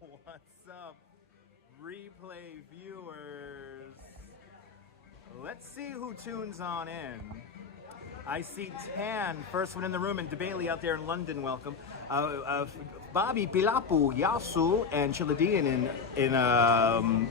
What's up, replay viewers? Let's see who tunes on in. I see Tan, first one in the room, and DeBailey out there in London, welcome. Bobby, Pilapu, Yasu, and Chiladian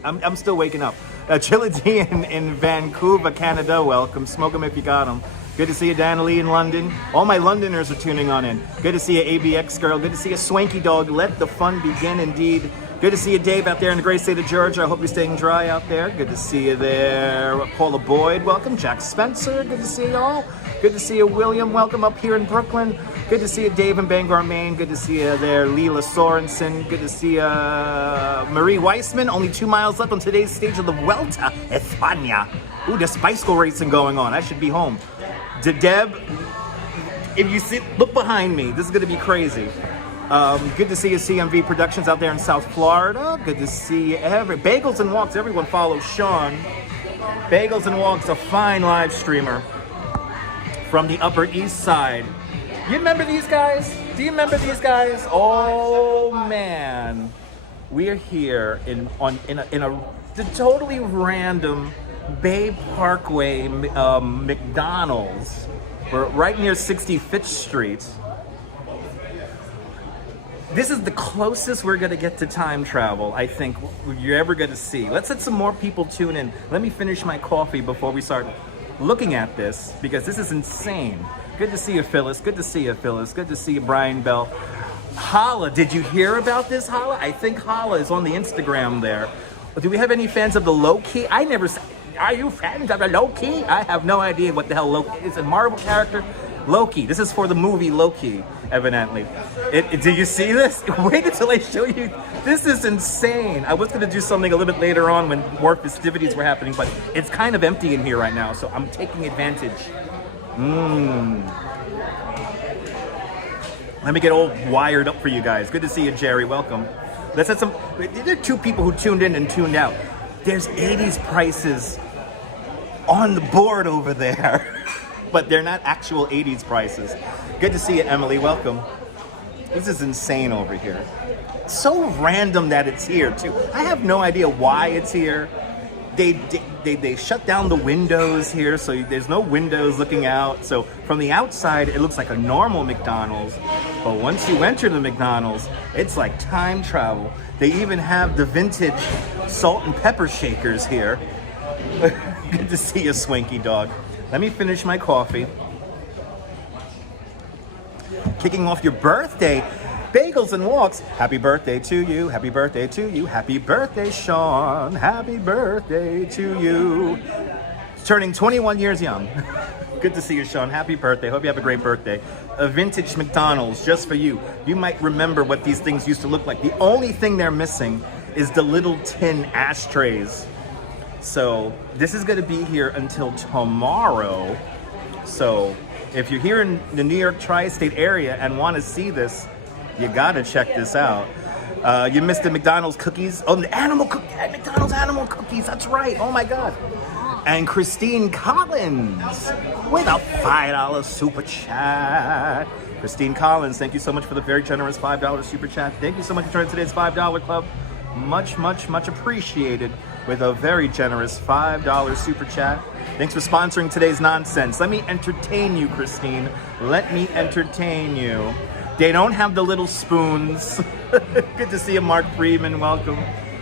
I'm still waking up. Chiladian in Vancouver, Canada, welcome. Smoke 'em if you got 'em. Good to see you, Danalee in London. All my Londoners are tuning on in. Good to see you, ABX girl. Good to see you, Swanky dog. Let the fun begin, indeed. Good to see you, Dave, out there in the great state of Georgia. I hope you're staying dry out there. Good to see you there. Paula Boyd, welcome. Jack Spencer, good to see you all. Good to see you, William. Welcome up here in Brooklyn. Good to see you, Dave in Bangor, Maine. Good to see you there, Leela Sorensen. Good to see you, Marie Weissman. Only 2 miles left on today's stage of the Vuelta, España. Ooh, there's bicycle racing going on. I should be home. Deb, if you see, look behind me. This is going to be crazy. Good to see you, CMV Productions out there in South Florida. Good to see Bagels and Walks. Everyone follow Sean. Bagels and Walks, a fine live streamer from the Upper East Side. You remember these guys? Do you remember these guys? Oh man, we're here in a totally random Bay Parkway McDonald's. We're right near 65th Street. This is the closest we're gonna get to time travel, I think, you're ever gonna see. Let's let some more people tune in. Let me finish my coffee before we start looking at this, because this is insane. Good to see you, Phyllis. Good to see you, Phyllis. Good to see you, Brian Bell. Hala, did you hear about this, Hala? I think Hala is on the Instagram there. Do we have any fans of the Loki? Are you fans of the Loki? I have no idea what the hell Loki is. A Marvel character? Loki. This is for the movie Loki, evidently. Did you see this? Wait until I show you. This is insane. I was going to do something a little bit later on when more festivities were happening, but it's kind of empty in here right now, so I'm taking advantage. Let me get all wired up for you guys. Good to see you, Jerry. Welcome. Let's have some. There are 2 people who tuned in and tuned out. There's 80s prices on the board over there. But they're not actual 80s prices. Good to see you, Emily. Welcome. This is insane over here. So random that it's here, too. I have no idea why it's here. They shut down the windows here, so there's no windows looking out. So from the outside, it looks like a normal McDonald's. But once you enter the McDonald's, it's like time travel. They even have the vintage salt and pepper shakers here. Good to see you, Swanky dog. Let me finish my coffee. Kicking off your birthday, Bagels and Walks. Happy birthday to you. Happy birthday to you. Happy birthday, Sean. Happy birthday to you. Turning 21 years young. Good to see you, Sean. Happy birthday. Hope you have a great birthday. A vintage McDonald's just for you. You might remember what these things used to look like. The only thing they're missing is the little tin ashtrays. So this is going to be here until tomorrow. So if you're here in the New York tri-state area and want to see this, you got to check this out. You missed the McDonald's cookies. Oh, the McDonald's animal cookies. That's right. Oh my God. And Christine Collins with a $5 super chat. Christine Collins, thank you so much for the very generous $5 super chat. Thank you so much for joining today's $5 club. Much, much, much appreciated with a very generous $5 super chat. Thanks for sponsoring today's nonsense. Let me entertain you, Christine. Let me entertain you. They don't have the little spoons. Good to see you, Mark Freeman. Welcome.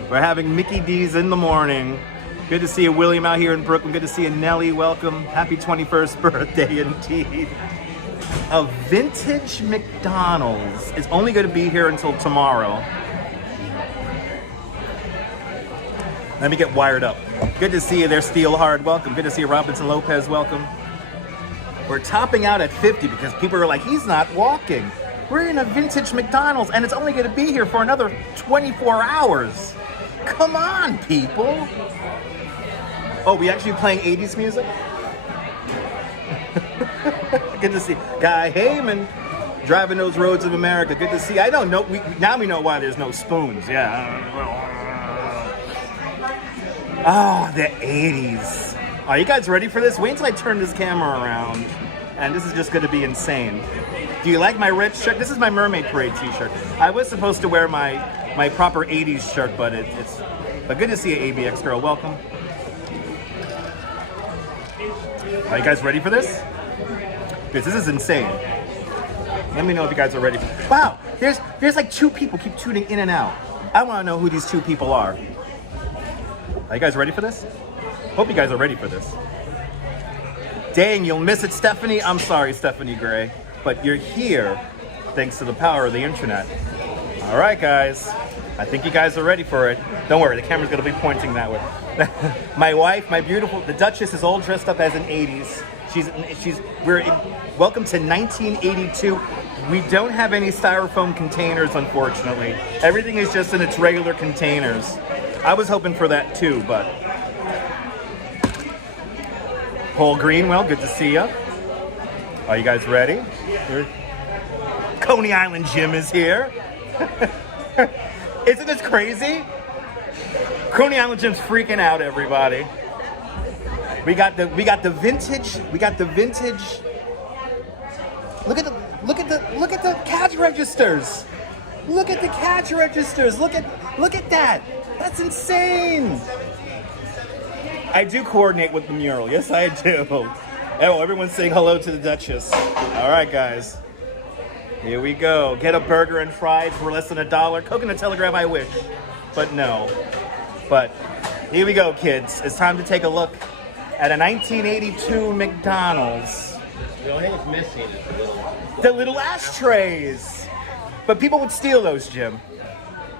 We're having Mickey D's in the morning. Good to see you, William, out here in Brooklyn. Good to see you, Nelly. Welcome. Happy 21st birthday, indeed. A vintage McDonald's is only going to be here until tomorrow. Let me get wired up. Good to see you there, Steelhard. Welcome. Good to see you, Robinson Lopez. Welcome. We're topping out at 50 because people are like, he's not walking. We're in a vintage McDonald's and it's only going to be here for another 24 hours. Come on, people. Oh, we actually playing 80s music? Good to see Guy Heyman driving those roads of America. Good to see. I don't know. Now we know why there's no spoons. Yeah. Oh, the 80s. Are you guys ready for this? Wait until I turn this camera around. And this is just going to be insane. Do you like my red shirt? This is my Mermaid Parade t-shirt. I was supposed to wear my my proper 80s shirt, but but good to see you, ABX girl. Welcome. Are you guys ready for this? Because this is insane. Let me know if you guys are ready. Wow, there's like 2 people keep tuning in and out. I want to know who these 2 people are. Are you guys ready for this? Hope you guys are ready for this. Dang, you'll miss it, Stephanie. I'm sorry, Stephanie Gray, but you're here thanks to the power of the internet. All right, guys. I think you guys are ready for it. Don't worry, the camera's gonna be pointing that way. My wife, my beautiful, the Duchess is all dressed up as an 80s. Welcome to 1982. We don't have any styrofoam containers, unfortunately. Everything is just in its regular containers. I was hoping for that too, but. Paul Greenwell, good to see you. Are you guys ready? Coney Island Jim is here. Isn't this crazy? Coney Island Jim's freaking out, everybody. We got the vintage. Look at the cash registers. Look at the cash registers. Look at that. That's insane. I do coordinate with the mural. Yes, I do. Oh, everyone's saying hello to the Duchess. All right, guys. Here we go. Get a burger and fries for less than $1. Coconut Telegraph, I wish. But no. But here we go, kids. It's time to take a look at a 1982 McDonald's. The only thing that's missing is the little ashtrays. But people would steal those, Jim.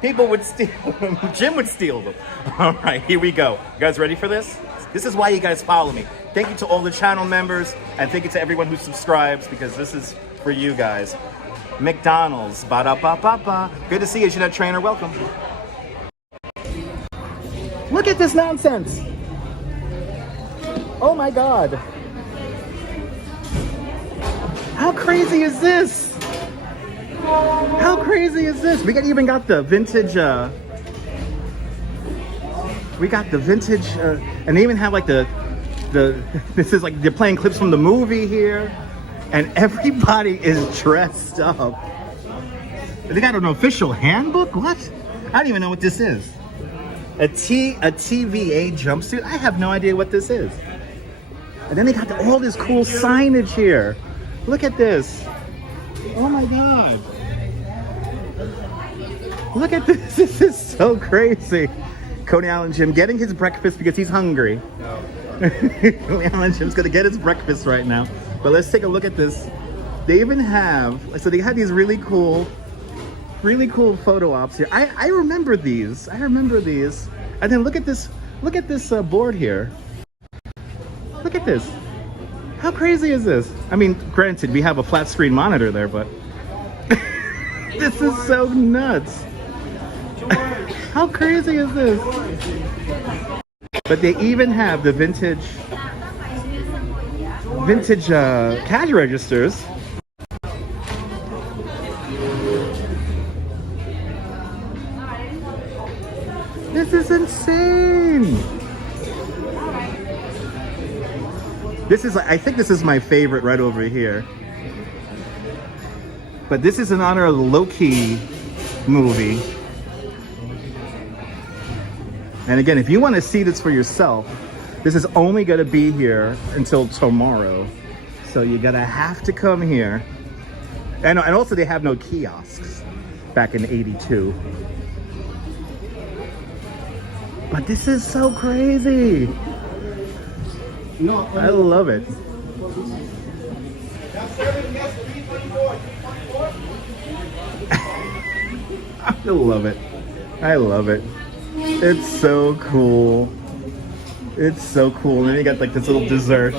People would steal them. Jim would steal them. All right, here we go. You guys ready for this? This is why you guys follow me. Thank you to all the channel members, and thank you to everyone who subscribes, because this is for you guys. McDonald's. Ba-da-ba-ba-ba. Good to see you, Jeanette Trainer. Welcome. Look at this nonsense. Oh my God. How crazy is this? How crazy is this? We even got the vintage, and they even have like this is like, they're playing clips from the movie here, and everybody is dressed up. They got an official handbook? What? I don't even know what this is. A TVA jumpsuit? I have no idea what this is. And then they got all this cool signage here. Look at this. Oh my God. Look at this. This is so crazy. Coney Island Jim getting his breakfast because he's hungry. No. Coney Island Jim's gonna get his breakfast right now. But let's take a look at this. They even have, so they had these really cool photo ops here. I remember these. And then look at this board here. Look at this. How crazy is this? I mean, granted, we have a flat screen monitor there, but this is so nuts. How crazy is this? But they even have the vintage cash registers. This is insane. I think this is my favorite right over here. But this is in honor of the Low-Key movie. And again, if you want to see this for yourself, this is only going to be here until tomorrow. So you're going to have to come here. And also they have no kiosks back in '82. But this is so crazy. I love it. I love it. I love it. It's so cool. It's so cool. And then you got like this little dessert.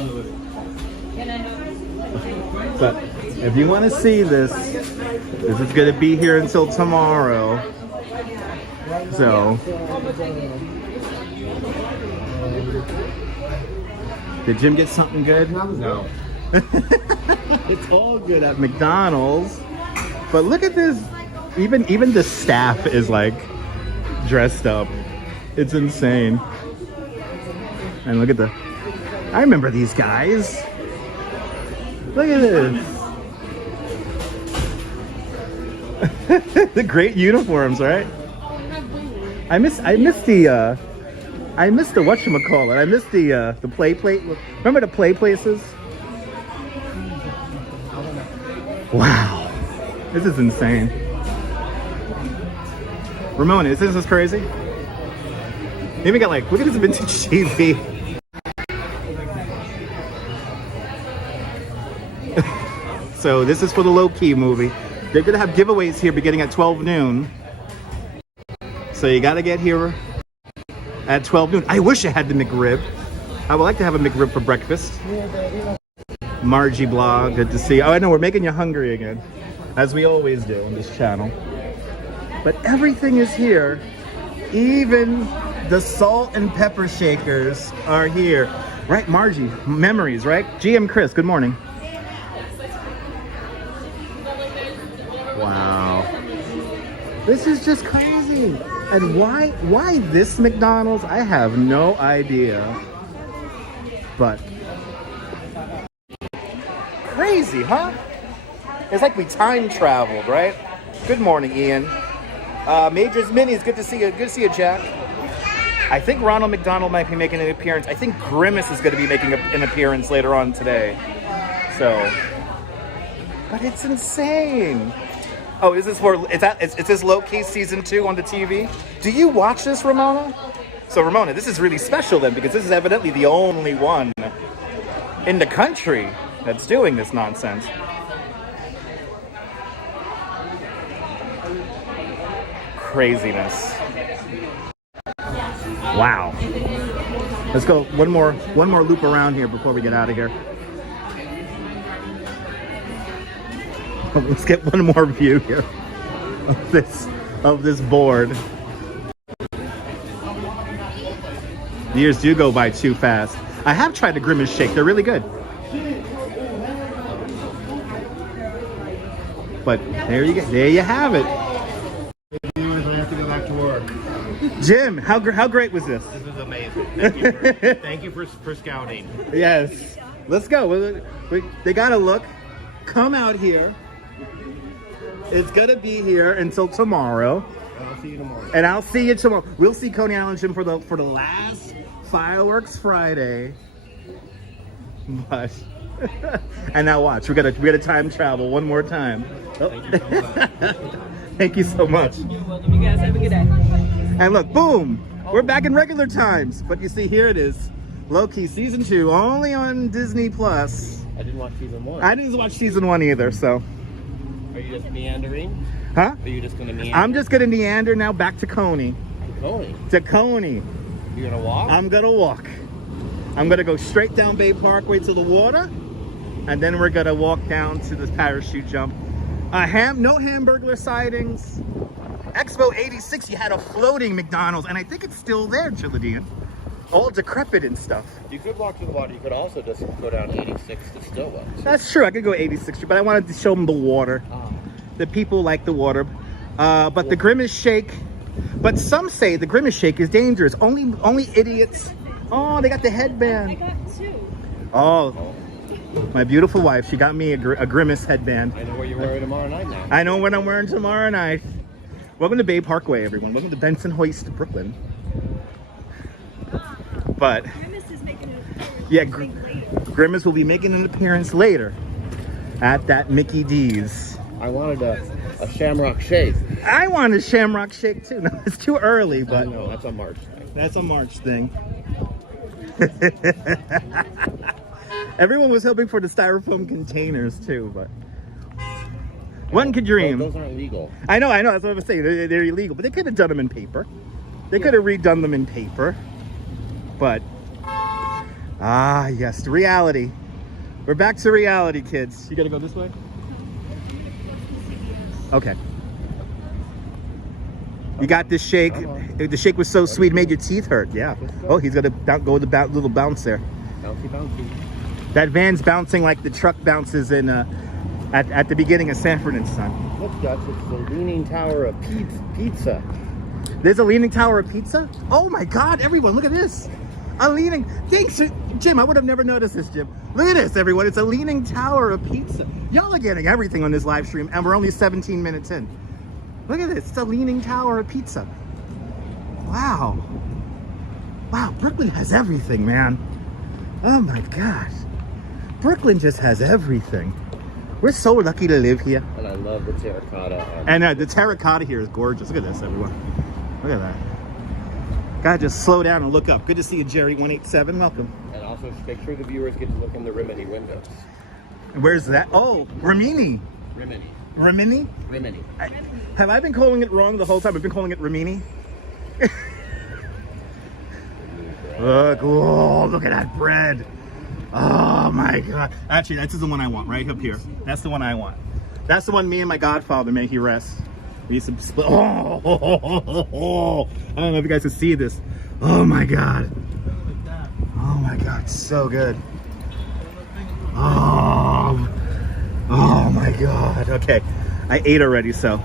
But if you want to see this, this is going to be here until tomorrow. So, did Jim get something good? No. It's all good at McDonald's. But look at this. Even the staff is like dressed up. It's insane. And look at I remember these guys. Look at this. The great uniforms, right? I miss the whatchamacallit. I miss the play plate. Remember the play places? Wow. This is insane. Ramona, is this crazy? Maybe got like, look at this vintage TV. So this is for the low-key movie. They're gonna have giveaways here beginning at 12 noon. So you gotta get here at 12 noon. I wish I had the McRib. I would like to have a McRib for breakfast. Margie Blog, good to see you. Oh, I know, we're making you hungry again, as we always do on this channel. But everything is here. Even the salt and pepper shakers are here. Right, Margie? Memories, right? GM Chris, good morning. Wow. This is just crazy. And why this McDonald's? I have no idea. But crazy, huh? It's like we time traveled, right? Good morning, Ian. Majors Minis, good to see you. Good to see you, Jack. I think Ronald McDonald might be making an appearance. I think Grimace is going to be making an appearance later on today. So, but it's insane. Oh, is this is this low-key season 2 on the TV? Do you watch this, Ramona? So Ramona, this is really special then, because this is evidently the only one in the country that's doing this nonsense. Craziness. Wow. Let's go one more loop around here before we get out of here. Let's get one more view here of this board. The years do go by too fast. I have tried the Grimace Shake. They're really good. But there you have it. I have to go back to work. Jim, how great was this? This was amazing. Thank you for scouting. Yes. Let's go. They gotta look. Come out here. It's gonna be here until tomorrow. I'll see you tomorrow. And I'll see you tomorrow. We'll see Coney Island Jim for the last Fireworks Friday. But and now watch, we gotta time travel one more time. Oh. Thank you so much. You're welcome. You guys have a good day. And look, boom, we're back in regular times. But you see, here it is, low-key season 2, only on Disney Plus. I didn't watch season 1. I didn't watch season 1 either, so. Are you just meandering? Huh? Are you just gonna meander? I'm just gonna meander now back to Coney. Coney? To Coney. You're gonna walk? I'm gonna walk. I'm gonna go straight down Bay Parkway to the water, and then we're gonna walk down to the parachute jump. No Hamburglar sightings. Expo 86, you had a floating McDonald's, and I think it's still there, Chillidian. All decrepit and stuff. You could walk to the water. You could also just go down 86 to Stillwell. That's true. I could go 86, but I wanted to show them the water. The people like the water. But the Grimace Shake. But some say the Grimace Shake is dangerous. Only idiots. Oh, they got the headband. I got 2. Oh, my beautiful wife. She got me a Grimace headband. I know what you're wearing tomorrow night now. I know what I'm wearing tomorrow night. Welcome to Bay Parkway, everyone. Welcome to Bensonhurst Brooklyn. But Grimace is making an appearance. yeah, Grimace will be making an appearance later at that Mickey D's. I wanted a Shamrock Shake. I want a Shamrock Shake too. No, it's too early, but No, that's a March thing. that's a March thing. Everyone was hoping for the styrofoam containers too, but one could dream. Those aren't legal. I know. That's what I was saying. They're illegal, but they could have done them in paper. They could have redone them in paper. But yes, reality. We're back to reality, kids. You gotta go this way? Okay. You got this shake. The shake was so sweet, it made your teeth hurt. Yeah. Oh, he's gonna go with the little bounce there. Bouncy, bouncy. That van's bouncing like the truck bounces in at the beginning of Sanford and Son. Look, Gus, it's the Leaning Tower of Pizza. There's a Leaning Tower of Pizza? Oh my God, everyone, look at this. A leaning, thanks, Jim, I would have never noticed this, Jim. Look at this, everyone, it's a Leaning Tower of Pizza. Y'all are getting everything on this live stream, and we're only 17 minutes in. Look at this, it's a Leaning Tower of Pizza. Wow. Wow, Brooklyn has everything, man. Oh my gosh. Brooklyn just has everything. We're so lucky to live here. And I love the terracotta. And the terracotta here is gorgeous. Look at this, everyone. Look at that. Gotta just slow down and look up. Good to see you, Jerry 187. Welcome. And also make sure the viewers get to look in the Rimini windows. Where's that? Oh, Rimini. Rimini. Rimini? Rimini. Have I been calling it wrong the whole time? I've been calling it Rimini. Look, whoa, look at that bread. Oh my God. Actually, that's the one I want right up here. That's the one I want. That's the one me and my godfather, may he rest. We used to split. Oh, I don't know if you guys can see this. Oh my God. Oh my God, so good. Oh my God. Okay, I ate already, so.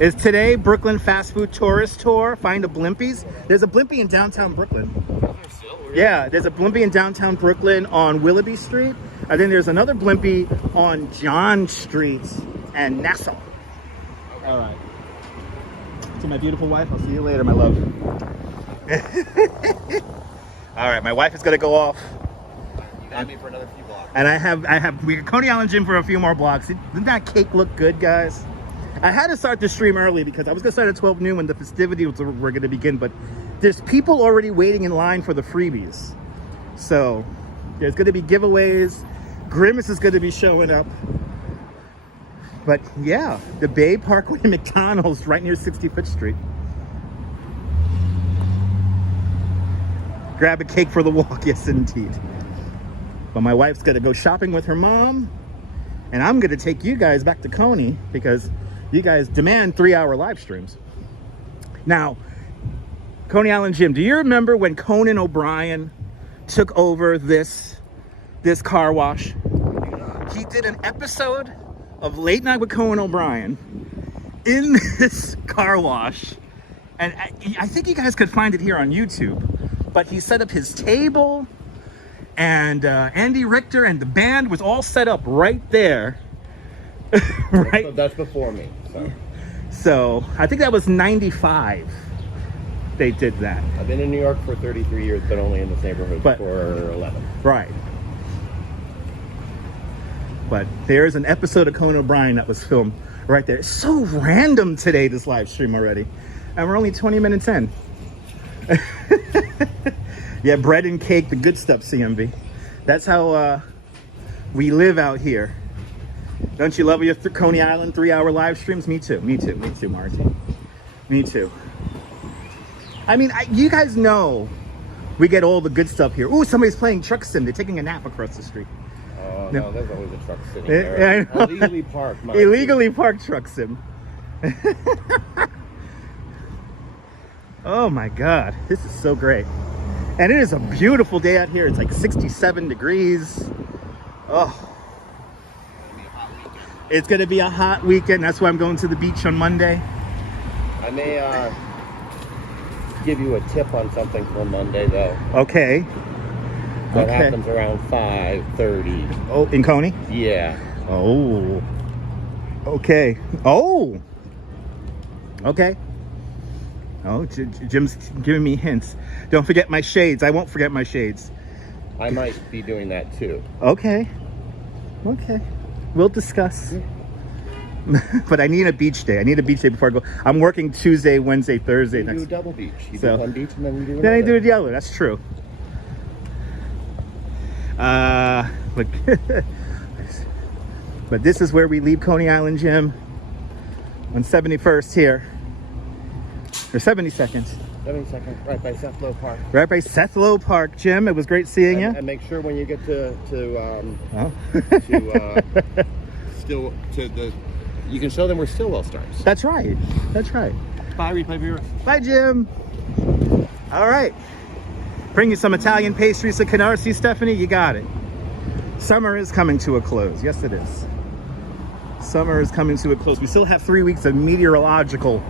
Is today Brooklyn fast food tourist tour? Find the Blimpies. There's a Blimpie in downtown Brooklyn. Yeah, there's a Blimpie in downtown Brooklyn on Willoughby Street. And then there's another Blimpie on John Street and Nassau. Okay. All right. To my beautiful wife, I'll see you later, my love. All right, my wife is gonna go off. You got me for another few blocks. And we got Coney Island Gym for a few more blocks. Didn't that cake look good, guys? I had to start the stream early because I was gonna start at 12 noon when the festivities were gonna begin, but there's people already waiting in line for the freebies. So there's gonna be giveaways. Grimace is gonna be showing up. But yeah, the Bay Parkway McDonald's right near 65th Street. Grab a cake for the walk, yes indeed. But my wife's gonna go shopping with her mom, and I'm gonna take you guys back to Coney because you guys demand 3-hour live streams. Now, Coney Island Gym, do you remember when Conan O'Brien took over this car wash? He did an episode of Late Night with Conan O'Brien in this car wash. And I think you guys could find it here on YouTube. But he set up his table, and Andy Richter and the band was all set up right there. Right? So that's before me. So I think that was 95. They did that. I've been in New York for 33 years, but only in this neighborhood for 11. Right. But there's an episode of Conan O'Brien that was filmed right there. It's so random today, this live stream already. And we're only 20 minutes in. Yeah, bread and cake, the good stuff, CMV. That's how we live out here. Don't you love your Coney Island 3-hour live streams? Me too, Marty. Me too. I mean, you guys know we get all the good stuff here. Ooh, somebody's playing truck sim. They're taking a nap across the street. Oh, no, there's always a truck sitting there. I know. Illegally parked. Illegally parked truck sim. Oh my God, this is so great. And it is a beautiful day out here. It's like 67 degrees. Oh. It's gonna be a hot weekend. That's why I'm going to the beach on Monday. I may give you a tip on something for Monday, though. Okay. That happens around 5:30. Oh, in Coney? Yeah. Oh. Okay. Oh. Okay. Oh, Jim's giving me hints. Don't forget my shades. I won't forget my shades. I might be doing that too. Okay. Okay. We'll discuss. But I need a beach day. I need a beach day before I go. I'm working Tuesday, Wednesday, Thursday. You do a double beach. You do one beach and then you do another. Then I do the other. That's true. But this is where we leave Coney Island Gym on 71st here. Or 72nd. 72nd, right by Seth Low Park. Right by Seth Low Park, Jim. It was great seeing you. And make sure when you get you can show them we're Stillwell stars. That's right. That's right. Bye, replay viewers. Bye, Jim. All right. Bring you some Italian pastries to Canarsie, Stephanie. You got it. Summer is coming to a close. Yes, it is. Summer is coming to a close. We still have 3 weeks of meteorological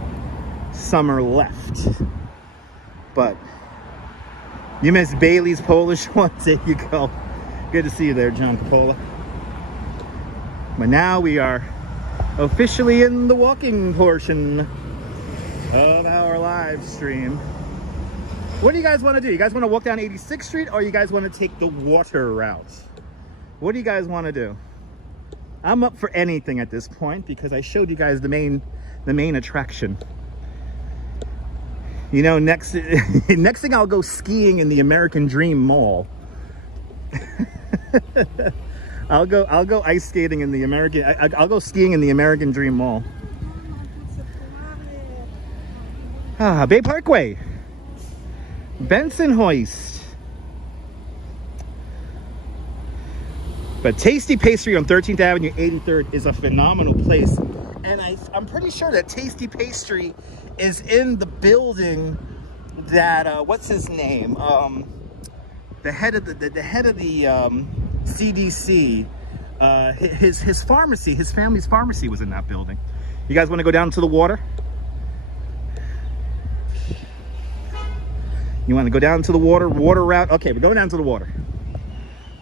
summer left. But you missed Bailey's Polish one. There you go. Good to see you there, John Capola. But now we are officially in the walking portion of our live stream. What do you guys want to do? You guys want to walk down 86th Street, or you guys want to take the water route? What do you guys want to do? I'm up for anything at this point because I showed you guys the main attraction. You know, next thing I'll go skiing in the American Dream Mall. I'll go ice skating in the I'll go skiing in the American Dream Mall. Ah, Bay Parkway. Bensonhurst. But Tasty Pastry on 13th Avenue, 83rd is a phenomenal place. And I'm pretty sure that Tasty Pastry is in the building that, what's his name? The head of the CDC, his pharmacy, his family's pharmacy was in that building. You guys want to go down to the water? You want to go down to the water route? Okay, we're going down to the water.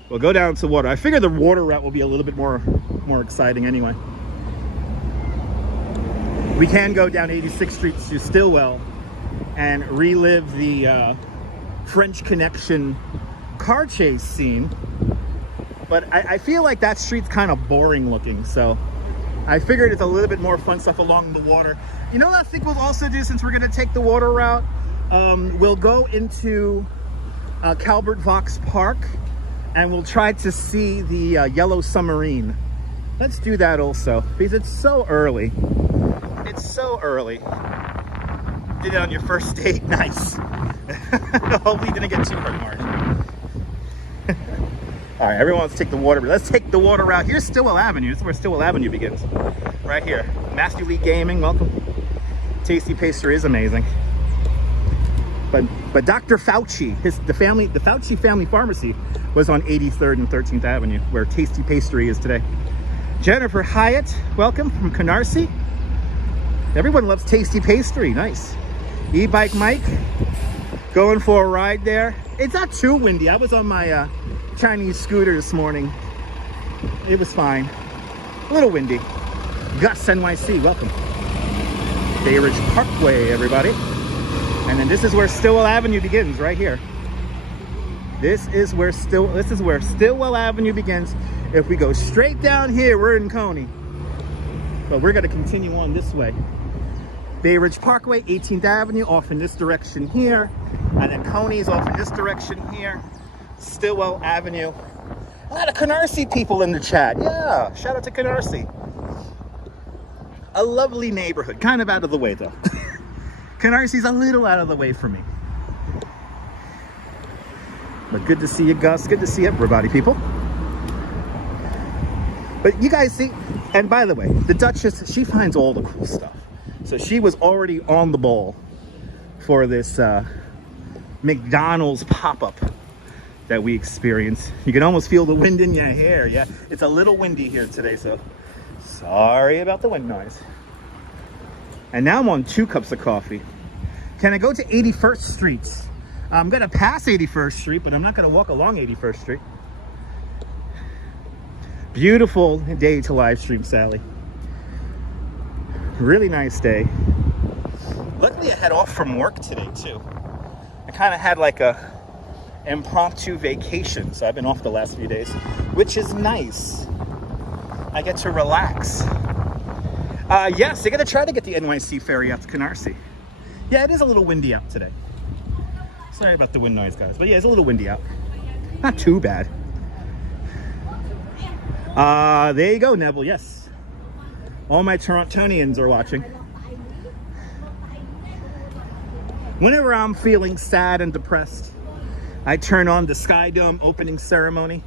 We'll go down to the water. I figure the water route will be a little bit more exciting anyway. We can go down 86th Street to Stillwell and relive the French Connection car chase scene. But I feel like that street's kind of boring looking, so I figured it's a little bit more fun stuff along the water. You know what I think we'll also do since we're going to take the water route? We'll go into Calvert Vaux Park and we'll try to see the yellow submarine. Let's do that also because it's so early. It's so early. Did it on your first date? Nice. Hopefully you didn't get too hard. All right, everyone, let's take the water. Let's take the water route. Here's Stillwell Avenue. This is where Stillwell Avenue begins. Right here. Master League Gaming, welcome. Tasty Pastry is amazing. But Dr. Fauci, the Fauci family pharmacy was on 83rd and 13th Avenue, where Tasty Pastry is today. Jennifer Hyatt, welcome from Canarsie. Everyone loves Tasty Pastry, nice. E-Bike Mike, going for a ride there. It's not too windy. I was on my Chinese scooter this morning. It was fine. A little windy. Gus NYC, welcome. Bay Ridge Parkway, everybody. And then this is where Stillwell Avenue begins, right here. This is where Stillwell Avenue begins. If we go straight down here, we're in Coney. But we're gonna continue on this way. Bay Ridge Parkway, 18th Avenue, off in this direction here. And then Coney's off in this direction here. Stillwell Avenue. A lot of Canarsie people in the chat. Yeah, shout out to Canarsie. A lovely neighborhood, kind of out of the way though. Canarsie's a little out of the way for me. But good to see you, Gus. Good to see everybody, people. But you guys see, and by the way, the Duchess, she finds all the cool stuff. So she was already on the ball for this McDonald's pop-up that we experienced. You can almost feel the wind in your hair. Yeah, it's a little windy here today, so sorry about the wind noise. And now I'm on 2 cups of coffee. Can I go to 81st Street? I'm gonna pass 81st Street, but I'm not gonna walk along 81st Street. Beautiful day to live stream, Sally. Really nice day. Luckily I had off from work today too. I kind of had like a impromptu vacation, so I've been off the last few days, which is nice. I get to relax. Yes, they're gonna try to get the NYC ferry out to Canarsie. Yeah, it is a little windy out today. Sorry about the wind noise, guys, but yeah, it's a little windy out. Not too bad. There you go, Neville, yes. All my Torontonians are watching. Whenever I'm feeling sad and depressed, I turn on the Sky Dome opening ceremony.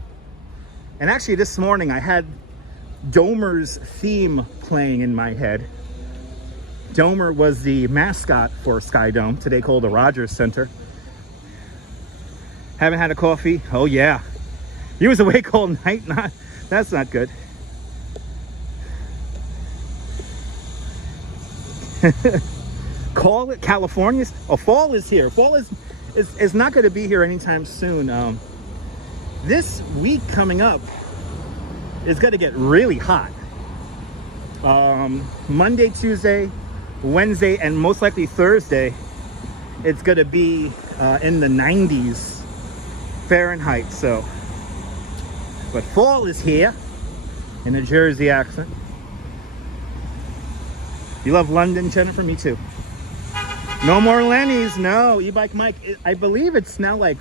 And actually this morning I had Domer's theme playing in my head. Domer was the mascot for Sky Dome, today called the Rogers Center. Haven't had a coffee? Oh yeah. He was awake all night? That's not good. Call it California. Oh, fall is here. Fall is not going to be here anytime soon. This week coming up is going to get really hot. Monday, Tuesday, Wednesday, and most likely Thursday, it's going to be in the 90s Fahrenheit. So, but fall is here in a Jersey accent. You love London, Jennifer? Me too. No more Lenny's. No, e-bike Mike. I believe it's now like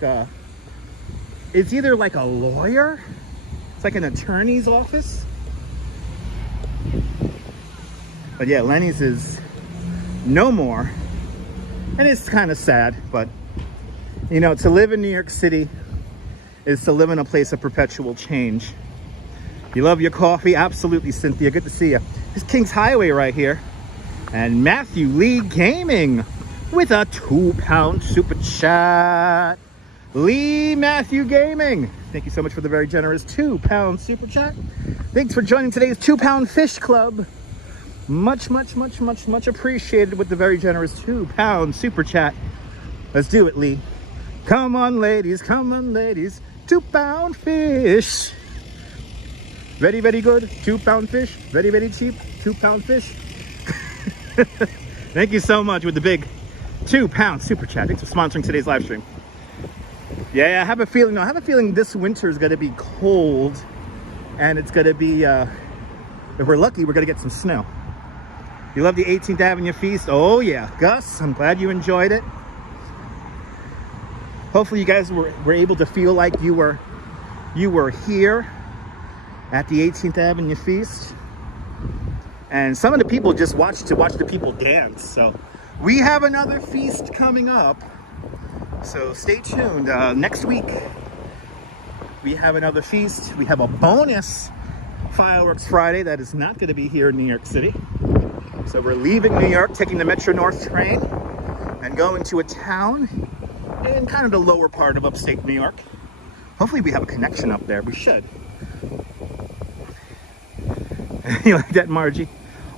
it's either like a lawyer. It's like an attorney's office. But yeah, Lenny's is no more. And it's kind of sad, but you know, to live in New York City is to live in a place of perpetual change. You love your coffee? Absolutely, Cynthia. Good to see you. This is King's Highway right here. And Matthew Lee Gaming with a £2 super chat. Lee Matthew Gaming, thank you so much for the very generous £2 super chat. Thanks for joining today's £2 Fish Club. Much appreciated with the very generous £2 super chat. Let's do it, Lee. Come on, ladies, £2 fish. Very good, £2 fish. Very cheap, £2 fish. Thank you so much with the big £2 super chat. Thanks for sponsoring today's live stream. Yeah, I have a feeling this winter is going to be cold, and it's going to be, if we're lucky, we're going to get some snow. You love the 18th Avenue Feast? Oh yeah, Gus, I'm glad you enjoyed it. Hopefully you guys were able to feel like you were here at the 18th Avenue Feast. And some of the people just watched to watch the people dance. So we have another feast coming up. So stay tuned. Next week, we have another feast. We have a bonus Fireworks Friday that is not going to be here in New York City. So we're leaving New York, taking the Metro North train and going to a town in kind of the lower part of upstate New York. Hopefully we have a connection up there. We should. You like that, Margie?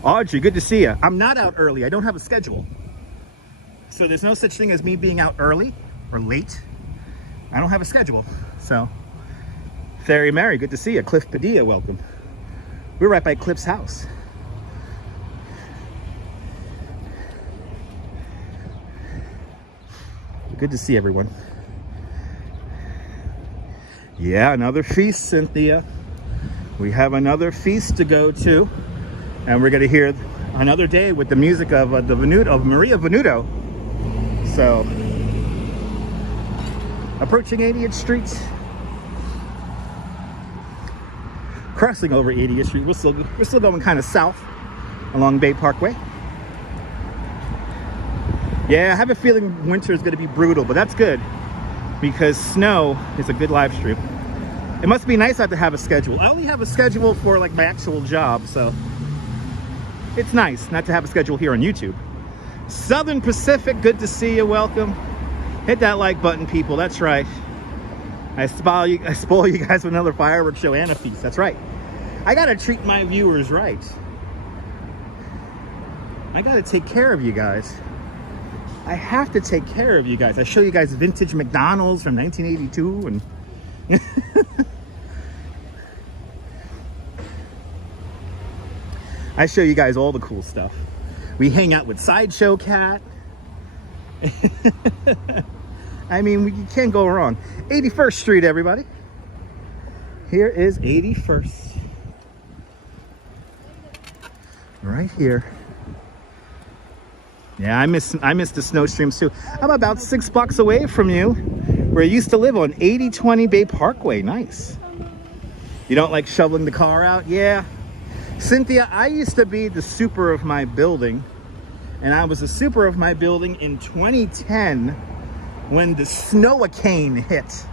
Audrey, good to see you. I'm not out early. I don't have a schedule. So there's no such thing as me being out early or late. I don't have a schedule. So, Fairy Mary, good to see you. Cliff Padilla, welcome. We're right by Cliff's house. Good to see everyone. Yeah, another feast, Cynthia. We have another feast to go to, and we're going to hear another day with the music of Maria Venuto. So, approaching 80th Street, crossing over 80th Street. We're still going kind of south along Bay Parkway. Yeah, I have a feeling winter is going to be brutal, but that's good because snow is a good live stream. It must be nice not to have a schedule. I only have a schedule for like my actual job, so it's nice not to have a schedule here on YouTube. Southern Pacific, good to see you. Welcome. Hit that like button, people. That's right. I spoil you guys with another fireworks show and a feast. That's right. I gotta treat my viewers right. I gotta take care of you guys. I have to take care of you guys. I show you guys vintage McDonald's from 1982 and I show you guys all the cool stuff. We hang out with Sideshow Cat. I mean, you can't go wrong. 81st Street, everybody. Here is 81st. Right here. Yeah, I miss the snow streams too. I'm about 6 blocks away from you, where I used to live on 8020 Bay Parkway. Nice. You don't like shoveling the car out? Yeah. Cynthia, I used to be the super of my building, and I was the super of my building in 2010 when the snow-a-cane hit.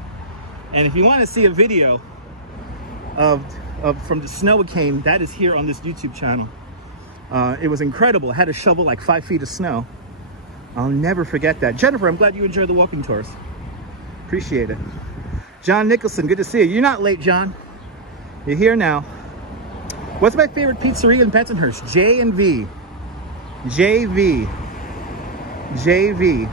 And if you want to see a video from the snow-a-cane, that is here on this YouTube channel. It was incredible. I had to shovel like 5 feet of snow. I'll never forget that. Jennifer, I'm glad you enjoyed the walking tours. Appreciate it. John Nicholson, good to see you. You're not late, John. You're here now. What's my favorite pizzeria in Bensonhurst? J&V. JV. JV.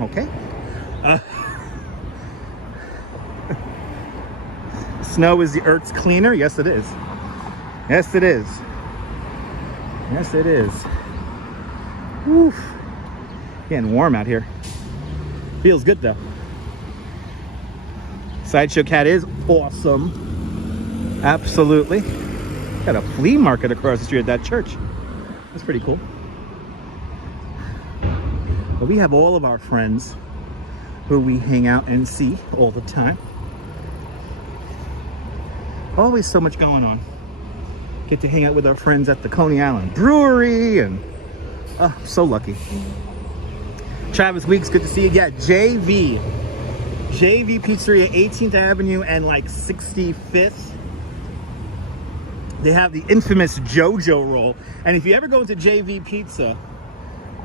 Okay. Snow is the Earth's cleaner? Yes, it is. Yes, it is. Yes, it is. Woof. Getting warm out here. Feels good though. Sideshow Cat is awesome. Absolutely. Got a flea market across the street at that church. That's pretty cool. But we have all of our friends who we hang out and see all the time. Always so much going on. Get to hang out with our friends at the Coney Island Brewery, and oh, so lucky. Travis Weeks, good to see you. Yeah, JV Pizzeria, 18th Avenue and like 65th. They have the infamous JoJo roll. And if you ever go into JV Pizza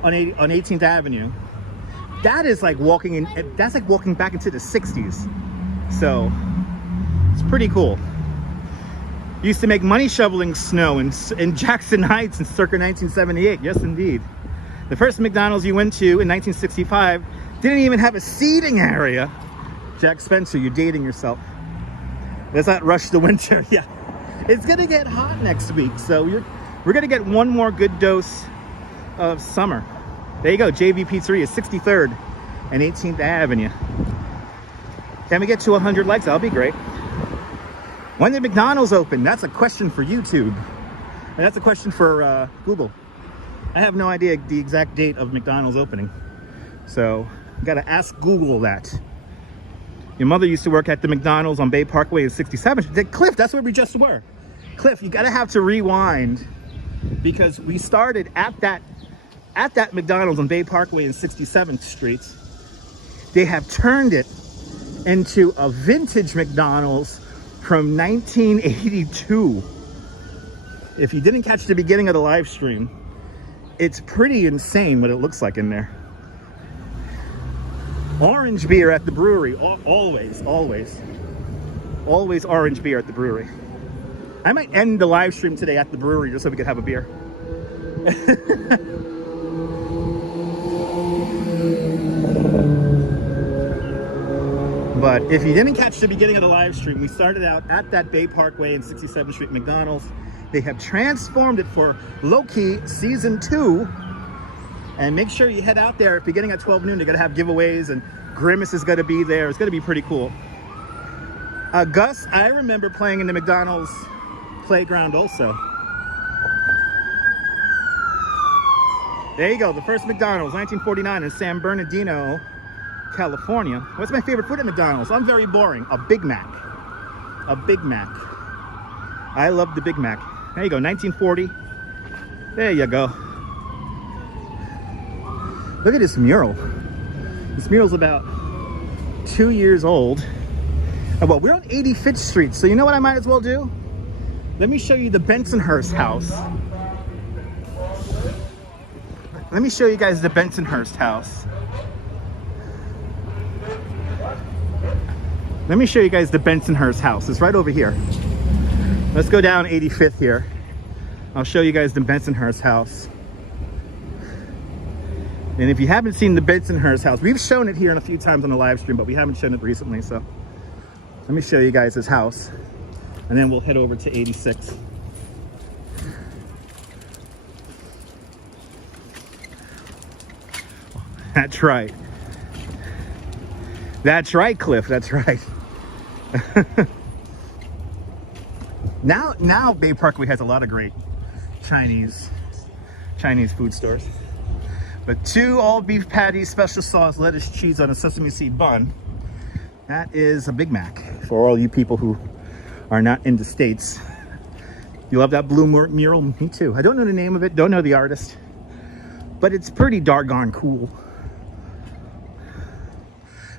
on 18th Avenue, that is like walking in, that's like walking back into the 60s. So it's pretty cool. Used to make money shoveling snow in Jackson Heights in circa 1978. Yes, indeed. The first McDonald's you went to in 1965 didn't even have a seating area. Jack Spencer, you're dating yourself. Let's not rush the winter. Yeah, it's gonna get hot next week, so we're gonna get one more good dose of summer. There you go, JV Pizzeria, 63rd and 18th Avenue. Can we get to 100 likes? That'll be great. When did McDonald's open? That's a question for YouTube. And that's a question for Google. I have no idea the exact date of McDonald's opening. So, gotta ask Google that. Your mother used to work at the McDonald's on Bay Parkway in 67. Cliff, that's where we just were. Cliff, you gotta have to rewind, because we started at that McDonald's on Bay Parkway in 67th Street. They have turned it into a vintage McDonald's from 1982. If you didn't catch the beginning of the live stream, it's pretty insane what it looks like in there. Orange beer at the brewery, always orange beer at the brewery. I might end the live stream today at the brewery just so we could have a beer. But if you didn't catch the beginning of the live stream, we started out at that Bay Parkway and 67th Street McDonald's. They have transformed it for Low-Key Season 2. And make sure you head out there beginning at 12 noon. They're going to have giveaways, and Grimace is going to be there. It's going to be pretty cool. Gus, I remember playing in the McDonald's playground also. There you go, the first McDonald's, 1949 in San Bernardino, California. What's my favorite food at McDonald's? I'm very boring. A Big Mac. A Big Mac. I love the Big Mac. There you go, 1940. There you go. Look at this mural. This mural's about 2 years old. Well, we're on 85th Street, so you know what I might as well do? Let me show you the Bensonhurst house. Let me show you guys the Bensonhurst house. Let me show you guys the Bensonhurst house. It's right over here. Let's go down 85th here. I'll show you guys the Bensonhurst house. And if you haven't seen the Bensonhurst house, we've shown it here a few times on the live stream, but we haven't shown it recently, so let me show you guys this house, and then we'll head over to 86. That's right. That's right, Cliff. That's right. Now Bay Parkway has a lot of great Chinese food stores. But 2 all beef patties, special sauce, lettuce, cheese on a sesame seed bun. That is a Big Mac for all you people who are not in the States. You love that blue mural? Me too. I don't know the name of it, don't know the artist, but it's pretty doggone cool.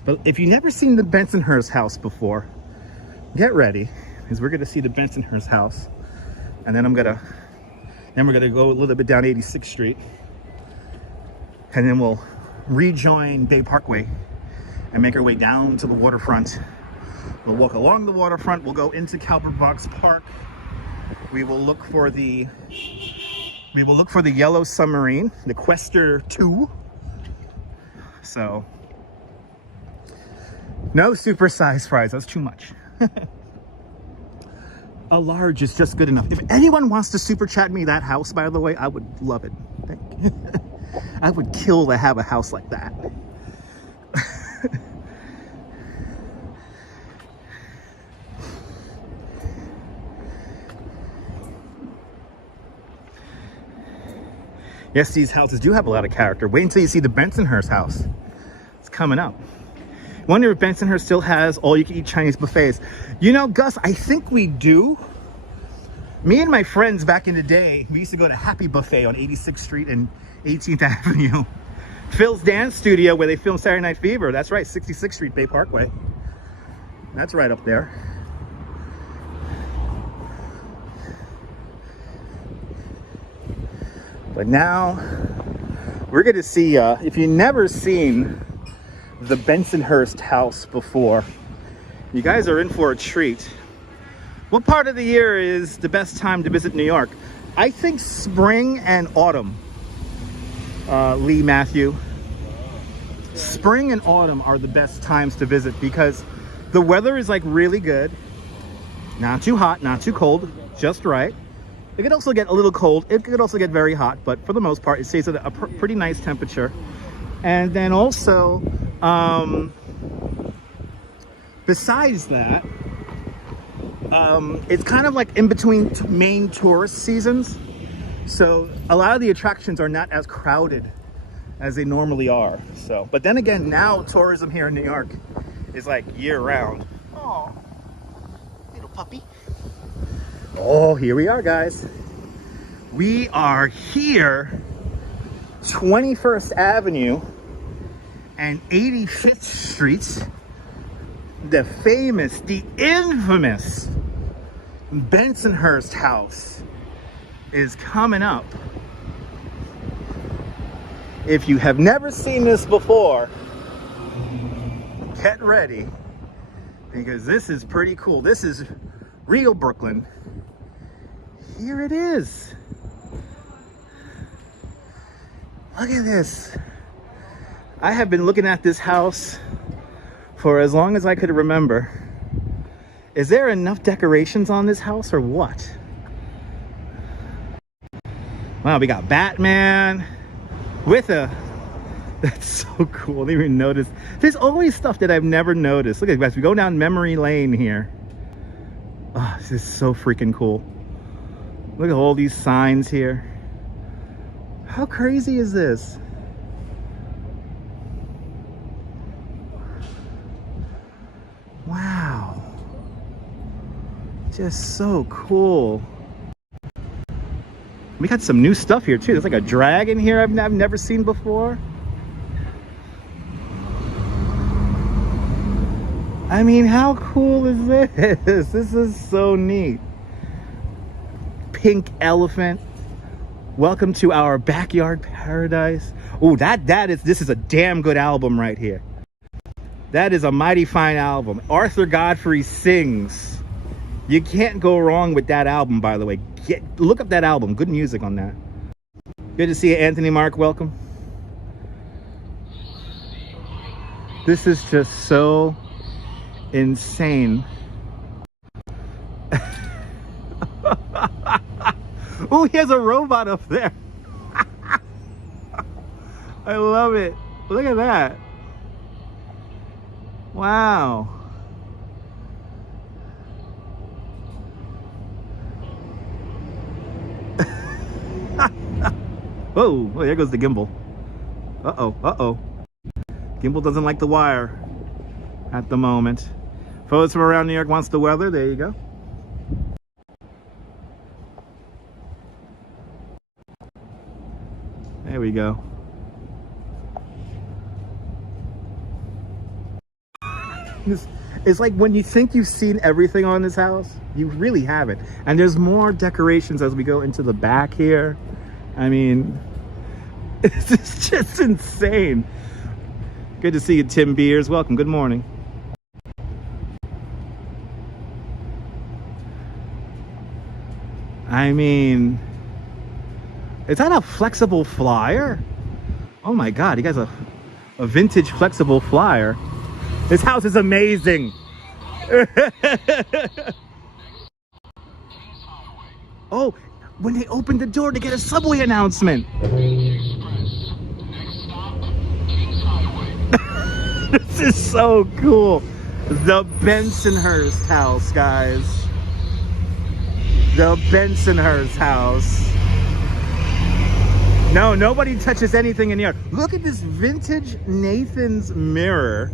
But if you've never seen the Bensonhurst house before, get ready, because we're gonna see the Bensonhurst house. And then we're gonna go a little bit down 86th Street. And then we'll rejoin Bay Parkway and make our way down to the waterfront. We'll walk along the waterfront. We'll go into Calvert Vaux Park. We will look for the yellow submarine, the Questor 2. So, no super-sized fries. That's too much. A large is just good enough. If anyone wants to super chat me that house, by the way, I would love it. Thank you. I would kill to have a house like that. Yes, these houses do have a lot of character. Wait until you see the Bensonhurst house. It's coming up. Wonder if Bensonhurst still has all-you-can-eat Chinese buffets. You know, Gus, I think we do. Me and my friends back in the day, we used to go to Happy Buffet on 86th Street and 18th Avenue. Phil's Dance Studio, where they filmed Saturday Night Fever. That's right, 66th Street, Bay Parkway. That's right up there. But now, we're going to see, if you've never seen the Bensonhurst house before, you guys are in for a treat. What part of the year is the best time to visit New York? I think spring and autumn, Lee Matthew. Spring and autumn are the best times to visit because the weather is like really good. Not too hot, not too cold, just right. It could also get a little cold. It could also get very hot, but for the most part, it stays at a pretty nice temperature. And then also, besides that, it's kind of like in between main tourist seasons. So a lot of the attractions are not as crowded as they normally are. So, but then again, now tourism here in New York is like year round. Oh, little puppy. Oh, here we are, guys. We are here, 21st Avenue and 85th Street. The famous, the infamous Bensonhurst house is coming up. If you have never seen this before, get ready, because this is pretty cool. This is real Brooklyn. Here it is. Look at this. I have been looking at this house for as long as I could remember. Is there enough decorations on this house or what? Wow, we got Batman with a... That's so cool. I didn't even notice. There's always stuff that I've never noticed. Look at this. We go down memory lane here. Oh, this is so freaking cool. Look at all these signs here. How crazy is this? Wow. Just so cool. We got some new stuff here too. There's like a dragon here I've never seen before. I mean, how cool is this? This is so neat. Pink elephant. Welcome to our backyard paradise. Oh, this is a damn good album right here. That is a mighty fine album. Arthur Godfrey Sings. You can't go wrong with that album, by the way. Look up that album. Good music on that. Good to see you, Anthony Mark. Welcome. This is just so insane. Oh, he has a robot up there. I love it. Look at that. Wow. Whoa, oh, there goes the gimbal. Uh-oh, uh-oh. Gimbal doesn't like the wire at the moment. Photos from around New York wants the weather. There you go. There we go. It's like when you think you've seen everything on this house, you really haven't. And there's more decorations as we go into the back here. I mean, it's just insane. Good to see you, Tim Beers. Welcome. Good morning. I mean, is that a flexible flyer? Oh my God, you guys are a vintage flexible flyer. This house is amazing. Oh, when they opened the door to get a subway announcement. This is so cool. The Bensonhurst house, guys. The Bensonhurst house. No, nobody touches anything in here. Look at this vintage Nathan's mirror.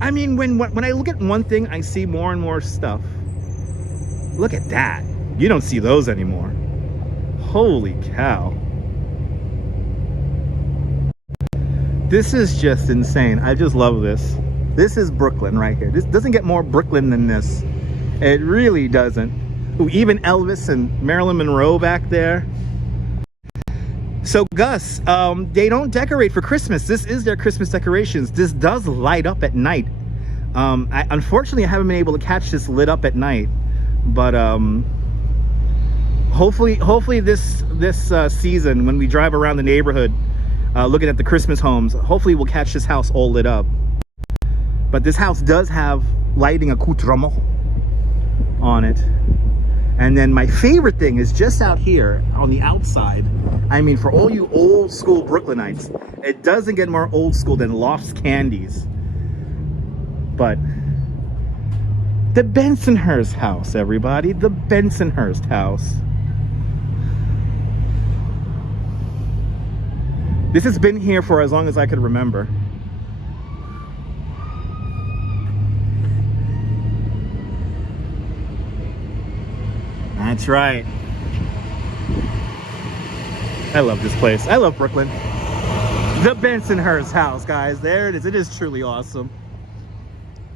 I mean, when I look at one thing, I see more and more stuff. Look at that. You don't see those anymore. Holy cow. This is just insane. I just love this. This is Brooklyn right here. This doesn't get more Brooklyn than this. It really doesn't. Ooh, even Elvis and Marilyn Monroe back there. So Gus, they don't decorate for Christmas. This is their Christmas decorations. This does light up at night. Unfortunately, I haven't been able to catch this lit up at night, but hopefully this season, when we drive around the neighborhood, looking at the Christmas homes, hopefully we'll catch this house all lit up. But this house does have lighting accoutrement on it. And then my favorite thing is just out here on the outside. I mean, for all you old school Brooklynites, it doesn't get more old school than Loft's Candies. But the Bensonhurst house, everybody, the Bensonhurst house. This has been here for as long as I could remember. That's right. I love this place. I love Brooklyn. The Bensonhurst house, guys. There it is. It is truly awesome.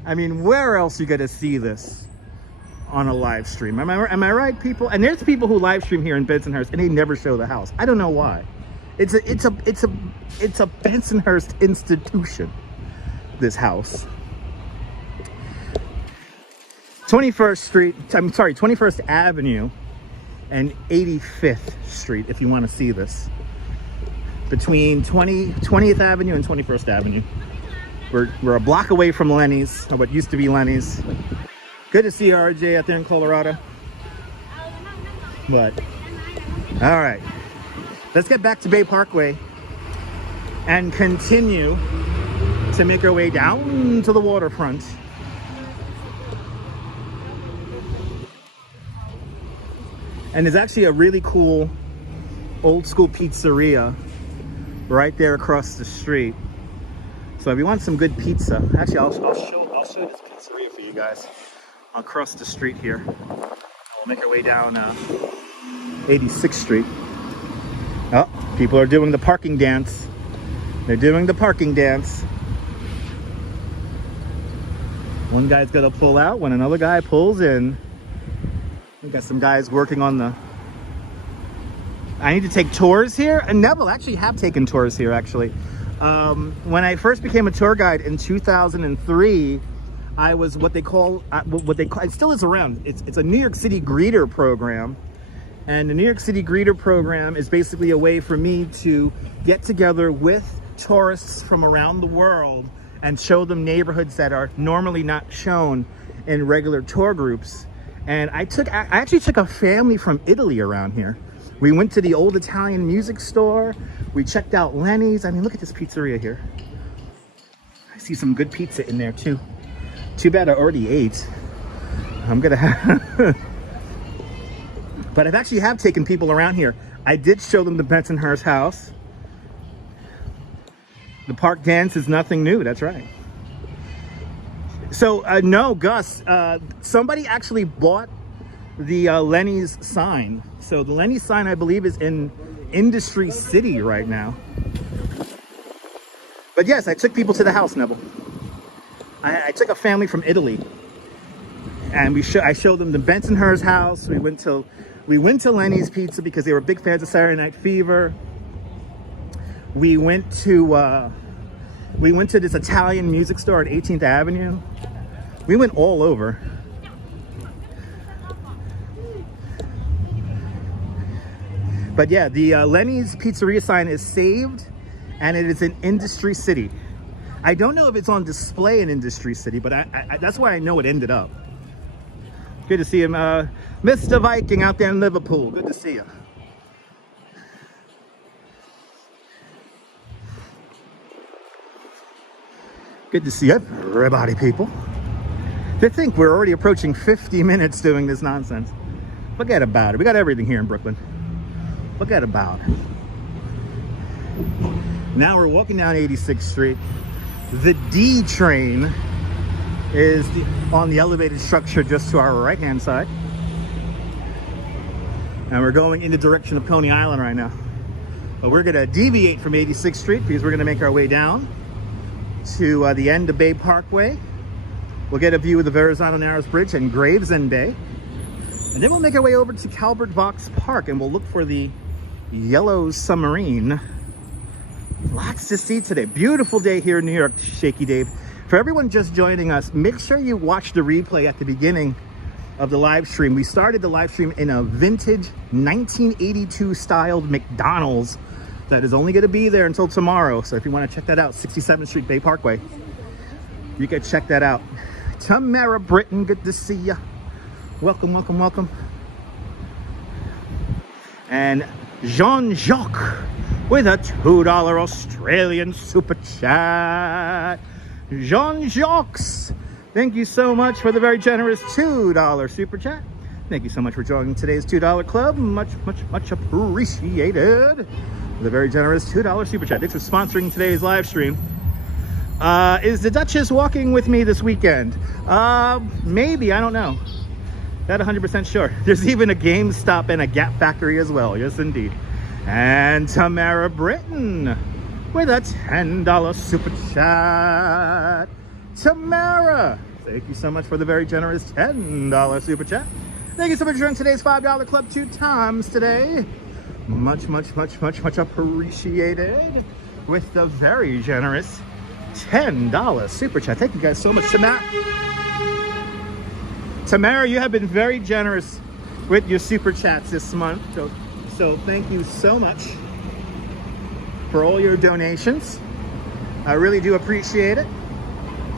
I mean, where else you get to see this on a live stream? Am I right, people? And there's people who live stream here in Bensonhurst and they never show the house. I don't know why. It's a Bensonhurst institution, this house. 21st Avenue and 85th Street, if you want to see this. Between 20th Avenue and 21st Avenue. We're a block away from Lenny's, or what used to be Lenny's. Good to see you, RJ, out there in Colorado. But, all right. Let's get back to Bay Parkway and continue to make our way down to the waterfront. And there's actually a really cool old school pizzeria right there across the street. So if you want some good pizza, actually I'll show this pizzeria for you guys across the street here. We'll make our way down 86th Street. Oh, people are doing the parking dance. They're doing the parking dance. One guy's gonna pull out when another guy pulls in. We got some guys working on the... I need to take tours here. And Neville actually have taken tours here, actually. When I first became a tour guide in 2003, I was what they call, it still is around. It's a New York City greeter program. And the New York City greeter program is basically a way for me to get together with tourists from around the world and show them neighborhoods that are normally not shown in regular tour groups. And I actually took a family from Italy around here. We went to the old Italian music store. We checked out Lenny's. I mean, look at this pizzeria here. I see some good pizza in there too. Too bad I already ate. I'm gonna have... But I've actually taken people around here. I did show them the Bensonhurst house. The park dance is nothing new, that's right. So, no, Gus, somebody actually bought the Lenny's sign. So the Lenny's sign, I believe, is in Industry City right now. But yes, I took people to the house, Neville. I took a family from Italy. And I showed them the Bensonhurst house. We went to Lenny's Pizza because they were big fans of Saturday Night Fever. We went to this Italian music store at 18th Avenue. We went all over. But yeah, the Lenny's Pizzeria sign is saved, and it is in Industry City. I don't know if it's on display in Industry City, but that's where I know it ended up. Good to see him. Mr. Viking out there in Liverpool. Good to see you. Good to see everybody, people. To think we're already approaching 50 minutes doing this nonsense. Forget about it. We got everything here in Brooklyn. Forget about it. Now we're walking down 86th Street. The D train is on the elevated structure just to our right-hand side. And we're going in the direction of Coney Island right now. But we're gonna deviate from 86th Street because we're gonna make our way down to the end of Bay Parkway. We'll get a view of the Verrazano Narrows Bridge and Gravesend Bay. And then we'll make our way over to Calvert Vaux Park and we'll look for the yellow submarine. Lots to see today. Beautiful day here in New York, Shaky Dave. For everyone just joining us, make sure you watch the replay at the beginning of the live stream. We started the live stream in a vintage 1982 styled McDonald's that is only going to be there until tomorrow. So if you want to check that out, 67th Street, Bay Parkway, you can check that out. Tamara Britton, good to see ya. Welcome, welcome, welcome. And Jean-Jacques with a $2 Australian super chat. Jean-Jacques, thank you so much for the very generous $2 super chat. Thank you so much for joining today's $2 club. Much, much, much appreciated. The very generous $2 super chat. Thanks for sponsoring today's live stream. Is the Duchess walking with me this weekend? Maybe, I don't know. Not 100% sure. There's even a GameStop and a Gap Factory as well. Yes, indeed. And Tamara Britton with a $10 super chat. Tamara, thank you so much for the very generous $10 super chat. Thank you so much for joining today's $5 club 2 times today. Much, much, much, much, much appreciated with the very generous $10 super chat. Thank you guys so much. Tamara, you have been very generous with your super chats this month. So thank you so much for all your donations. I really do appreciate it.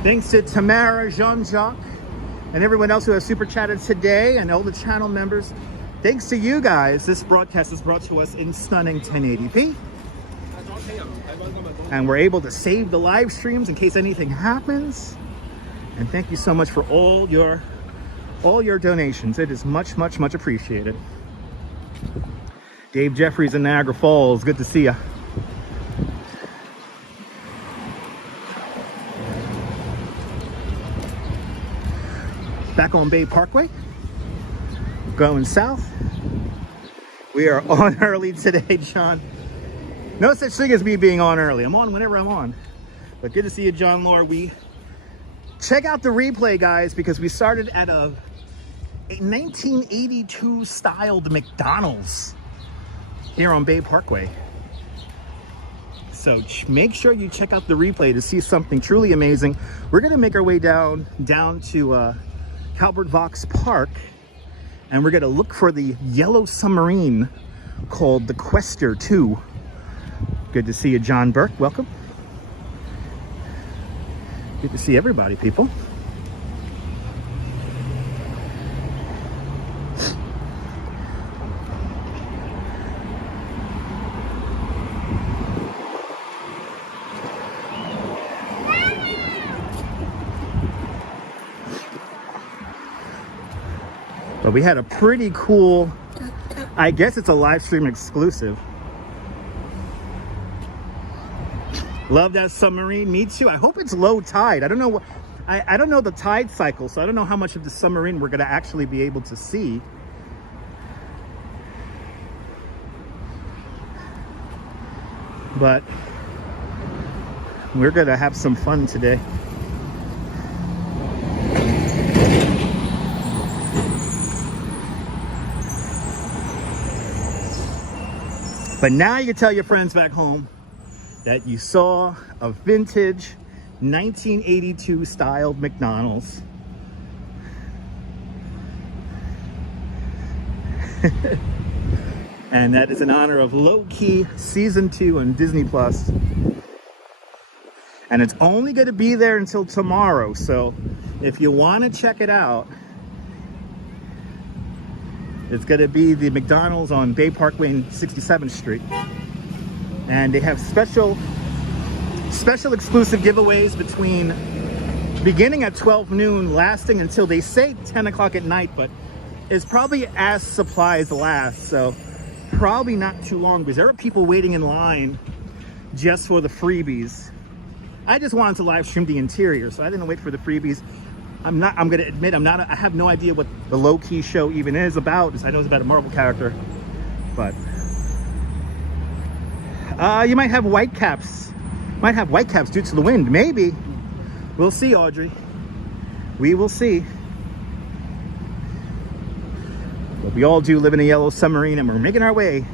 Thanks to Tamara, Jean-Jacques, and everyone else who has super chatted today, and all the channel members. Thanks to you guys, this broadcast is brought to us in stunning 1080p. And we're able to save the live streams in case anything happens. And thank you so much for all your donations. It is much, much, much appreciated. Dave Jeffries in Niagara Falls, good to see ya. Back on Bay Parkway, going south. We are on early today, John. No such thing as me being on early. I'm on whenever I'm on. But good to see you, John Lore. We check out the replay, guys, because we started at a 1982 styled McDonald's here on Bay Parkway. So make sure you check out the replay to see something truly amazing. We're gonna make our way down to Calvert Vaux Park, and we're gonna look for the yellow submarine called the Questor 2. Good to see you, John Burke. Welcome. Good to see everybody, people. But we had a pretty cool, I guess it's a live stream exclusive. Love that submarine. Me too. I hope it's low tide. I don't know what, I don't know the tide cycle, so I don't know how much of the submarine we're gonna actually be able to see. But we're gonna have some fun today. But now you can tell your friends back home that you saw a vintage 1982 styled McDonald's. And that is in honor of Low Key Season 2 on Disney Plus. And it's only going to be there until tomorrow. So if you want to check it out, It's going to be the McDonald's on Bay Parkway and 67th Street. And they have special exclusive giveaways beginning at 12 noon, lasting until they say 10 o'clock at night, but it's probably as supplies last, so probably not too long, because there are people waiting in line just for the freebies. I just wanted to live stream the interior, so I didn't wait for the freebies. I'm gonna admit, I have no idea what the low-key show even is about. I know it's about a Marvel character, but you might have white caps. Might have white caps due to the wind, maybe. We'll see, Audrey. We will see. But we all do live in a yellow submarine, and we're making our way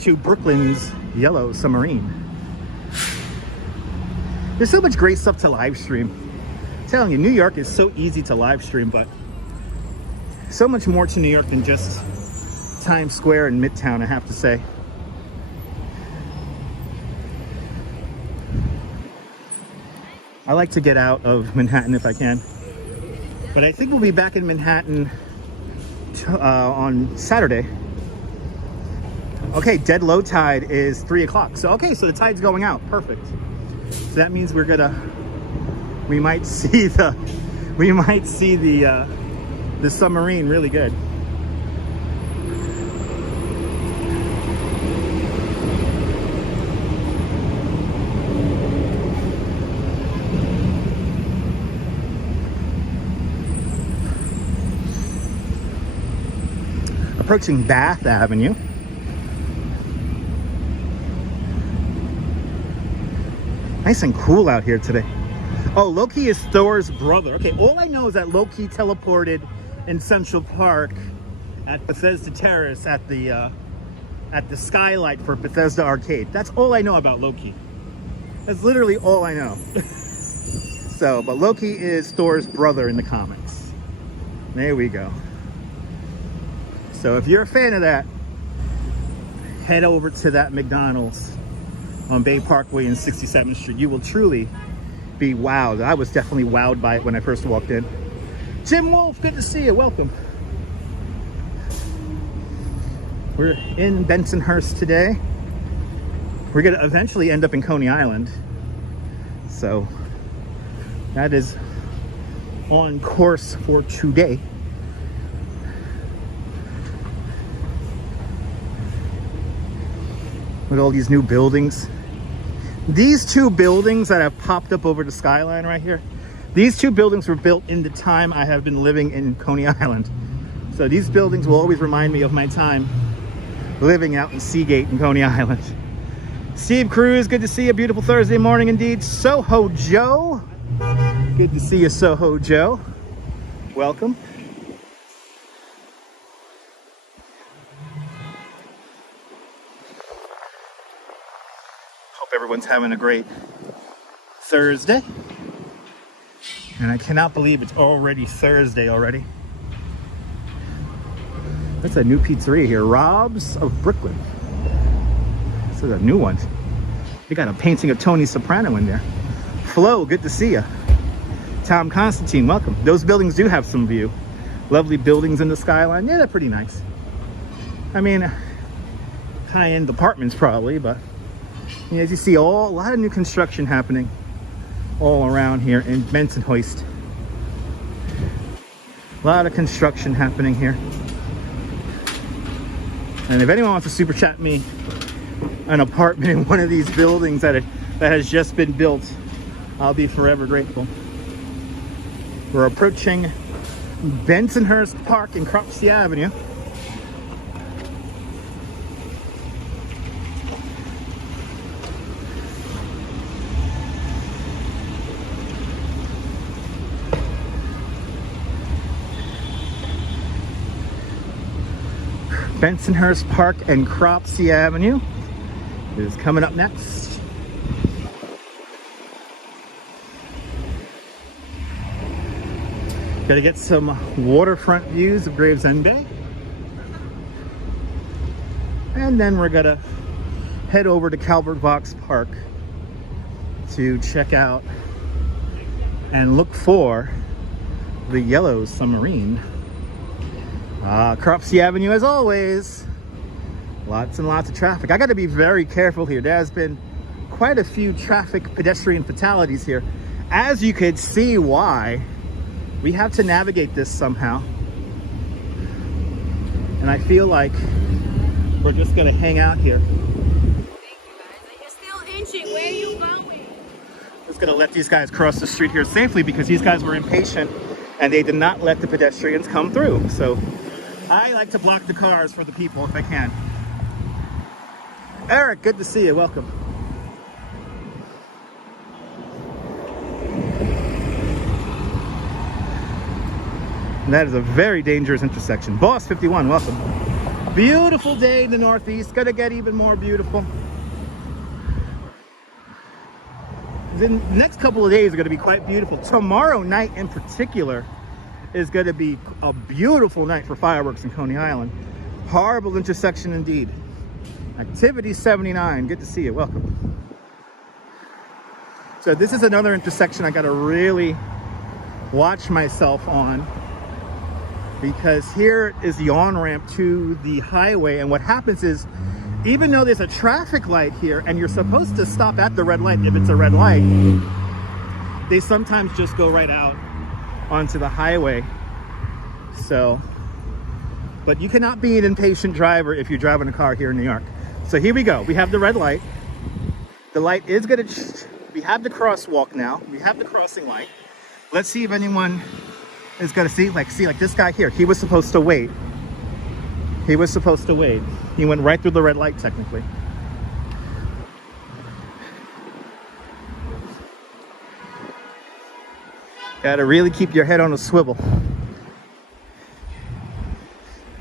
to Brooklyn's yellow submarine. There's so much great stuff to live stream. I'm telling you, New York is so easy to live stream, but so much more to New York than just Times Square and Midtown, I have to say. I like to get out of Manhattan if I can, but I think we'll be back in Manhattan on Saturday. Okay, dead low tide is 3 o'clock. So okay, so the tide's going out. Perfect. So that means we might see the submarine really good. Approaching Bath Avenue. Nice and cool out here today. Oh, Loki is Thor's brother. Okay, all I know is that Loki teleported in Central Park at Bethesda Terrace at the skylight for Bethesda Arcade. That's all I know about Loki. That's literally all I know. So, but Loki is Thor's brother in the comics. There we go. So if you're a fan of that, head over to that McDonald's on Bay Parkway and 67th Street. You will truly be wowed. I was definitely wowed by it when I first walked in. Jim Wolf, good to see you. Welcome. We're in Bensonhurst today. We're going to eventually end up in Coney Island. So that is on course for today. With all these new buildings. These two buildings that have popped up over the skyline right here, these two buildings were built in the time I have been living in Coney Island. So these buildings will always remind me of my time living out in Seagate in Coney Island. Steve Cruz, good to see you. Beautiful Thursday morning indeed. Soho Joe, good to see you, Soho Joe. Welcome. Everyone's having a great Thursday, and I cannot believe it's already Thursday already. That's a new pizzeria here, Rob's of Brooklyn. This is a new one. They got a painting of Tony Soprano in there. Flo, good to see you. Tom Constantine, welcome. Those buildings do have some view. Lovely buildings in the skyline. Yeah, they're pretty nice. I mean, high-end apartments probably, but as you see, a lot of new construction happening all around here in Bensonhurst. A lot of construction happening here. And if anyone wants to super chat me an apartment in one of these buildings that has just been built, I'll be forever grateful. We're approaching Bensonhurst Park and Cropsey Avenue. Bensonhurst Park and Cropsey Avenue is coming up next. Got to get some waterfront views of Gravesend Bay. And then we're going to head over to Calvert Vaux Park to check out and look for the yellow submarine Cropsey Avenue as always. Lots and lots of traffic. I got to be very careful here. There's been quite a few traffic pedestrian fatalities here. As you could see why, we have to navigate this somehow. And I feel like we're just gonna hang out here. Thank you guys. You're still inching. Where are you going? Just gonna let these guys cross the street here safely because these guys were impatient and they did not let the pedestrians come through. So I like to block the cars for the people if I can. Eric, good to see you. Welcome. And that is a very dangerous intersection. Boss 51, welcome. Beautiful day in the Northeast. Gonna get even more beautiful. The next couple of days are gonna be quite beautiful. Tomorrow night in particular is gonna be a beautiful night for fireworks in Coney Island. Horrible intersection indeed. Activity 79, good to see you, welcome. So this is another intersection I gotta really watch myself on, because here is the on-ramp to the highway, and what happens is, even though there's a traffic light here and you're supposed to stop at the red light if it's a red light, they sometimes just go right out onto the highway. So, but you cannot be an impatient driver if you're driving a car here in New York. So here we go. We have the red light. The light is gonna, we have the crosswalk now. We have the crossing light. Let's see if anyone is gonna see like this guy here. He was supposed to wait. He was supposed to wait. He went right through the red light technically. Gotta really keep your head on a swivel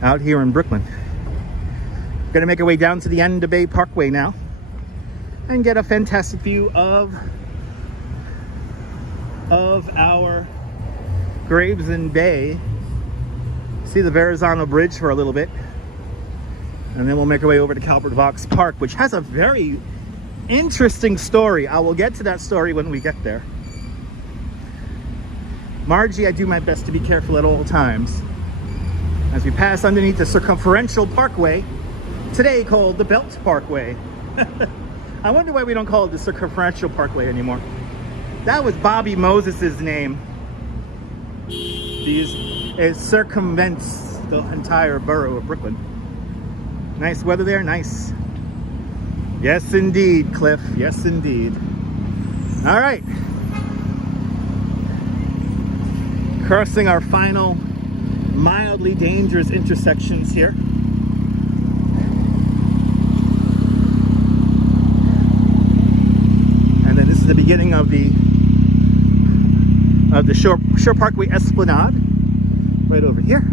out here in Brooklyn. Gonna make our way down to the end of Bay Parkway now and get a fantastic view of our Gravesend Bay. See the Verrazano Bridge for a little bit, and then we'll make our way over to Calvert Vaux Park, which has a very interesting story. I will get to that story when we get there. Margie, I do my best to be careful at all times as we pass underneath the circumferential parkway, today called the Belt Parkway. I wonder why we don't call it the circumferential parkway anymore. That was Bobby Moses's name. It circumvents the entire borough of Brooklyn. Nice weather there, nice. Yes indeed, Cliff, yes indeed. All right. Crossing our final mildly dangerous intersections here. And then this is the beginning of the Shore Parkway Esplanade, right over here.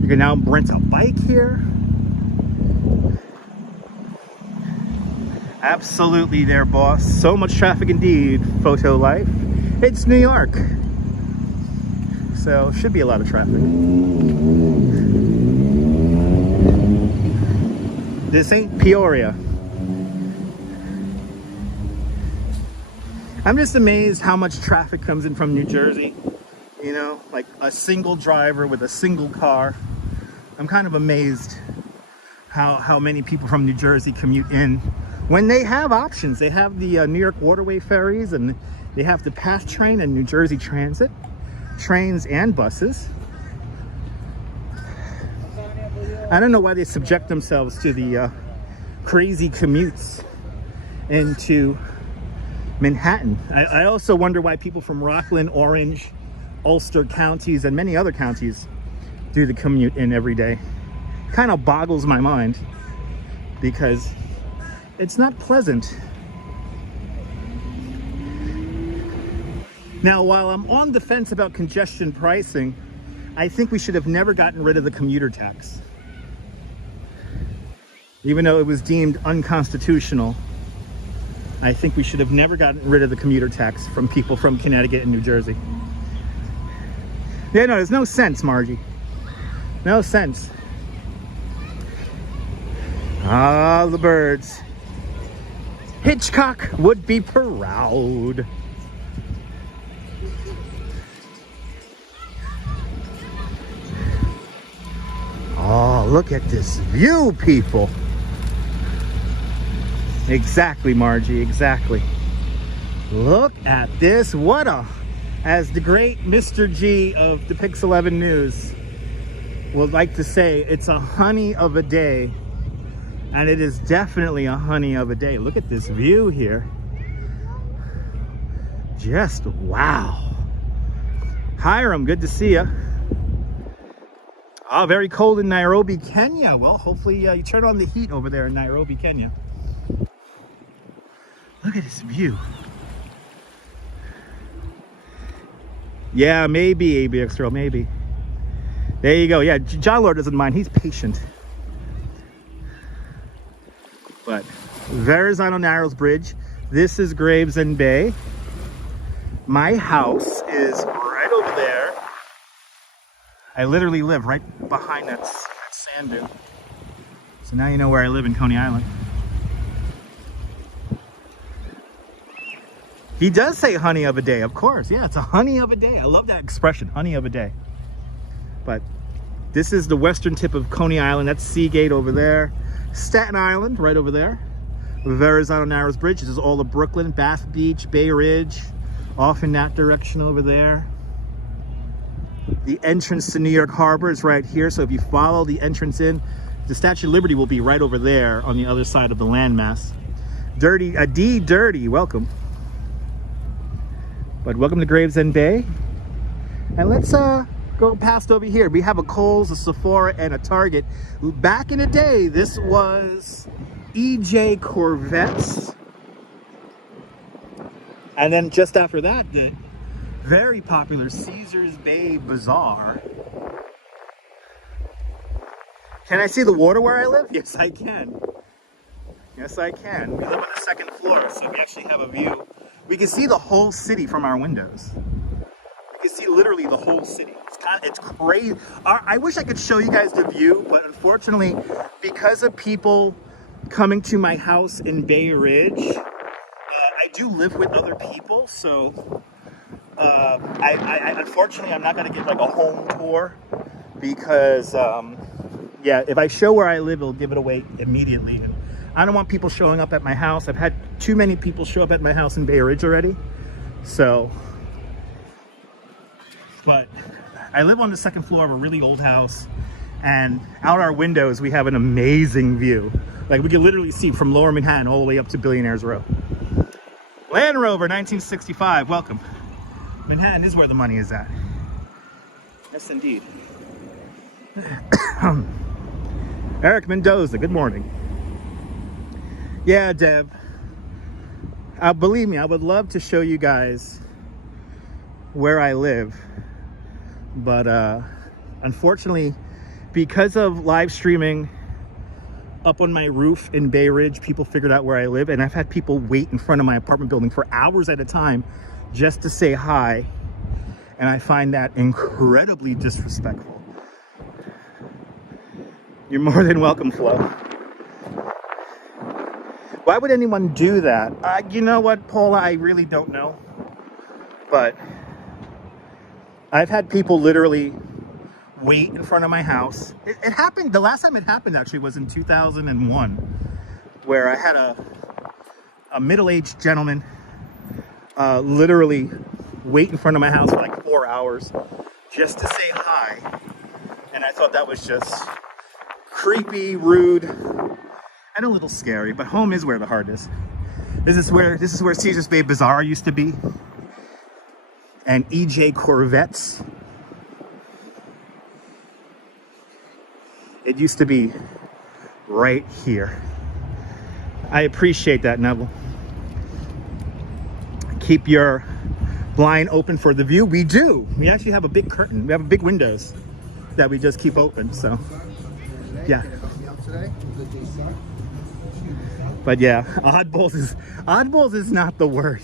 You can now rent a bike here. Absolutely there, boss. So much traffic indeed, photo life. It's New York. So should be a lot of traffic. This ain't Peoria. I'm just amazed how much traffic comes in from New Jersey. You know, like a single driver with a single car. I'm kind of amazed how many people from New Jersey commute in when they have options. They have the New York Waterway ferries, and they have the PATH train and New Jersey Transit, trains and buses. I don't know why they subject themselves to the crazy commutes into Manhattan. I also wonder why people from Rockland, Orange, Ulster counties, and many other counties do the commute in every day. Kind of boggles my mind because it's not pleasant. Now, while I'm on the fence about congestion pricing, I think we should have never gotten rid of the commuter tax. Even though it was deemed unconstitutional, I think we should have never gotten rid of the commuter tax from people from Connecticut and New Jersey. Yeah, no, there's no sense, Margie. No sense. Ah, the birds. Hitchcock would be proud. Look at this view, people. Exactly, Margie, exactly. Look at this. What a, as the great Mr. G of the Pix 11 News would like to say, it's a honey of a day. And it is definitely a honey of a day. Look at this view here. Just wow. Hiram, good to see you. Oh, very cold in Nairobi, Kenya. Well, hopefully you turn on the heat over there in Nairobi, Kenya. Look at this view. Yeah, maybe, ABX Girl, maybe. There you go. Yeah, John Lord doesn't mind. He's patient. But Verrazano Narrows Bridge. This is Gravesend Bay. My house is right over there. I literally live right behind that sand dune. So now you know where I live in Coney Island. He does say honey of a day, of course. Yeah, it's a honey of a day. I love that expression, honey of a day. But this is the western tip of Coney Island. That's Seagate over there. Staten Island, right over there. Verrazano Narrows Bridge. This is all of Brooklyn, Bath Beach, Bay Ridge, off in that direction over there. The entrance to New York Harbor is right here. So if you follow the entrance in, the Statue of Liberty will be right over there on the other side of the landmass. Dirty, D Dirty, welcome. But welcome to Gravesend Bay. And let's go past over here. We have a Kohl's, a Sephora, and a Target. Back in the day, this was EJ Corvettes. And then just after that, the very popular Caesars Bay Bazaar. Can I see the water where I live? Yes, I can. Yes, I can. We live on the second floor, so we actually have a view. We can see the whole city from our windows. We can see literally the whole city. It's crazy. I wish I could show you guys the view, but unfortunately, because of people coming to my house in Bay Ridge, I do live with other people, so unfortunately, I'm not going to get like a home tour because, yeah, if I show where I live, it'll give it away immediately. I don't want people showing up at my house. I've had too many people show up at my house in Bay Ridge already. So, but I live on the second floor of a really old house, and out our windows, we have an amazing view. Like we can literally see from Lower Manhattan all the way up to Billionaires Row. Land Rover 1965, welcome. Manhattan is where the money is at. Yes, indeed. Eric Mendoza, good morning. Yeah, Deb. Believe me, I would love to show you guys where I live. But unfortunately, because of live streaming up on my roof in Bay Ridge, people figured out where I live. And I've had people wait in front of my apartment building for hours at a time just to say hi. And I find that incredibly disrespectful. You're more than welcome, Flo. Why would anyone do that? You know what, Paula? I really don't know. But I've had people literally wait in front of my house. It happened, the last time it happened actually was in 2001, where I had a middle-aged gentleman literally wait in front of my house for like 4 hours just to say hi. And I thought that was just creepy, rude, and a little scary, but home is where the heart is. This is where Caesars Bay Bazaar used to be. And EJ Corvettes. It used to be right here. I appreciate that, Neville. Keep your blind open for the view. We do. We actually have a big curtain. We have big windows that we just keep open, so yeah. But yeah, oddballs is not the word.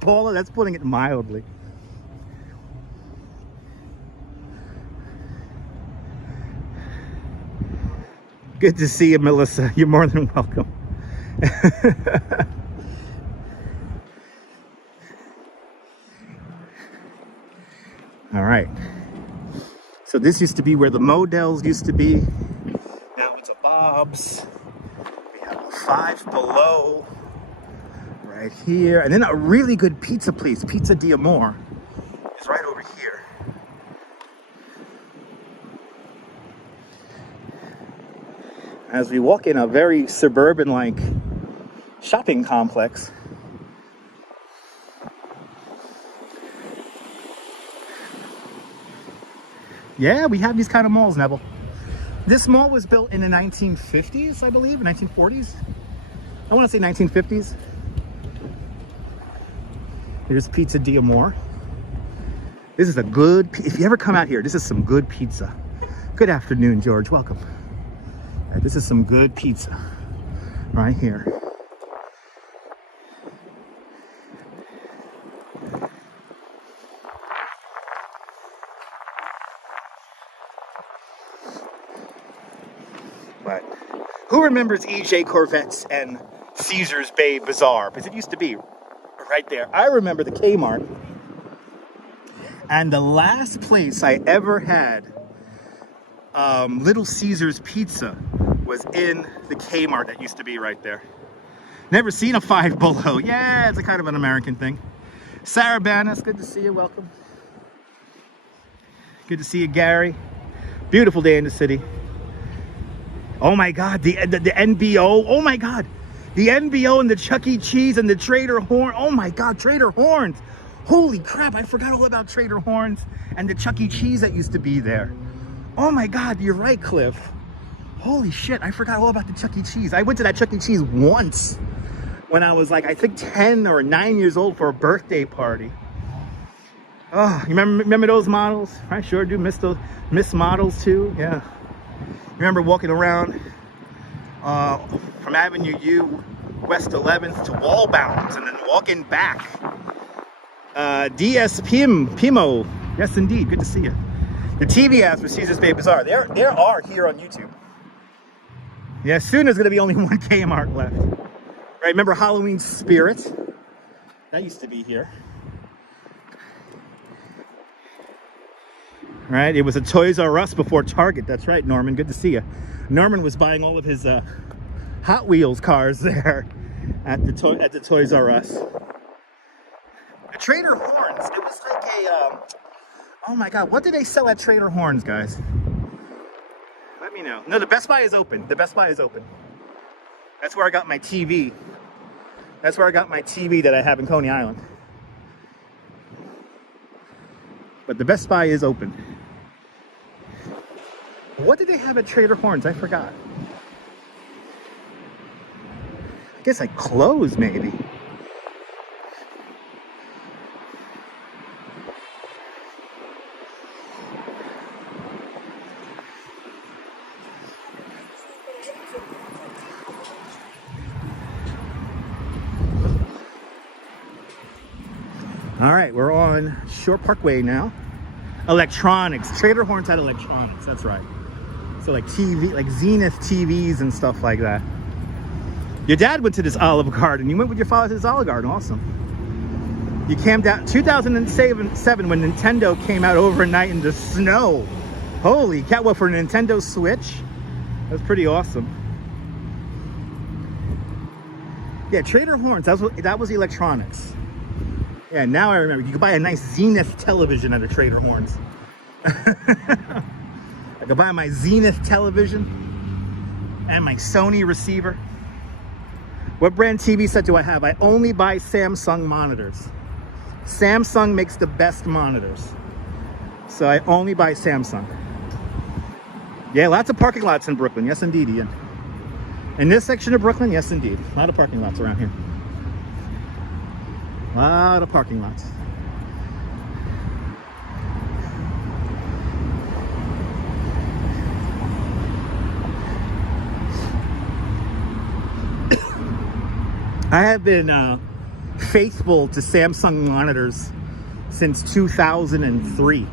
Paula, that's putting it mildly. Good to see you, Melissa. You're more than welcome. All right. So this used to be where the Models used to be. Now it's a Bob's. We have a Five Below right here. And then a really good pizza place, Pizza D'Amore, is right over here. As we walk in a very suburban-like shopping complex. Yeah, we have these kind of malls, Neville. This mall was built in the 1950s, I believe, 1940s. I want to say 1950s. Here's Pizza D'Amore. This is a good, if you ever come out here, this is some good pizza. Good afternoon, George, welcome. All right, this is some good pizza right here. But who remembers EJ Corvettes and Caesar's Bay Bazaar? Because it used to be right there. I remember the Kmart. And the last place I ever had Little Caesar's Pizza was in the Kmart that used to be right there. Never seen a Five Below. Yeah, it's a kind of an American thing. Sarah Banas, good to see you. Welcome. Good to see you, Gary. Beautiful day in the city. Oh my God, the NBO. Oh my God, the NBO and the Chuck E. Cheese and the Trader Horn. Oh my God, Trader Horns. Holy crap, I forgot all about Trader Horns and the Chuck E. Cheese that used to be there. Oh my God, you're right, Cliff. Holy shit, I forgot all about the Chuck E. Cheese. I went to that Chuck E. Cheese once when I was like, I think 10 or 9 years old for a birthday party. Oh, you remember those models? I sure do miss models too, yeah. Remember walking around from Avenue U, West 11th to Wallbounds, and then walking back. DS Pimo, yes indeed, good to see you. The TV ads for Caesar's Bay Bazaar, there are here on YouTube. Yeah, soon there's gonna be only one Kmart left. Right, remember Halloween Spirit? That used to be here. Right, it was a Toys R Us before Target. That's right, Norman, good to see you. Norman was buying all of his Hot Wheels cars there at the Toys R Us. Trader Horns, it was like a, oh my God, what did they sell at Trader Horns, guys? Let me know. No, the Best Buy is open. The Best Buy is open. That's where I got my TV. That's where I got my TV that I have in Coney Island. But the Best Buy is open. What did they have at Trader Horns? I forgot. I guess like clothes, maybe. All right, we're on Shore Parkway now. Electronics. Trader Horns had electronics, that's right. So like TV, like Zenith TVs and stuff like that. Your dad went to this Olive Garden. You went with your father to this Olive Garden, awesome. You came down 2007 when Nintendo came out overnight in the snow. Holy cow, what, for a Nintendo Switch? That's pretty awesome. Yeah, Trader Horns, that was electronics. Yeah, now I remember. You could buy a nice Zenith television at a Trader Horns. I could buy my Zenith television and my Sony receiver. What brand TV set do I have? I only buy Samsung monitors. Samsung makes the best monitors. So I only buy Samsung. Yeah, lots of parking lots in Brooklyn. Yes, indeed, Ian. In this section of Brooklyn, yes, indeed. A lot of parking lots around here. A lot of parking lots. I have been faithful to Samsung monitors since 2003.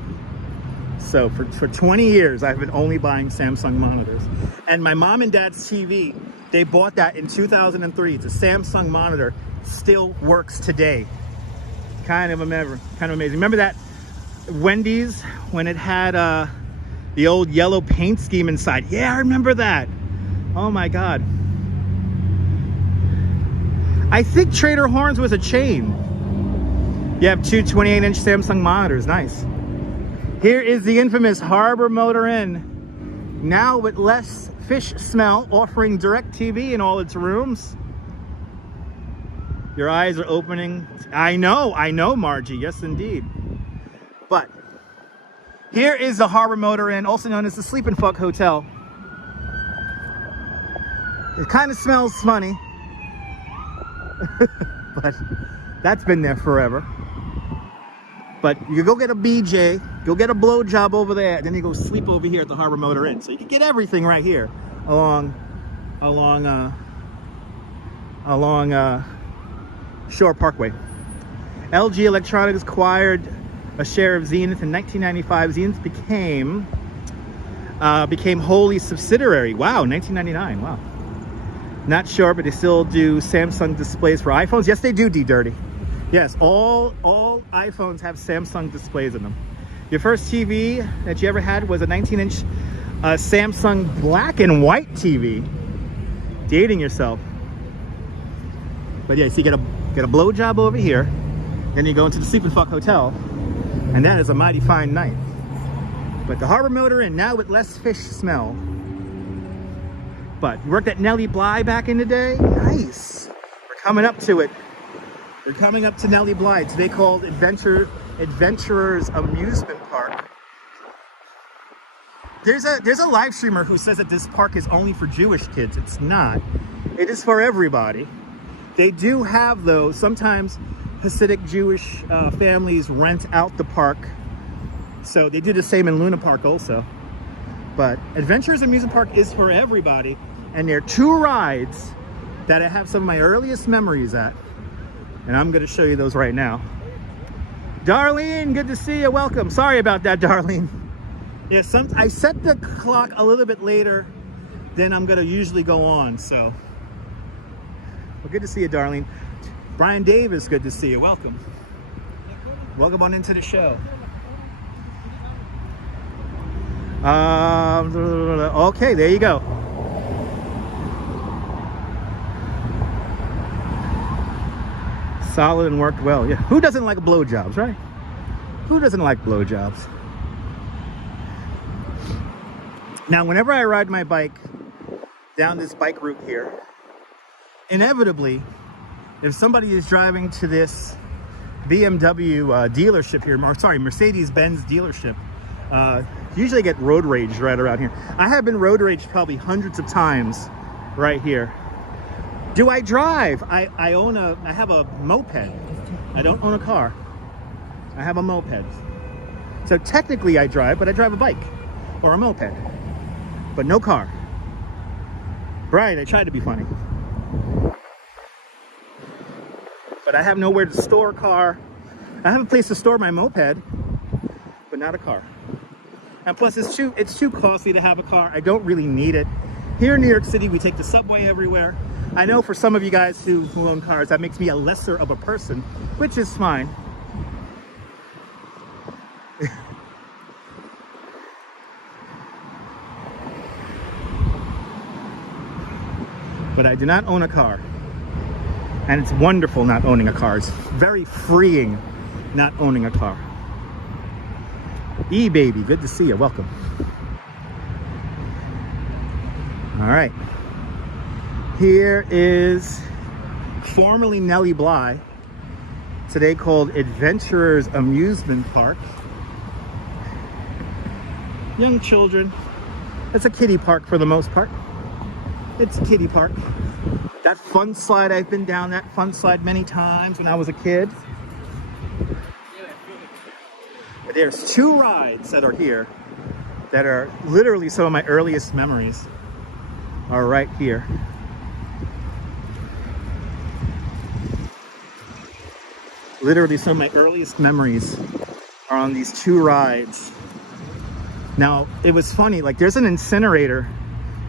So for 20 years, I've been only buying Samsung monitors. And my mom and dad's TV, they bought that in 2003. It's a Samsung monitor, still works today. Kind of amazing. Remember that Wendy's when it had The old yellow paint scheme inside. Yeah, I remember that. Oh my God. I think Trader Horns was a chain. You have two 28-inch Samsung monitors. Nice. Here is the infamous Harbor Motor Inn. Now with less fish smell, offering direct TV in all its rooms. Your eyes are opening. I know, Margie. Yes, indeed. But here is the Harbor Motor Inn, also known as the Sleep and Fuck Hotel. It kind of smells funny, but that's been there forever. But you go get a BJ, go get a blowjob over there, then you go sleep over here at the Harbor Motor Inn. So you can get everything right here along Shore Parkway. LG Electronics acquired a share of Zenith in 1995. Zenith became wholly subsidiary. Wow, 1999. Wow. Not sure, but they still do Samsung displays for iPhones. Yes, they do, D-Dirty. Yes, all iPhones have Samsung displays in them. Your first TV that you ever had was a 19-inch Samsung black and white TV. Dating yourself. But yeah, so you get a blowjob over here, then you go into the Sleep and Fuck Hotel, and that is a mighty fine night. But the Harbor Motor Inn, now with less fish smell. But you worked at Nellie Bly back in the day? Nice. We're coming up to it. We're coming up to Nellie Bly, today called Adventurers Amusement Park. There's a live streamer who says that this park is only for Jewish kids. It's not. It is for everybody. They do have, though, sometimes Hasidic Jewish families rent out the park. So they do the same in Luna Park also. But Adventurers Amusement Park is for everybody. And there are two rides that I have some of my earliest memories at. And I'm going to show you those right now. Darlene, good to see you. Welcome. Sorry about that, Darlene. Yeah, I set the clock a little bit later than I'm going to usually go on. So, well, good to see you, Darlene. Brian Davis, good to see you. Welcome. Welcome on into the show. Okay, there you go. Solid and worked well. Yeah. Who doesn't like blowjobs, right? Who doesn't like blowjobs? Now, whenever I ride my bike down this bike route here, inevitably, if somebody is driving to this BMW dealership here, or sorry, Mercedes-Benz dealership, usually get road rage right around here. I have been road raged probably hundreds of times right here. Do I drive? I have a moped. I don't own a car. I have a moped. So technically I drive, but I drive a bike or a moped, but no car. Right, I tried to be funny. But I have nowhere to store a car. I have a place to store my moped, but not a car. And plus it's too costly to have a car. I don't really need it. Here in New York City, we take the subway everywhere. I know for some of you guys who own cars, that makes me a lesser of a person, which is fine. But I do not own a car. And it's wonderful not owning a car. It's very freeing not owning a car. E-baby, good to see you. Welcome. All right. Here is formerly Nellie Bly, today called Adventurers Amusement Park. Young children. It's a kiddie park for the most part. It's a kiddie park. That fun slide, I've been down that fun slide many times when I was a kid. But there's two rides that are here that are literally some of my earliest memories are right here. Literally some of my earliest memories are on these two rides. Now, it was funny, like there's an incinerator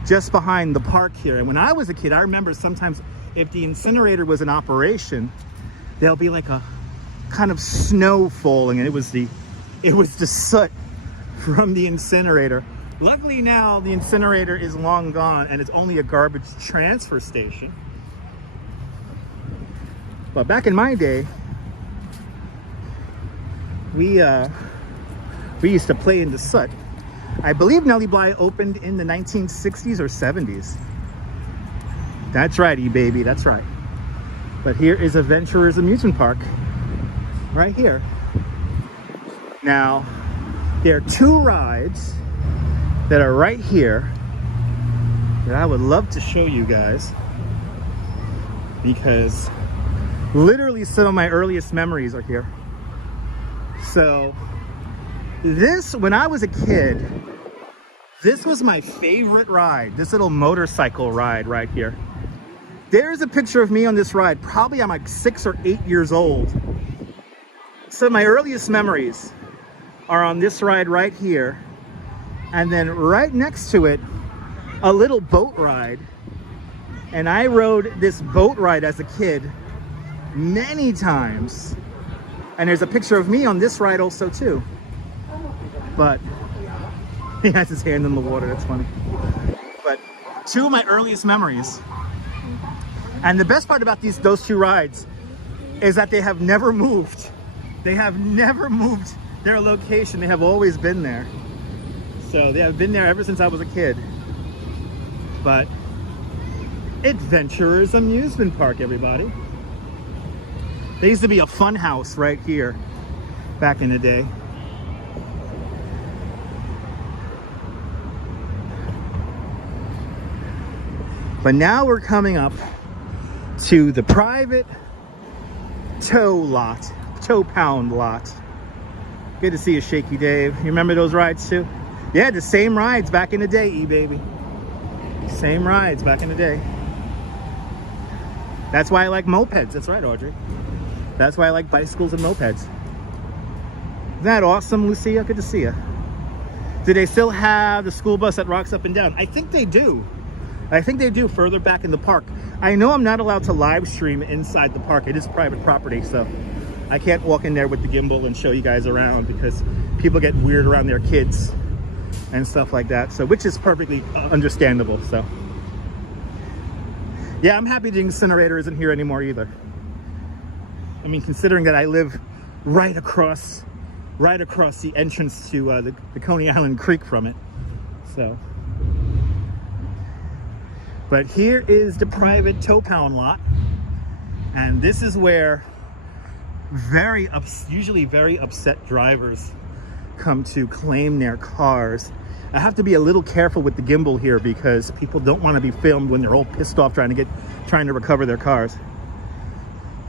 just behind the park here. And when I was a kid, I remember sometimes if the incinerator was in operation, there'll be like a kind of snow falling, and it was the soot from the incinerator Luckily now the incinerator is long gone and it's only a garbage transfer station. But back in my day, we used to play in the soot. I believe Nellie Bly opened in the 1960s or 70s. That's right, E-baby, that's right. But here is Adventurers Amusement Park, right here. Now, there are two rides that are right here that I would love to show you guys, because literally some of my earliest memories are here. So this, when I was a kid, this was my favorite ride, this little motorcycle ride right here. There's a picture of me on this ride. Probably I'm like 6 or 8 years old. So my earliest memories are on this ride right here. And then right next to it, a little boat ride. And I rode this boat ride as a kid many times. And there's a picture of me on this ride also too. But he has his hand in the water, that's funny. But two of my earliest memories. And the best part about those two rides is that they have never moved. They have never moved their location. They have always been there. So they have been there ever since I was a kid. But Adventurers Amusement Park, everybody. There used to be a fun house right here back in the day. But now we're coming up to the private tow pound lot. Good to see you, Shaky Dave. You remember those rides too? Yeah, the same rides back in the day, E-baby. Same rides back in the day. That's why I like mopeds. That's right, Audrey. That's why I like bicycles and mopeds. Isn't that awesome, Lucia? Good to see you. Do they still have the school bus that rocks up and down? I think they do. I think they do further back in the park. I know I'm not allowed to live stream inside the park. It is private property, so I can't walk in there with the gimbal and show you guys around because people get weird around their kids and stuff like that. So, which is perfectly understandable. So, yeah, I'm happy the incinerator isn't here anymore either. I mean, considering that I live right across the entrance to the Coney Island Creek from it. So. But here is the private tow pound lot, and this is where usually very upset drivers come to claim their cars. I have to be a little careful with the gimbal here because people don't want to be filmed when they're all pissed off trying to recover their cars.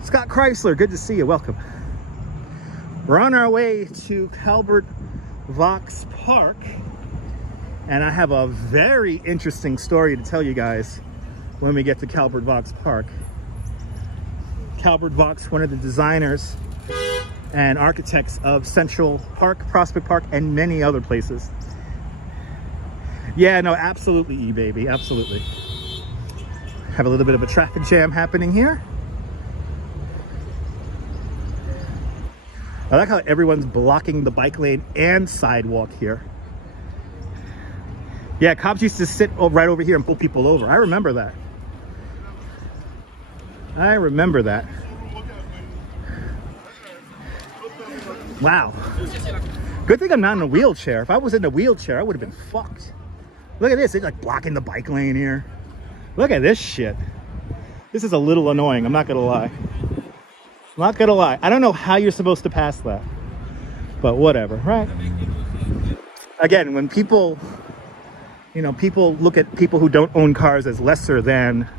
Scott Chrysler, good to see you. Welcome. We're on our way to Calvert Vaux Park. And I have a very interesting story to tell you guys when we get to Calvert Vaux Park. Calvert Vaux, one of the designers and architects of Central Park, Prospect Park, and many other places. Yeah, no, absolutely, E-baby, absolutely. Have a little bit of a traffic jam happening here. I like how everyone's blocking the bike lane and sidewalk here. Yeah, cops used to sit right over here and pull people over. I remember that. I remember that. Wow. Good thing I'm not in a wheelchair. If I was in a wheelchair, I would have been fucked. Look at this. It's like blocking the bike lane here. Look at this shit. This is a little annoying. I'm not going to lie. I'm not going to lie. I don't know how you're supposed to pass that. But whatever, right? Again, when people... You know, people look at people who don't own cars as lesser than,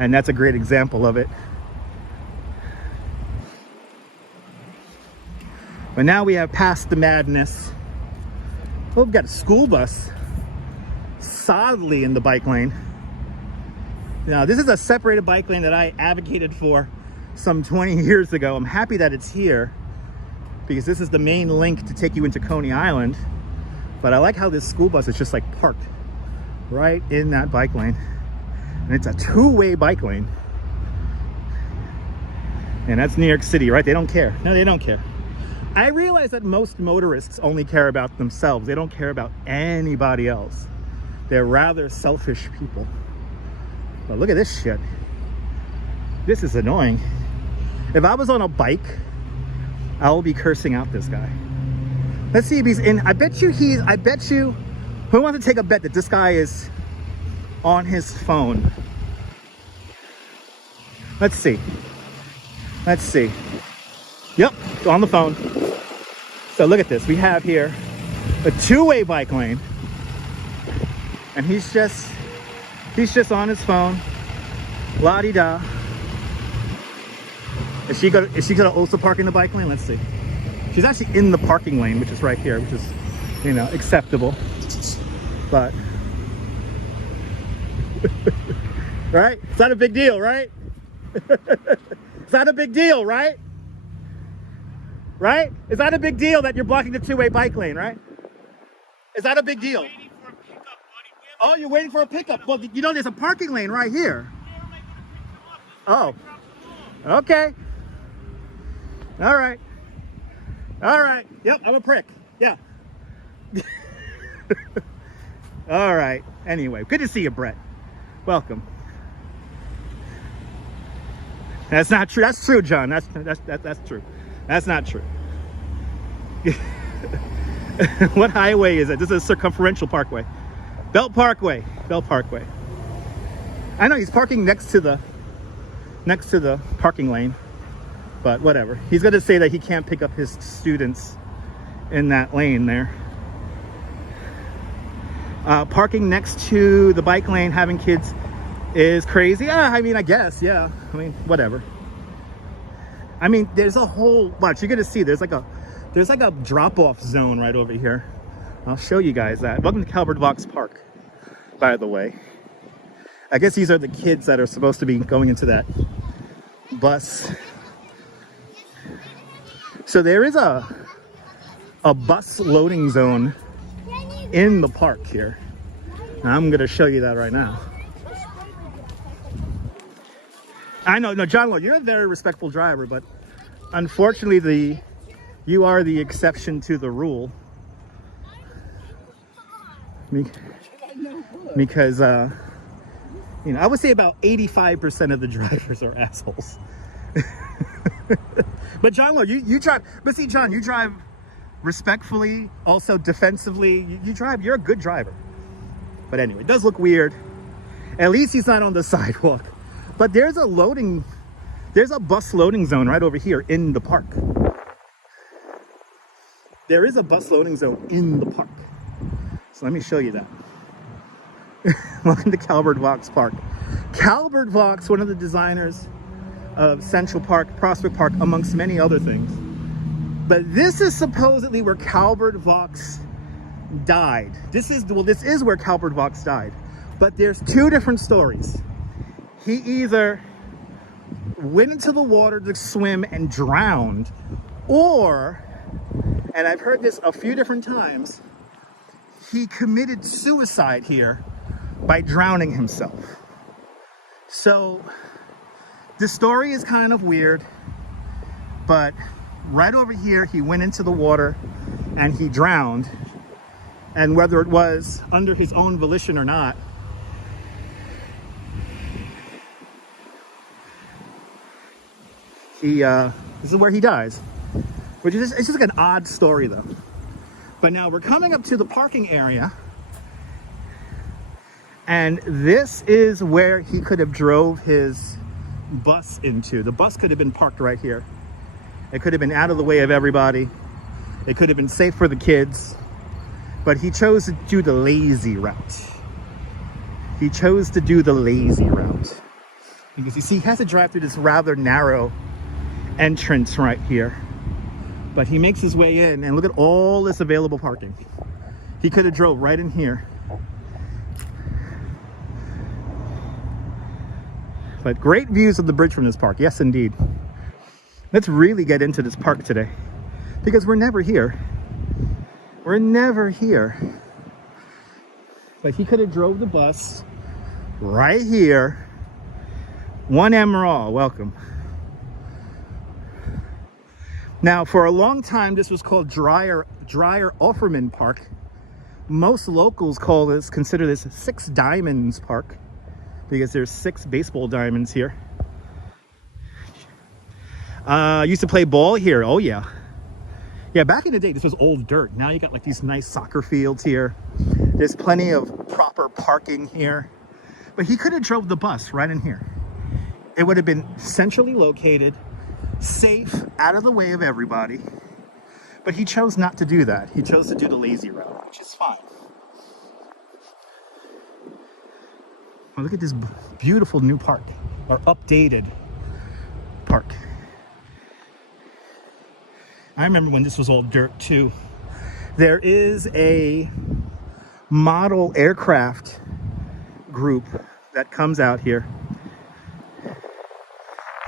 and that's a great example of it. But now we have passed the madness. Oh, we've got a school bus solidly in the bike lane. Now, this is a separated bike lane that I advocated for some 20 years ago. I'm happy that it's here because this is the main link to take you into Coney Island. But I like how this school bus is just like parked right in that bike lane. And it's a two-way bike lane. And that's New York City, right? They don't care. No, they don't care. I realize that most motorists only care about themselves. They don't care about anybody else. They're rather selfish people. But look at this shit. This is annoying. If I was on a bike, I will be cursing out this guy. Let's see if he's in. I bet you, who wants to take a bet that this guy is on his phone? Let's see. Let's see. Yep, on the phone. So look at this. We have here a two-way bike lane. And he's just on his phone. La-di-da. Is she gonna also park in the bike lane? Let's see. She's actually in the parking lane, which is right here, which is, you know, acceptable. But right? It's not a big deal, right? It's not a big deal, right? Right? It's not a big deal that you're blocking the two-way bike lane, right? Is that a big deal? Oh, you're waiting for a pickup. Well, you know, there's a parking lane right here. Oh, okay. All right. All right. Yep, I'm a prick. Yeah. All right. Anyway, good to see you, Brett. Welcome. That's not true. That's true, John. That's true. That's not true. What highway is it? This is a circumferential parkway. Belt Parkway. Belt Parkway. I know he's parking next to the parking lane, but whatever. He's going to say that he can't pick up his students in that lane there. Parking next to the bike lane, having kids is crazy. I mean, I guess, yeah. I mean, whatever. I mean, there's a whole watch. You're gonna see there's like a drop-off zone right over here. I'll show you guys that. Welcome to Calvert Vaux Park, by the way. I guess these are the kids that are supposed to be going into that bus. So there is a bus loading zone in the park here. And I'm gonna show you that right now. I know, no, John Lord, you're a very respectful driver, but unfortunately, you are the exception to the rule. Because, you know, I would say about 85% of the drivers are assholes. But John Lord, you drive, but see, John, you drive respectfully, also defensively. You drive, you're a good driver. But anyway, it does look weird. At least he's not on the sidewalk. But there's a bus loading zone right over here in the park. There is a bus loading zone in the park. So let me show you that. Welcome to Calvert Vaux Park. Calvert Vaux, one of the designers of Central Park, Prospect Park, amongst many other things. But this is supposedly where Calvert Vaux died. This is where Calvert Vaux died. But there's two different stories. He either went into the water to swim and drowned, or, and I've heard this a few different times, he committed suicide here by drowning himself. So the story is kind of weird, but right over here, he went into the water and he drowned. And whether it was under his own volition or not, this is where he dies, which is it's just like an odd story though. But now we're coming up to the parking area, and this is where he could have drove his bus into. The bus could have been parked right here. It could have been out of the way of everybody. It could have been safe for the kids, but he chose to do the lazy route. He chose to do the lazy route because you see, he has to drive through this rather narrow entrance right here, but he makes his way in, and look at all this available parking. He could have drove right in here, but great views of the bridge from this park. Yes, indeed. Let's really get into this park today because we're never here. We're never here. But he could have drove the bus right here. 1M Raw, welcome. Now, for a long time, this was called Dreyer Offerman Park. Most locals consider this Six Diamonds Park because there's 6 baseball diamonds here. Used to play ball here. Oh yeah. Yeah, back in the day, this was old dirt. Now you got like these nice soccer fields here. There's plenty of proper parking here. But he could have drove the bus right in here. It would have been centrally located, safe, out of the way of everybody. But he chose not to do that. He chose to do the lazy route, which is fine. Well, look at this beautiful new park, or updated park. I remember when this was all dirt too. There is a model aircraft group that comes out here.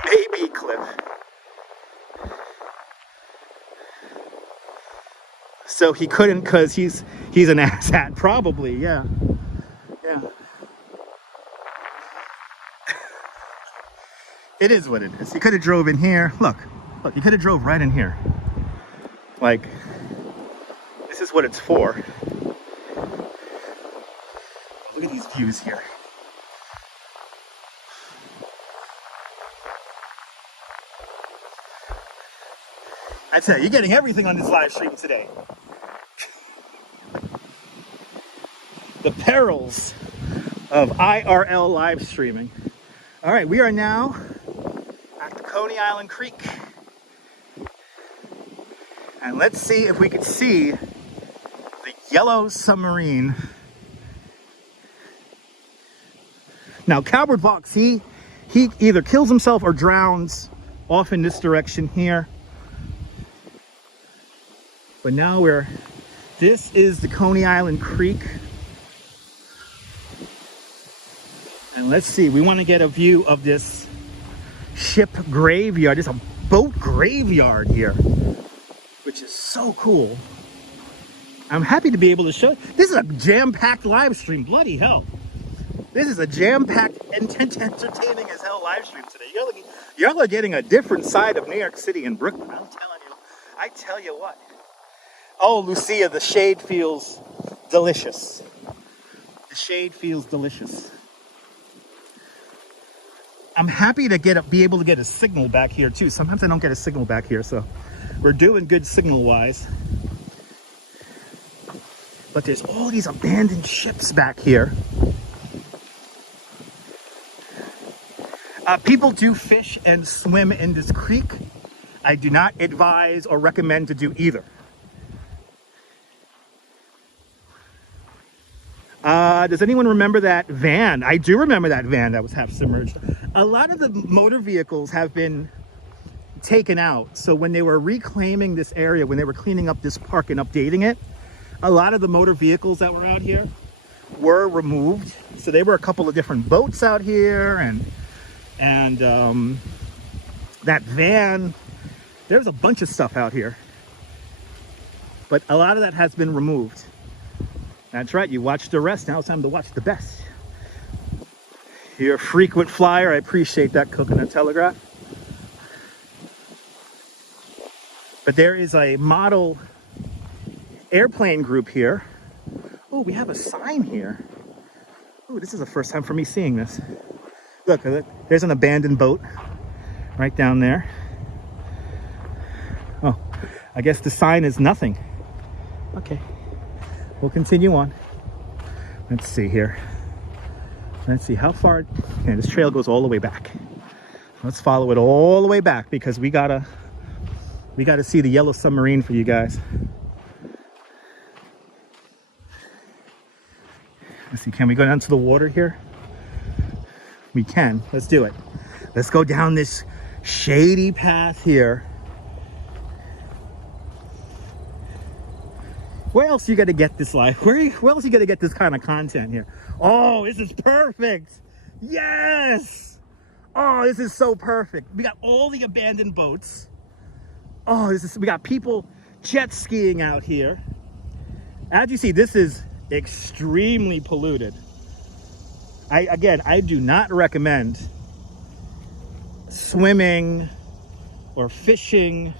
Maybe Cliff. So he couldn't because he's an asshat, probably, yeah. Yeah. It is what it is. He could have drove in here. Look, he could have drove right in here. Like, this is what it's for. Look at these views here. I tell you, you're getting everything on this live stream today. The perils of IRL live streaming. All right, we are now at the Coney Island Creek. And let's see if we can see the yellow submarine. Now, Calvert Vaux, he either kills himself or drowns off in this direction here. But now this is the Coney Island Creek. And let's see, we want to get a view of this ship graveyard. There's a boat graveyard here, which is so cool. I'm happy to be able to show. This is a jam-packed live stream. Bloody hell. This is a jam-packed and entertaining as hell live stream today. Y'all are getting a different side of New York City and Brooklyn. I'm telling you. I tell you what. Oh, Lucia, the shade feels delicious. The shade feels delicious. I'm happy to be able to get a signal back here too. Sometimes I don't get a signal back here, so we're doing good signal-wise. But there's all these abandoned ships back here. People do fish and swim in this creek. I do not advise or recommend to do either. Does anyone remember that van? I do remember that van that was half submerged. A lot of the motor vehicles have been taken out. So when they were reclaiming this area, when they were cleaning up this park and updating it, a lot of the motor vehicles that were out here were removed. So there were a couple of different boats out here and that van. There's a bunch of stuff out here. But a lot of that has been removed. That's right, you watched the rest, now it's time to watch the best. You're a frequent flyer, I appreciate that, Coconut Telegraph. But there is a model airplane group here. Oh, we have a sign here. Oh, this is the first time for me seeing this. Look, there's an abandoned boat right down there. Oh, I guess the sign is nothing. Okay. We'll continue on. Let's see here. Let's see how far. Okay, this trail goes all the way back. Let's follow it all the way back because we gotta see the yellow submarine for you guys. Let's see, can we go down to the water here? We can. Let's do it. Let's go down this shady path here. Where else you got to get this live? Where else you got to get this kind of content here? Oh, this is perfect. Yes. Oh, this is so perfect. We got all the abandoned boats. Oh, we got people jet skiing out here. As you see, this is extremely polluted. I do not recommend swimming or fishing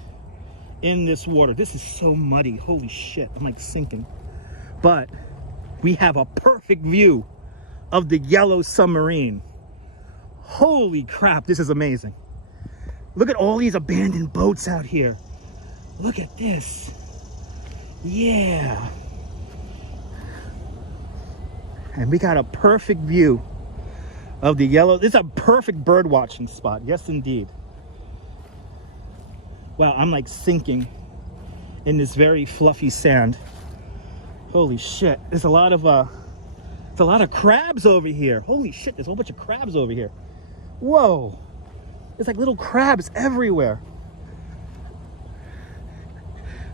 in this water. This is so muddy. Holy shit. I'm like sinking. But we have a perfect view of the yellow submarine. Holy crap, this is amazing. Look at all these abandoned boats out here. Look at this. Yeah. And we got a perfect view of the yellow. This is a perfect bird watching spot. Yes, indeed. Wow, I'm like sinking in this very fluffy sand. Holy shit. There's a lot of crabs over here. Holy shit, there's a whole bunch of crabs over here. Whoa. There's like little crabs everywhere.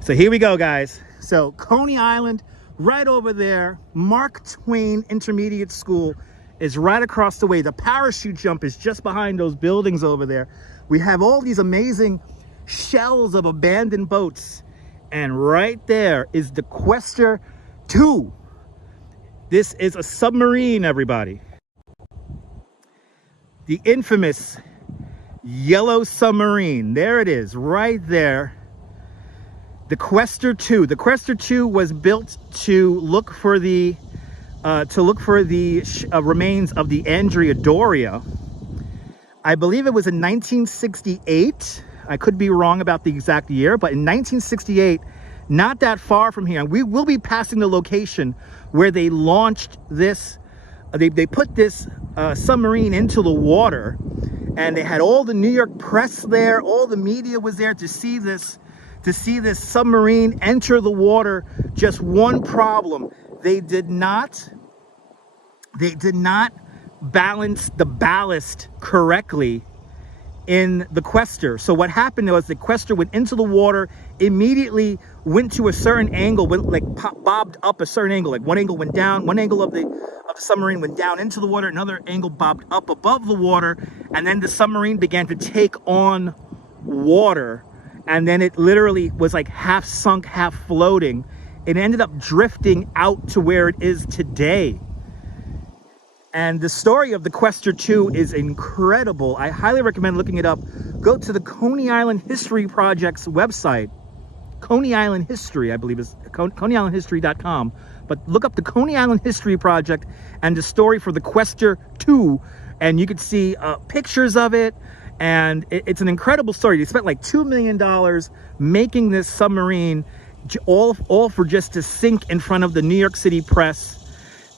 So here we go, guys. So Coney Island, right over there. Mark Twain Intermediate School is right across the way. The parachute jump is just behind those buildings over there. We have all these amazing shells of abandoned boats. And right there is the Questor 2. This is a submarine, everybody. The infamous yellow submarine. There it is, right there. The Questor 2. The Questor 2 was built to look for the remains of the Andrea Doria. I believe it was in 1968. I could be wrong about the exact year, but in 1968, not that far from here, and we will be passing the location where they launched this. They put this submarine into the water, and they had all the New York press there. All the media was there to see this submarine enter the water. Just one problem: they did not balance the ballast correctly in the Questor. So what happened was the Questor went into the water, immediately went to a certain angle, bobbed up a certain angle. Like one angle went down, one angle of the submarine went down into the water, another angle bobbed up above the water, and then the submarine began to take on water, and then it literally was like half sunk, half floating. It ended up drifting out to where it is today. And the story of the Questor 2 is incredible. I highly recommend looking it up. Go to the Coney Island History Project's website. Coney Island History, I believe, is coneyislandhistory.com. But look up the Coney Island History Project and the story for the Questor 2, and you could see pictures of it. And it's an incredible story. They spent like $2 million making this submarine, all for just to sink in front of the New York City press.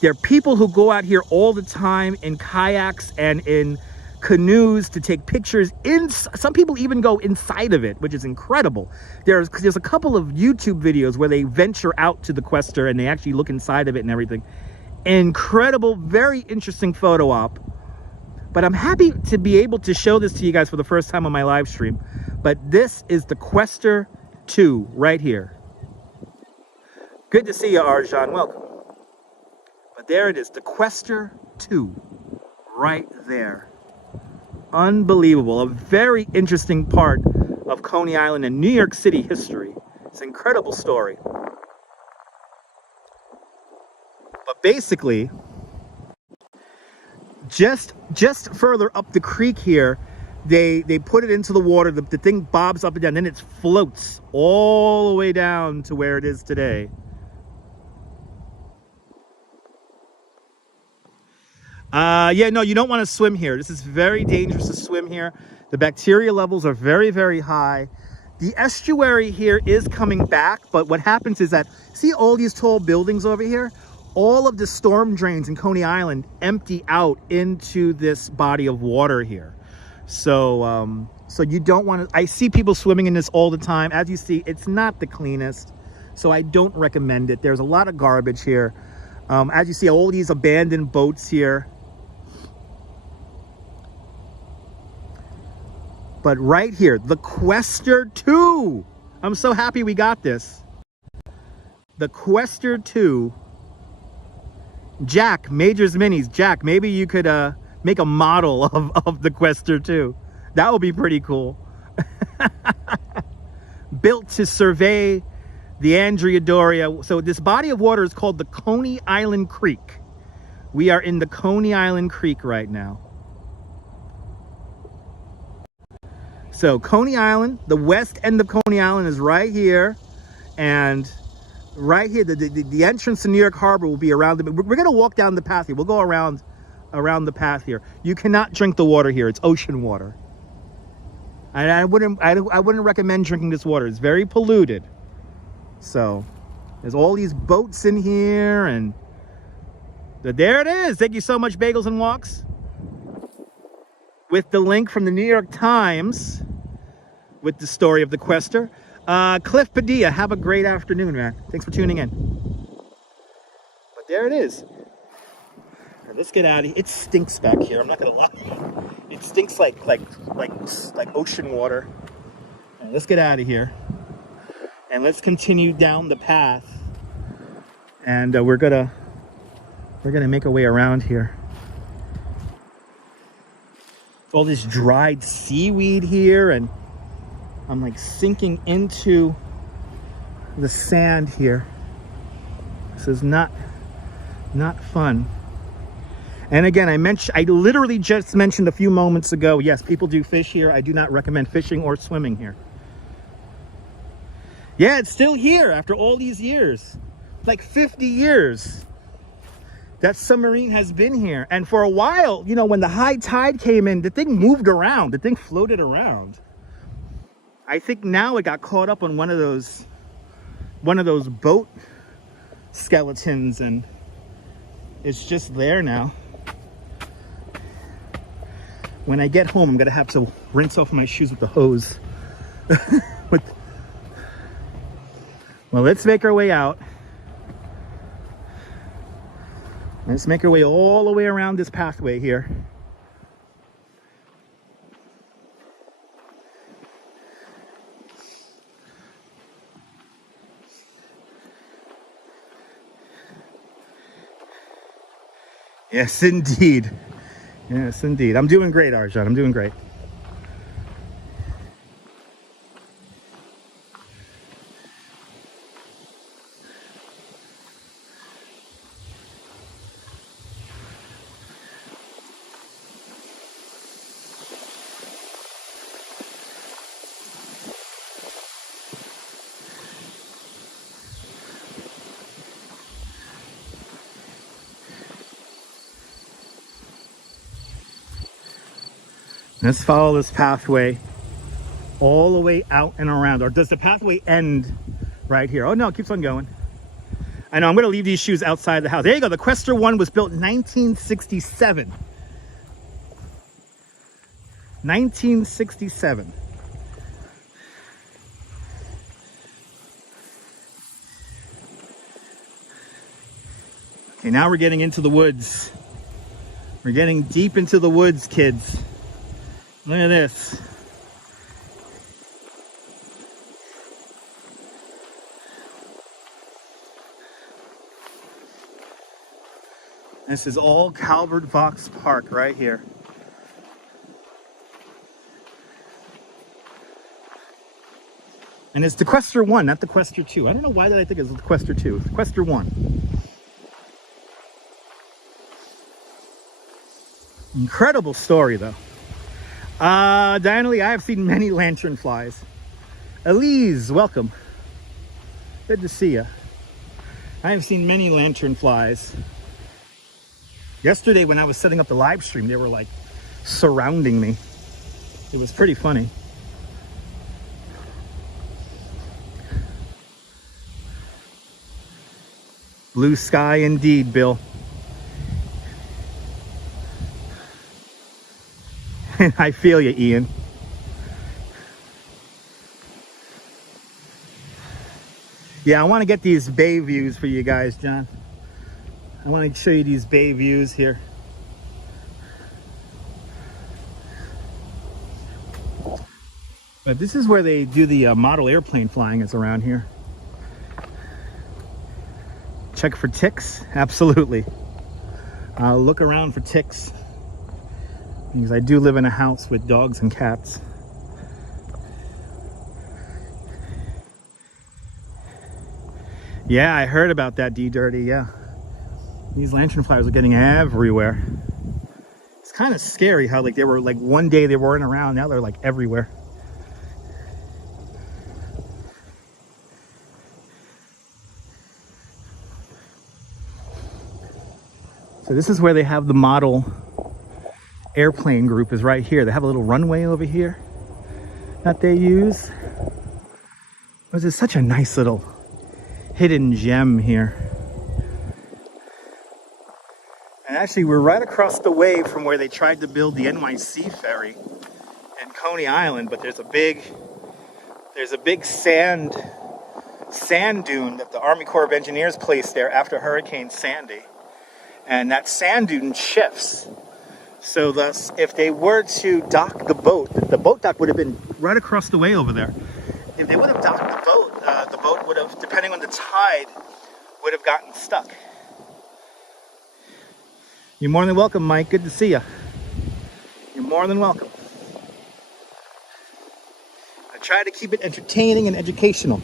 There are people who go out here all the time in kayaks and in canoes to take pictures. Some people even go inside of it, which is incredible. There's a couple of YouTube videos where they venture out to the Questor and they actually look inside of it and everything. Incredible, very interesting photo op. But I'm happy to be able to show this to you guys for the first time on my live stream. But this is the Questor 2 right here. Good to see you, Arjan. Welcome. But there it is, the Questor 2, right there. Unbelievable. A very interesting part of Coney Island and New York City history. It's an incredible story. But basically, just further up the creek here, they put it into the water. The thing bobs up and down, then it floats all the way down to where it is today. Yeah, no, you don't want to swim here. This is very dangerous to swim here. The bacteria levels are very, very high. The estuary here is coming back, but what happens is that, see all these tall buildings over here? All of the storm drains in Coney Island empty out into this body of water here. So, so you don't want to, I see people swimming in this all the time. As you see, it's not the cleanest, so I don't recommend it. There's a lot of garbage here. As you see, all these abandoned boats here. But right here, the Questor 2. I'm so happy we got this. The Questor 2. Jack, Majors Minis. Jack, maybe you could make a model of the Questor 2. That would be pretty cool. Built to survey the Andrea Doria. So this body of water is called the Coney Island Creek. We are in the Coney Island Creek right now. So Coney Island, the west end of Coney Island is right here. And right here, the entrance to New York Harbor will be around the, we're gonna walk down the path here. We'll go around the path here. You cannot drink the water here. It's ocean water. And I wouldn't recommend drinking this water. It's very polluted. So there's all these boats in here, and there it is. Thank you so much, Bagels and Walks. With the link from the New York Times with the story of the Questor. Cliff Padilla, have a great afternoon, man. Thanks for tuning in. But there it is. Right, let's get out of here. It stinks back here. I'm not gonna lie. It stinks like ocean water. Right, let's get out of here. And let's continue down the path. And we're gonna make our way around here. All this dried seaweed here, and I'm like sinking into the sand here. This is not fun. And again, I literally just mentioned a few moments ago, yes, people do fish here. I do not recommend fishing or swimming here. Yeah, it's still here after all these years, like 50 years. That submarine has been here. And for a while, you know, when the high tide came in, the thing moved around. The thing floated around. I think now it got caught up on one of those boat skeletons, and it's just there now. When I get home, I'm gonna have to rinse off my shoes with the hose. Well, let's make our way out. Let's make our way all the way around this pathway here. Yes, indeed. Yes, indeed. I'm doing great, Arjan. I'm doing great. Let's follow this pathway all the way out and around. Or does the pathway end right here? Oh no, it keeps on going. I know, I'm gonna leave these shoes outside the house. There you go, the Questor 1 was built in 1967. 1967. Okay, now we're getting into the woods. We're getting deep into the woods, kids. Look at this. This is all Calvert Vaux Park right here. And it's the Questor 1, not the Questor 2. I don't know why that I think it's the Questor 2. It's the Questor 1. Incredible story, though. Diana Lee, I have seen many lanternflies. Elise, welcome. Good to see you. I have seen many lanternflies. Yesterday when I was setting up the live stream, they were like surrounding me. It was pretty funny. Blue sky indeed, Bill. I feel you, Ian. Yeah, I want to get these bay views for you guys, John. I want to show you these bay views here. But this is where they do the model airplane flying. It's around here. Check for ticks? Absolutely. Look around for ticks. Because I do live in a house with dogs and cats. Yeah, I heard about that, D-Dirty, yeah. These lanternflies are getting everywhere. It's kind of scary how like they were like one day they weren't around, now they're like everywhere. So this is where they have the model airplane group is right here. They have a little runway over here that they use. This is such a nice little hidden gem here. And actually we're right across the way from where they tried to build the NYC ferry in Coney Island, but there's a big sand dune that the Army Corps of Engineers placed there after Hurricane Sandy. And that sand dune shifts. So thus, if they were to dock the boat dock would have been right across the way over there. If they would have docked the boat would have, depending on the tide, would have gotten stuck. You're more than welcome, Mike. Good to see you. You're more than welcome. I try to keep it entertaining and educational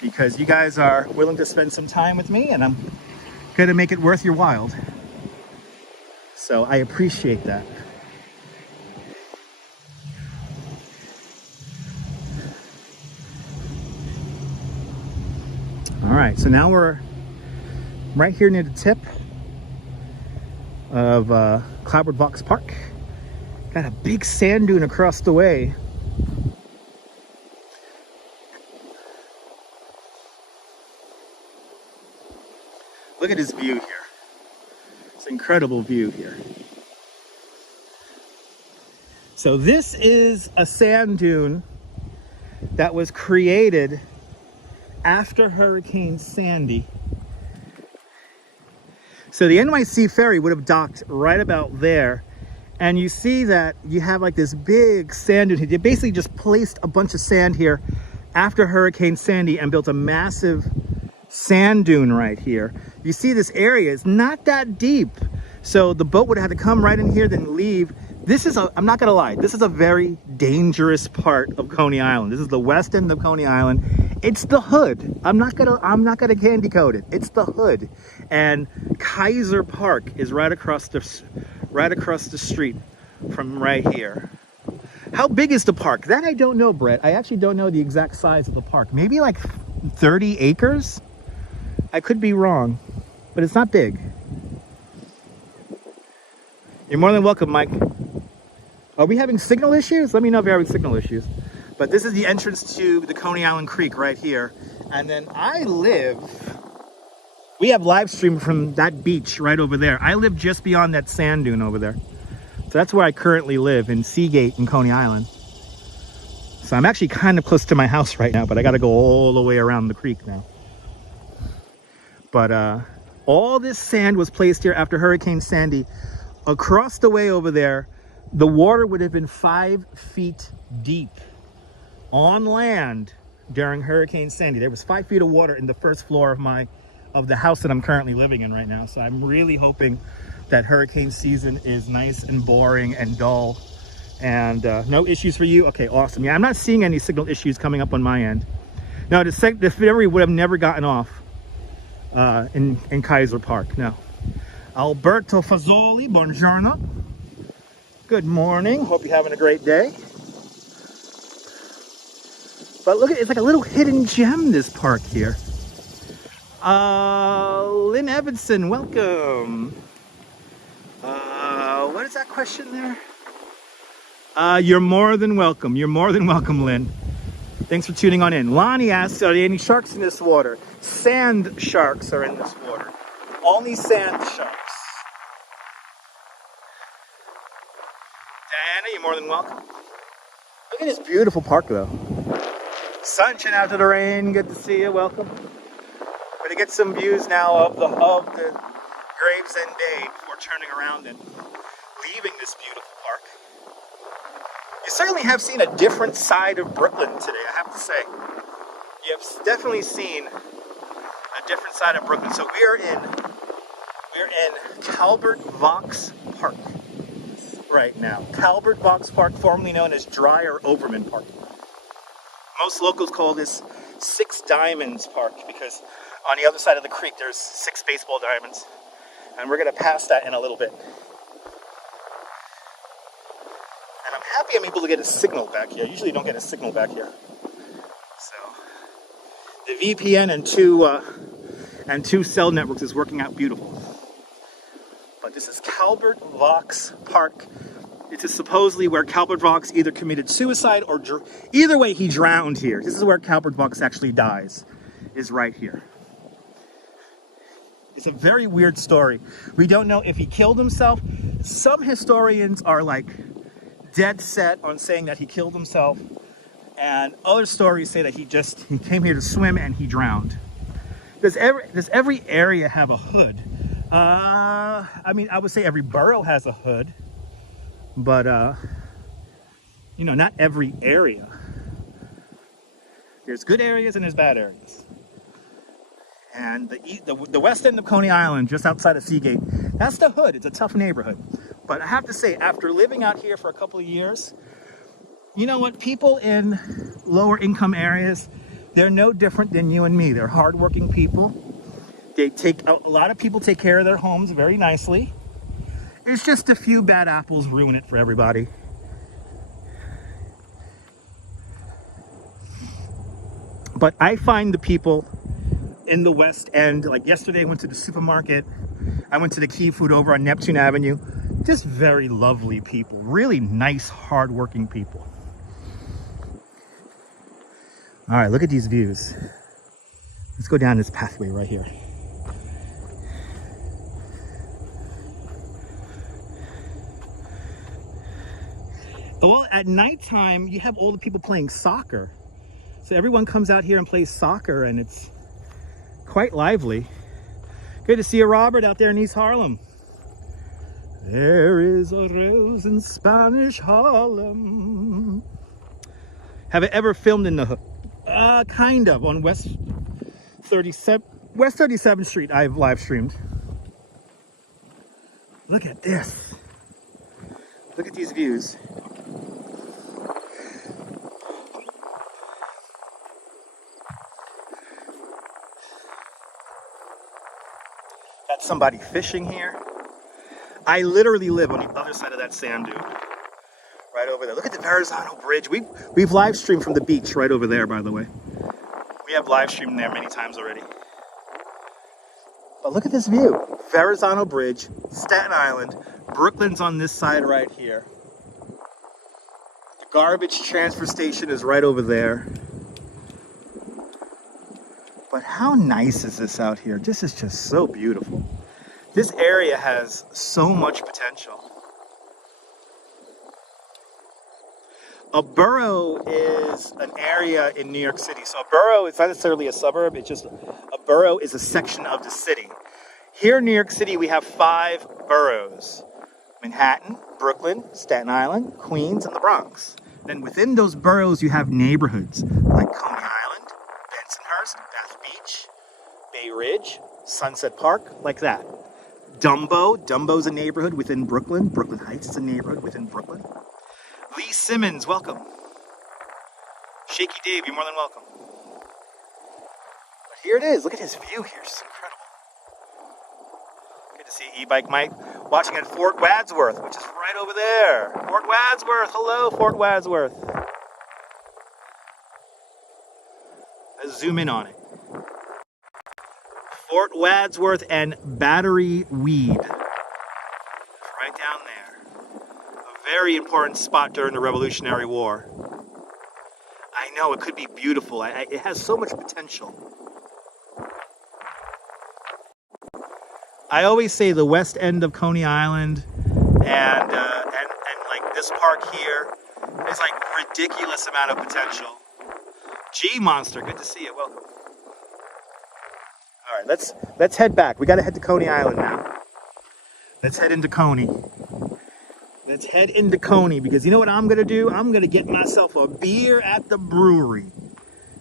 because you guys are willing to spend some time with me, and I'm going to make it worth your while. So I appreciate that. All right, so now we're right here near the tip of Calvert Vaux Park. Got a big sand dune across the way. Look at this view here. It's an incredible view here. So this is a sand dune that was created after Hurricane Sandy. So the NYC ferry would have docked right about there. And you see that you have like this big sand dune. They basically just placed a bunch of sand here after Hurricane Sandy and built a massive sand dune right here. You see this area is not that deep. So the boat would have had to come right in here, then leave. This is I'm not gonna lie, this is a very dangerous part of Coney Island. This is the west end of Coney Island. It's the hood. I'm not gonna candy coat it. It's the hood. And Kaiser Park is right across the street from right here. How big is the park? That I don't know, Brett. I actually don't know the exact size of the park. Maybe like 30 acres? I could be wrong, but it's not big. You're more than welcome, Mike. Are we having signal issues? Let me know if you're having signal issues. But this is the entrance to the Coney Island Creek right here. And then we have live stream from that beach right over there. I live just beyond that sand dune over there. So that's where I currently live, in Seagate in Coney Island. So I'm actually kind of close to my house right now, but I got to go all the way around the creek now. But all this sand was placed here after Hurricane Sandy. Across the way over there, the water would have been 5 feet deep on land during Hurricane Sandy. There was 5 feet of water in the first floor of the house that I'm currently living in right now. So I'm really hoping that hurricane season is nice and boring and dull, and no issues for you. Okay, awesome. Yeah, I'm not seeing any signal issues coming up on my end. No, the ferry would have never gotten off in Kaiser Park. No. Alberto Fazzoli, buongiorno. Good morning. Hope you're having a great day. But look, it's like a little hidden gem, this park here. Lynn Evanson, welcome. What is that question there? You're more than welcome. You're more than welcome, Lynn. Thanks for tuning on in. Lonnie asks, are there any sharks in this water? Sand sharks are in this water. Only sand sharks. Diana, you're more than welcome. Look at this beautiful park, though. Sunshine after the rain. Good to see you. Welcome. We're going to get some views now of the Gravesend Bay before turning around and leaving this beautiful park. You certainly have seen a different side of Brooklyn today, I have to say. You have definitely seen a different side of Brooklyn. So we're in Calvert Vaux Park right now. Calvert Vaux Park, formerly known as Dry or Overman Park. Most locals call this 6 Diamonds Park because on the other side of the creek there's 6 baseball diamonds. And we're going to pass that in a little bit. And I'm happy I'm able to get a signal back here. I usually don't get a signal back here. So the VPN and two cell networks is working out beautiful. This is Calvert Vaux Park. It is supposedly where Calvert Vaux either committed suicide or either way he drowned here. This is where Calvert Vaux actually dies, is right here. It's a very weird story. We don't know if he killed himself. Some historians are like dead set on saying that he killed himself, and other stories say that he came here to swim and he drowned. Does every area have a hood? I mean, I would say every borough has a hood, but you know, not every area. There's good areas and there's bad areas. And the west end of Coney Island, just outside of Seagate, that's the hood. It's a tough neighborhood. But I have to say, after living out here for a couple of years, you know what? People in lower income areas, they're no different than you and me. They're hardworking people. A lot of people take care of their homes very nicely. It's just a few bad apples ruin it for everybody. But I find the people in the West End, like yesterday I went to the supermarket, I went to the Key Food over on Neptune Avenue, just very lovely people, really nice, hardworking people. All right, look at these views. Let's go down this pathway right here. Well, at nighttime, you have all the people playing soccer. So everyone comes out here and plays soccer, and it's quite lively. Good to see you, Robert, out there in East Harlem. There is a rose in Spanish Harlem. Have I ever filmed in the hood? Kind of, on West 37th Street, I've live streamed. Look at this. Look at these views. Got somebody fishing here. I literally live on the other side of that sand dune. Right over there. Look at the Verrazano Bridge. We've live streamed from the beach right over there, by the way. We have live streamed there many times already. But look at this view. Verrazano Bridge, Staten Island, Brooklyn's on this side right here. The garbage transfer station is right over there. But how nice is this out here? This is just so beautiful. This area has so much potential. A borough is an area in New York City. So a borough is not necessarily a suburb. It's just a borough is a section of the city. Here in New York City, we have 5 boroughs. Manhattan, Brooklyn, Staten Island, Queens, and the Bronx. Then within those boroughs, you have neighborhoods like Coney Island, Bensonhurst, Bath Beach, Bay Ridge, Sunset Park, like that. Dumbo's a neighborhood within Brooklyn. Brooklyn Heights is a neighborhood within Brooklyn. Lee Simmons, welcome. Shaky Dave, you're more than welcome. But here it is. Look at his view here. It's incredible. Good to see E-Bike Mike watching at Fort Wadsworth, which is right over there. Fort Wadsworth. Hello, Fort Wadsworth. Let's zoom in on it. Fort Wadsworth and Battery Weed. Right down there. A very important spot during the Revolutionary War. I know, it could be beautiful. It has so much potential. I always say the west end of Coney Island and like this park here is like ridiculous amount of potential. G Monster, good to see you. Welcome. All right, let's head back. We got to head to Coney Island now. Let's head into Coney. Let's head into Coney because you know what I'm going to do? I'm going to get myself a beer at the brewery.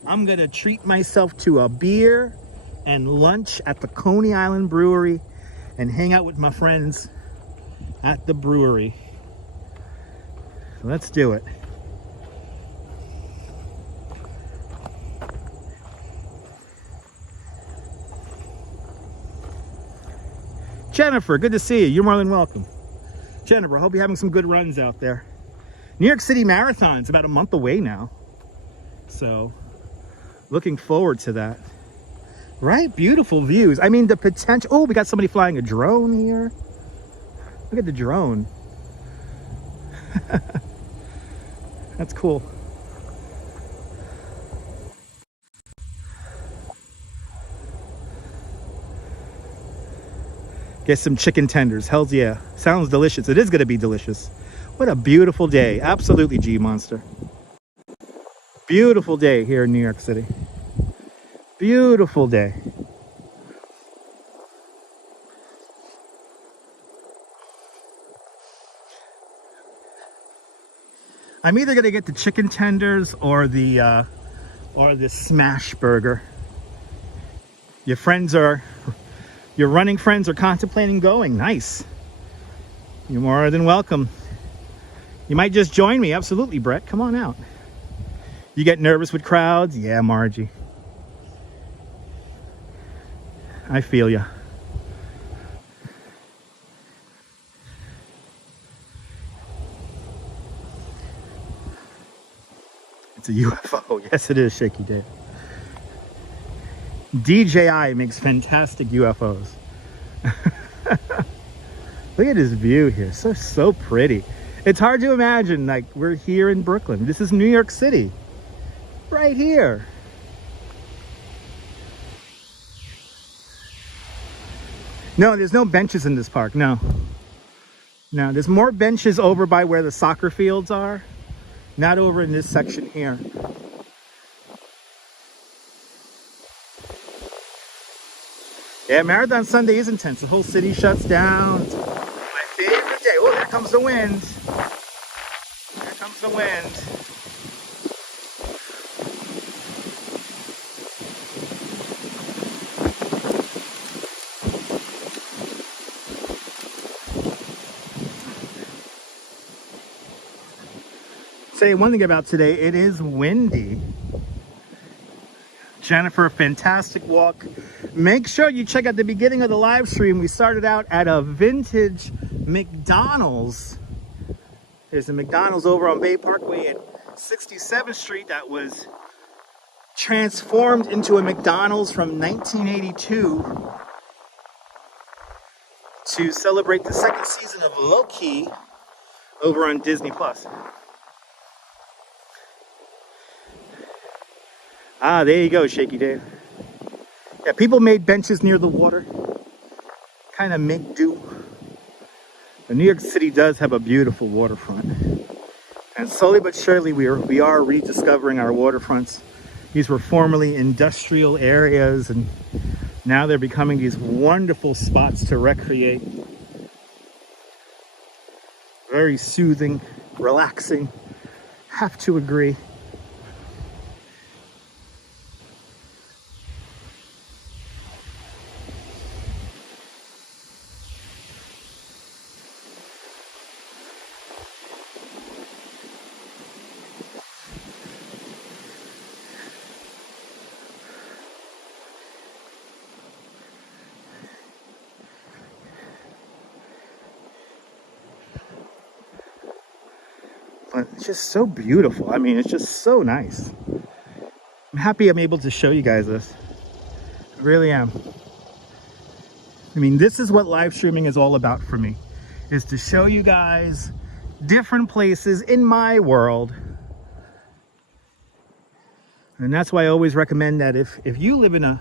I'm going to treat myself to a beer and lunch at the Coney Island Brewery and hang out with my friends at the brewery. So let's do it. Jennifer, good to see you. You're more than welcome. Jennifer, I hope you're having some good runs out there. New York City Marathon's about a month away now. So, looking forward to that. Right? Beautiful views. I mean, the potential. Oh, we got somebody flying a drone here. Look at the drone. That's cool. Get some chicken tenders. Hells yeah. Sounds delicious. It is going to be delicious. What a beautiful day. Absolutely, G-Monster. Beautiful day here in New York City. Beautiful day. I'm either going to get the chicken tenders or the smash burger. Your running friends are contemplating going. Nice. You're more than welcome. You might just join me. Absolutely, Brett. Come on out. You get nervous with crowds? Yeah, Margie. I feel ya. It's a UFO. Yes, it is, Shaky Dave. DJI makes fantastic UFOs. Look at this view here. So pretty. It's hard to imagine, like, we're here in Brooklyn. This is New York City. Right here. No, there's no benches in this park. No. No, there's more benches over by where the soccer fields are. Not over in this section here. Yeah, Marathon Sunday is intense. The whole city shuts down. It's my favorite day. Oh, here comes the wind. Here comes the wind. Say one thing about today, it is windy. Jennifer, a fantastic walk. Make sure you check out the beginning of the live stream. We started out at a vintage McDonald's. There's a McDonald's over on Bay Parkway at 67th Street that was transformed into a McDonald's from 1982 to celebrate the second season of Loki over on Disney Plus. Ah, there you go, Shaky Dave. Yeah, people made benches near the water. Kind of make do. But New York City does have a beautiful waterfront. And slowly but surely we are rediscovering our waterfronts. These were formerly industrial areas, and now they're becoming these wonderful spots to recreate. Very soothing, relaxing. Have to agree. But it's just so beautiful. I mean, it's just so nice. I'm happy I'm able to show you guys this. I really am. I mean, this is what live streaming is all about for me, is to show you guys different places in my world. And that's why I always recommend that if you live in an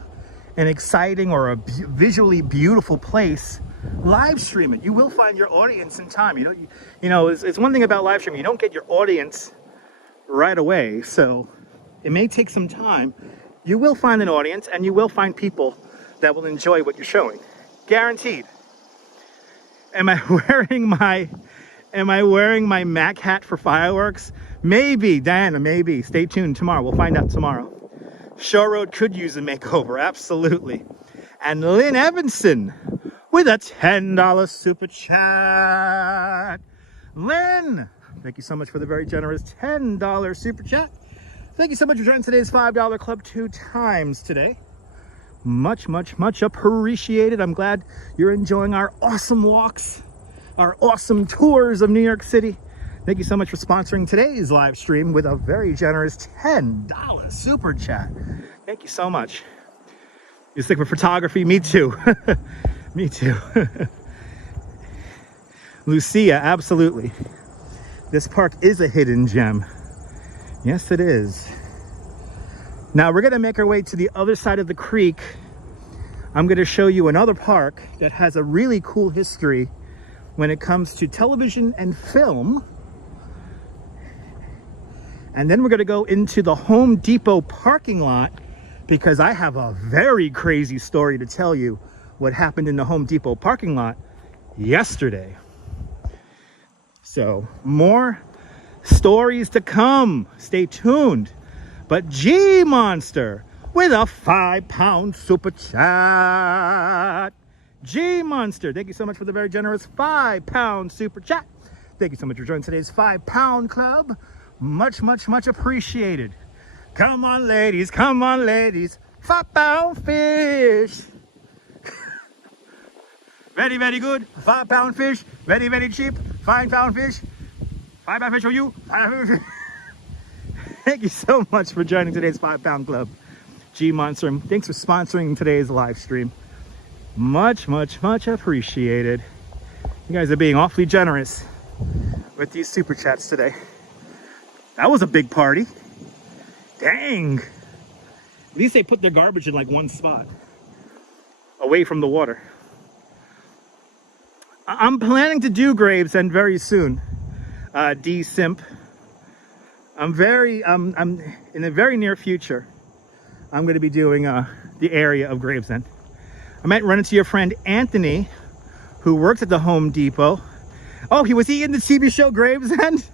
exciting or a visually beautiful place, live stream it. You will find your audience in time. You know, it's one thing about live streaming. You don't get your audience right away, so it may take some time. You will find an audience, and you will find people that will enjoy what you're showing. Guaranteed. Am I wearing my Mac hat for fireworks? Maybe, Diana, maybe. Stay tuned tomorrow. We'll find out tomorrow. Shore Road could use a makeover, absolutely. And Lynn Evanson with a $10 super chat. Lynn, thank you so much for the very generous $10 super chat. Thank you so much for joining today's $5 club 2 times today. Much, much, much appreciated. I'm glad you're enjoying our awesome walks, our awesome tours of New York City. Thank you so much for sponsoring today's live stream with a very generous $10 super chat. Thank you so much. You stick with photography? Me too. Me too. Lucia, absolutely. This park is a hidden gem. Yes, it is. Now we're gonna make our way to the other side of the creek. I'm gonna show you another park that has a really cool history when it comes to television and film. And then we're gonna go into the Home Depot parking lot because I have a very crazy story to tell you what happened in the Home Depot parking lot yesterday. So more stories to come. Stay tuned. But G Monster with a £5 super chat. G Monster, thank you so much for the very generous £5 super chat. Thank you so much for joining today's £5 club. Much, much, much appreciated. Come on, ladies. Come on, ladies. £5 fish. Very, very good. £5 fish. Very, very cheap. £5 fish. £5 fish for you. Thank you so much for joining today's £5 club. G Monster, thanks for sponsoring today's live stream. Much, much, much appreciated. You guys are being awfully generous with these super chats today. That was a big party. Dang. At least they put their garbage in like one spot, away from the water. I'm planning to do Gravesend very soon. D Simp. I'm in the very near future, I'm going to be doing the area of Gravesend. I might run into your friend Anthony, who works at the Home Depot. Oh, was he in the TV show Gravesend?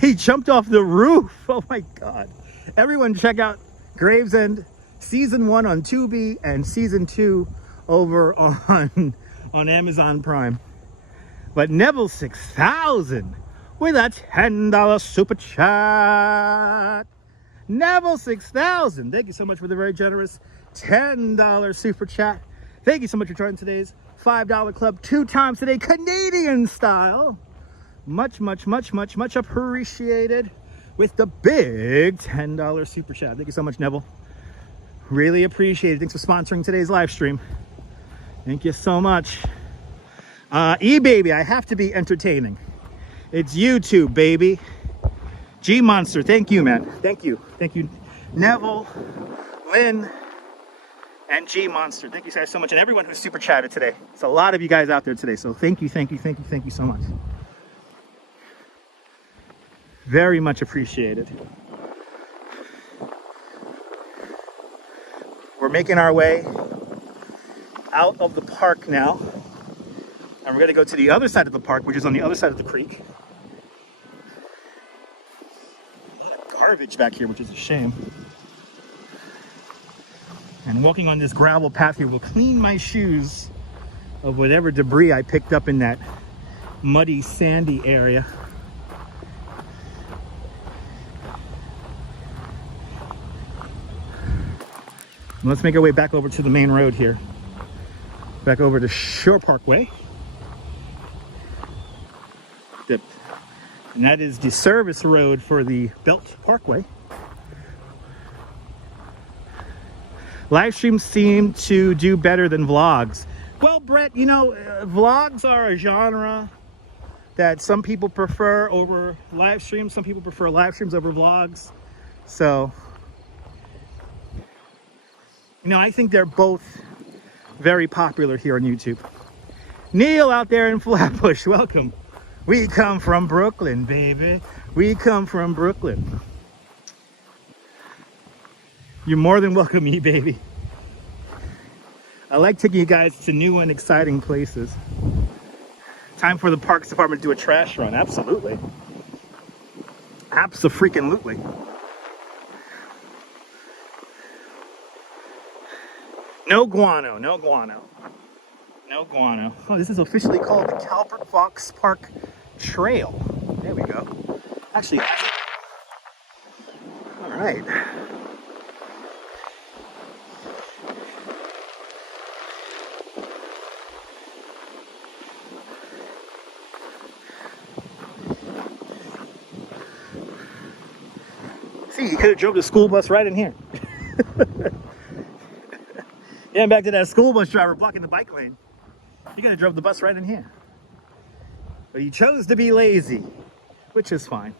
He jumped off the roof. Oh my God. Everyone check out Gravesend season 1 on Tubi and season 2 over on Amazon Prime. But Neville 6000 with a $10 super chat. Neville 6000, thank you so much for the very generous $10 super chat. Thank you so much for joining today's $5 club 2 times today, Canadian style. Much, much, much, much, much appreciated with the big $10 super chat. Thank you so much, Neville. Really appreciate it. Thanks for sponsoring today's live stream. Thank you so much. E-Baby, I have to be entertaining. It's YouTube, baby. G Monster, thank you, man. Thank you. Thank you, Neville, Lynn, and G Monster. Thank you guys so much. And everyone who super chatted today. It's a lot of you guys out there today. So thank you, thank you, thank you, thank you so much. Very much appreciated. We're making our way out of the park now. And we're going to go to the other side of the park, which is on the other side of the creek. A lot of garbage back here, which is a shame. And walking on this gravel path here will clean my shoes of whatever debris I picked up in that muddy, sandy area. Let's make our way back over to the main road here. Back over to Shore Parkway. And that is the service road for the Belt Parkway. Live streams seem to do better than vlogs. Well, Brett, you know, vlogs are a genre that some people prefer over live streams. Some people prefer live streams over vlogs. So, you know, I think they're both very popular here on YouTube. Neil out there in Flatbush, welcome. We come from Brooklyn, baby. We come from Brooklyn. You're more than welcome, me, baby. I like taking you guys to new and exciting places. Time for the Parks Department to do a trash run. Absolutely. Abso-freaking-lutely. No guano, no guano. No guano. Oh, this is officially called the Calvert Vaux Park Trail. There we go. Actually, all right. See, you could have drove the school bus right in here. Yeah, back to that school bus driver blocking the bike lane. You could have drove the bus right in here. But he chose to be lazy, which is fine.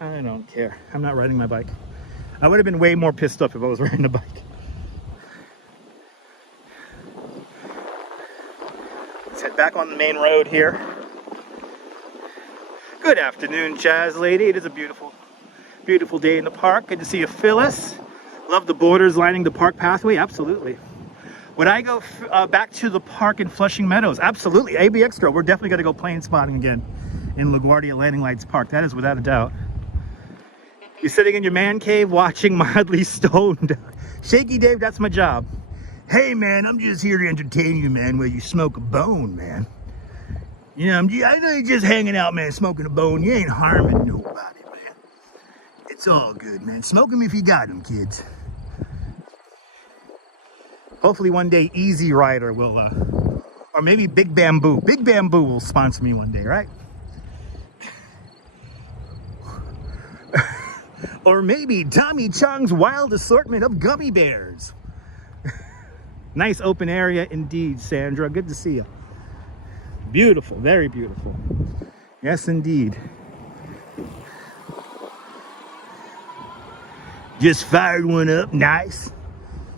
I don't care. I'm not riding my bike. I would have been way more pissed off if I was riding a bike. Let's head back on the main road here. Good afternoon, Jazz Lady. It is a beautiful, beautiful day in the park. Good to see you, Phyllis. Love the borders lining the park pathway. Absolutely. Would I go back to the park in Flushing Meadows? Absolutely. AB Extra. We're definitely going to go plane spotting again in LaGuardia Landing Lights Park. That is without a doubt. You're sitting in your man cave watching Mildly Stoned. Shaky Dave, that's my job. Hey, man, I'm just here to entertain you, man, while you smoke a bone, man. You know, I know you're just hanging out, man, smoking a bone. You ain't harming nobody, man. It's all good, man. Smoke them if you got them, kids. Hopefully one day Easy Rider will, or maybe Big Bamboo. Big Bamboo will sponsor me one day, right? Or maybe Tommy Chong's wild assortment of gummy bears. Nice open area indeed, Sandra. Good to see you. Beautiful, very beautiful. Yes, indeed. Just fired one up, nice.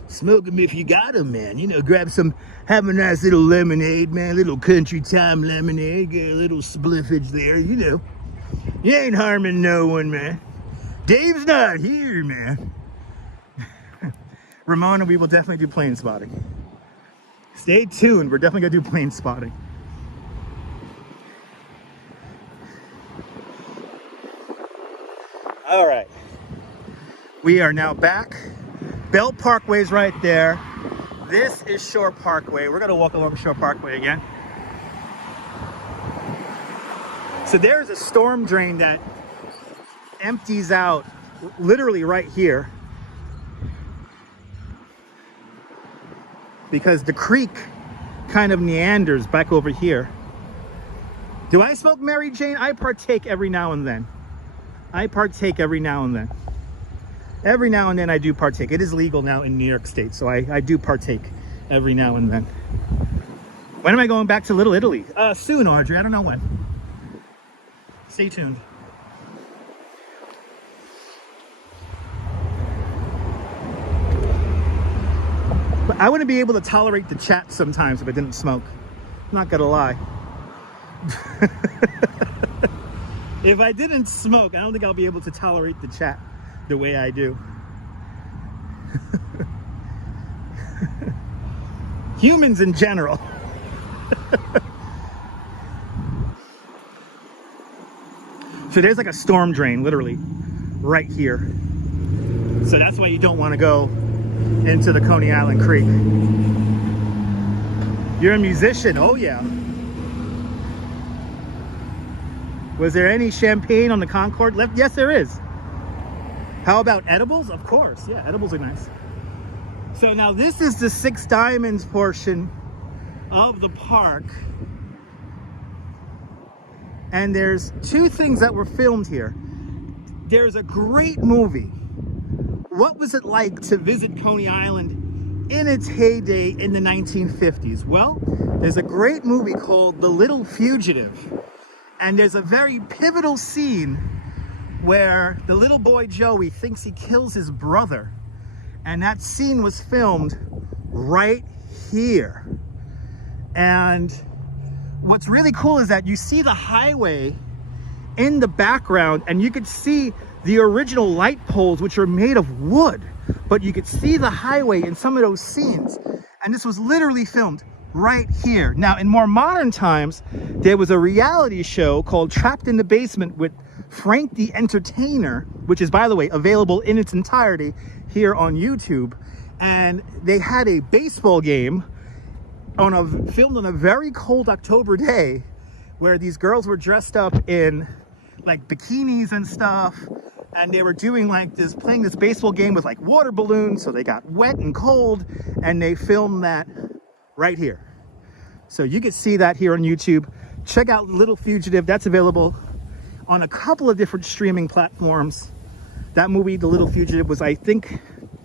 Smoke them if you got them, man. You know, grab some, have a nice little lemonade, man. Little country time lemonade. Get a little spliffage there, you know. You ain't harming no one, man. Dave's not here, man. Ramona, we will definitely do plane spotting. Stay tuned. We're definitely going to do plane spotting. All right. We are now back. Bell Parkway's right there. This is Shore Parkway. We're going to walk along Shore Parkway again. So there's a storm drain that empties out literally right here because the creek kind of meanders back over here. Do I smoke Mary Jane? I partake every now and then. Every now and then. Every now and then I do partake. It is legal now in New York State, so I do partake every now and then. When am I going back to Little Italy? Soon, Audrey. I don't know when. Stay tuned. But I wouldn't be able to tolerate the chat sometimes if I didn't smoke. I'm not gonna lie. If I didn't smoke, I don't think I'll be able to tolerate the chat the way I do. Humans in general. So there's like a storm drain literally right here. So that's why you don't want to go into the Coney Island Creek. You're a musician, oh yeah. Was there any champagne on the Concord left? Yes, there is. How about edibles? Of course, yeah, edibles are nice. So now this is the Six Diamonds portion of the park. And there's two things that were filmed here. There's a great movie. What was it like to visit Coney Island in its heyday in the 1950s? Well, there's a great movie called The Little Fugitive. And there's a very pivotal scene where the little boy Joey thinks he kills his brother. And that scene was filmed right here. And what's really cool is that you see the highway in the background, and you could see the original light poles, which are made of wood, but you could see the highway in some of those scenes. And this was literally filmed right here. Now, in more modern times, there was a reality show called Trapped in the Basement with Frank the Entertainer, which is, by the way, available in its entirety here on YouTube. And they had a baseball game filmed on a very cold October day, where these girls were dressed up in like bikinis and stuff, and they were doing like this, playing this baseball game with like water balloons, so they got wet and cold, and they filmed that right here. So you can see that here on YouTube. Check out Little Fugitive. That's available on a couple of different streaming platforms. That movie, The Little Fugitive, was, I think,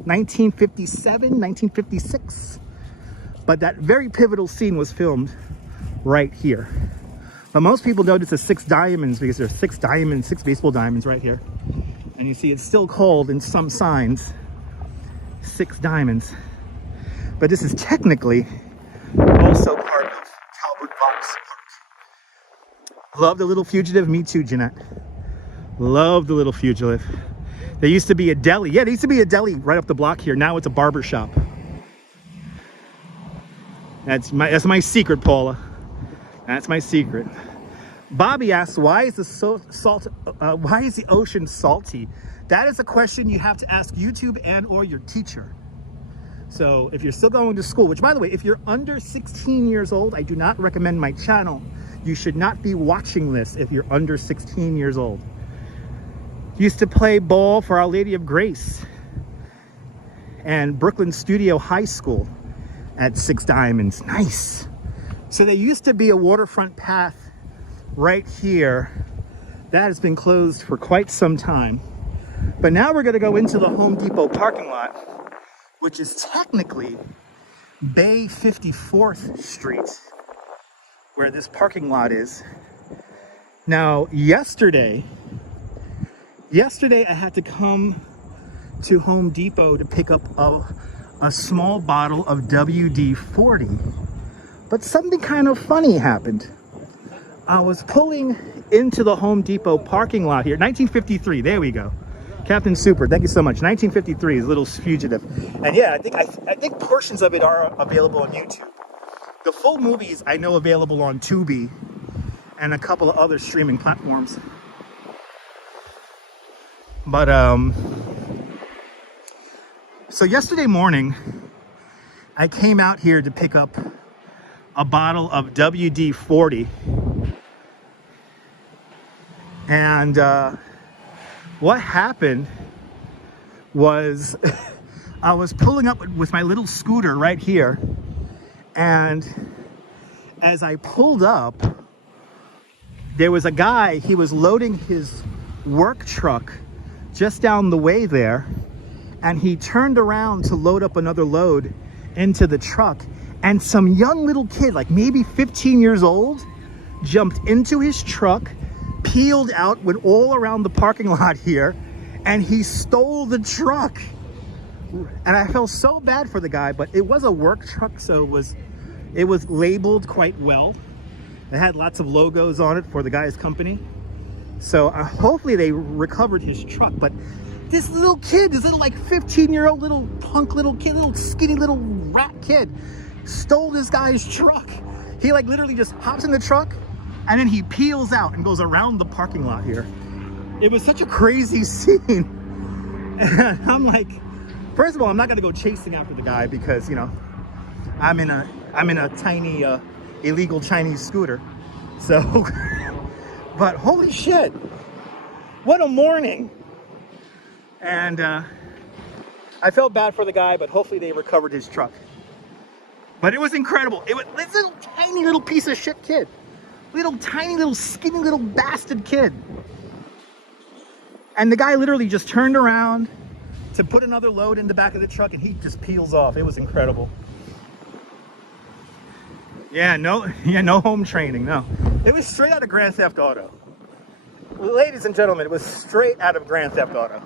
1957, 1956. But that very pivotal scene was filmed right here. But most people know this is 6 diamonds because there's 6 diamonds, 6 baseball diamonds right here. And you see it's still called in some signs 6 diamonds. But this is technically also part of Calvert, Vaux. Love the Little Fugitive. Me too, Jeanette. Love the Little Fugitive. There used to be a deli. Yeah, there used to be a deli right up the block here. Now it's a barber shop. That's my secret, Paula. That's my secret. Bobby asks, why is the ocean salty? That is a question you have to ask YouTube and or your teacher. So if you're still going to school, which by the way, if you're under 16 years old, I do not recommend my channel. You should not be watching this if you're under 16 years old. Used to play ball for Our Lady of Grace and Brooklyn Studio High School at 6 diamonds. Nice. So there used to be a waterfront path right here. That has been closed for quite some time. But now we're going to go into the Home Depot parking lot, which is technically Bay 54th Street, where this parking lot is. Now, yesterday I had to come to Home Depot to pick up a small bottle of WD-40. But something kind of funny happened. I was pulling into the Home Depot parking lot here. 1953, there we go. Captain Super, thank you so much. 1953 is Little Fugitive. And yeah, I think portions of it are available on YouTube. The full movies I know available on Tubi and a couple of other streaming platforms. But so yesterday morning, I came out here to pick up a bottle of WD-40. And what happened was I was pulling up with my little scooter right here. And as I pulled up, there was a guy, he was loading his work truck just down the way there. And he turned around to load up another load into the truck. And some young little kid, like maybe 15 years old, jumped into his truck, peeled out, went all around the parking lot here, and he stole the truck. And I felt so bad for the guy, but it was a work truck, so it was labeled quite well. It had lots of logos on it for the guy's company. So hopefully they recovered his truck. But this little kid, this little like 15-year-old little punk little kid, little skinny little rat kid, stole this guy's truck. He like literally just hops in the truck and then he peels out and goes around the parking lot here. It was such a crazy scene. And I'm like, first of all, I'm not gonna go chasing after the guy because, you know, I'm in a tiny illegal Chinese scooter. So, but holy shit, what a morning. And I felt bad for the guy, but hopefully they recovered his truck. But it was incredible. It was this little tiny little piece of shit kid. Little tiny little skinny little bastard kid. And the guy literally just turned around to put another load in the back of the truck and he just peels off. It was incredible. Yeah, no home training, no. It was straight out of Grand Theft Auto. Ladies and gentlemen, it was straight out of Grand Theft Auto.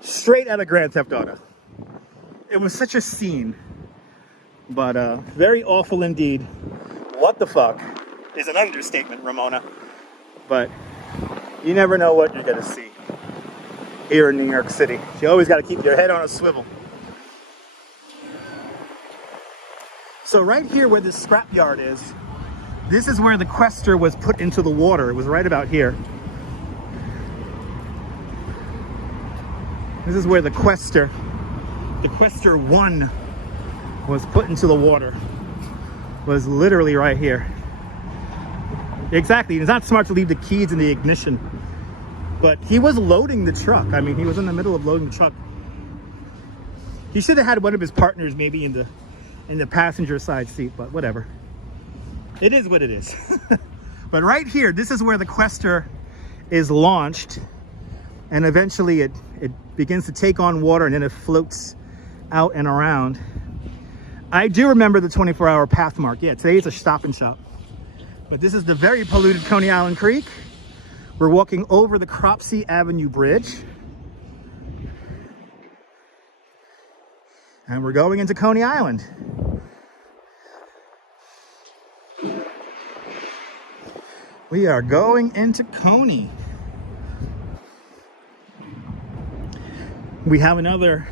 Straight out of Grand Theft Auto. It was such a scene, but very awful indeed. What the fuck is an understatement, Ramona. But you never know what you're gonna see here in New York City. You always gotta keep your head on a swivel. So right here where this scrapyard is, this is where the Questor was put into the water. It was right about here. This is where the Questor 1 was put into the water. Was literally right here. Exactly, it's not smart to leave the keys in the ignition. But he was loading the truck. I mean, he was in the middle of loading the truck. He should have had one of his partners maybe in the passenger side seat, but whatever. It is what it is. But right here, this is where the Questor is launched. And eventually it begins to take on water and then it floats out and around. I do remember the 24-hour path mark. Yeah, today is a stop and shop. But this is the very polluted Coney Island Creek. We're walking over the Cropsey Avenue Bridge. And we're going into Coney Island. We are going into Coney. We have another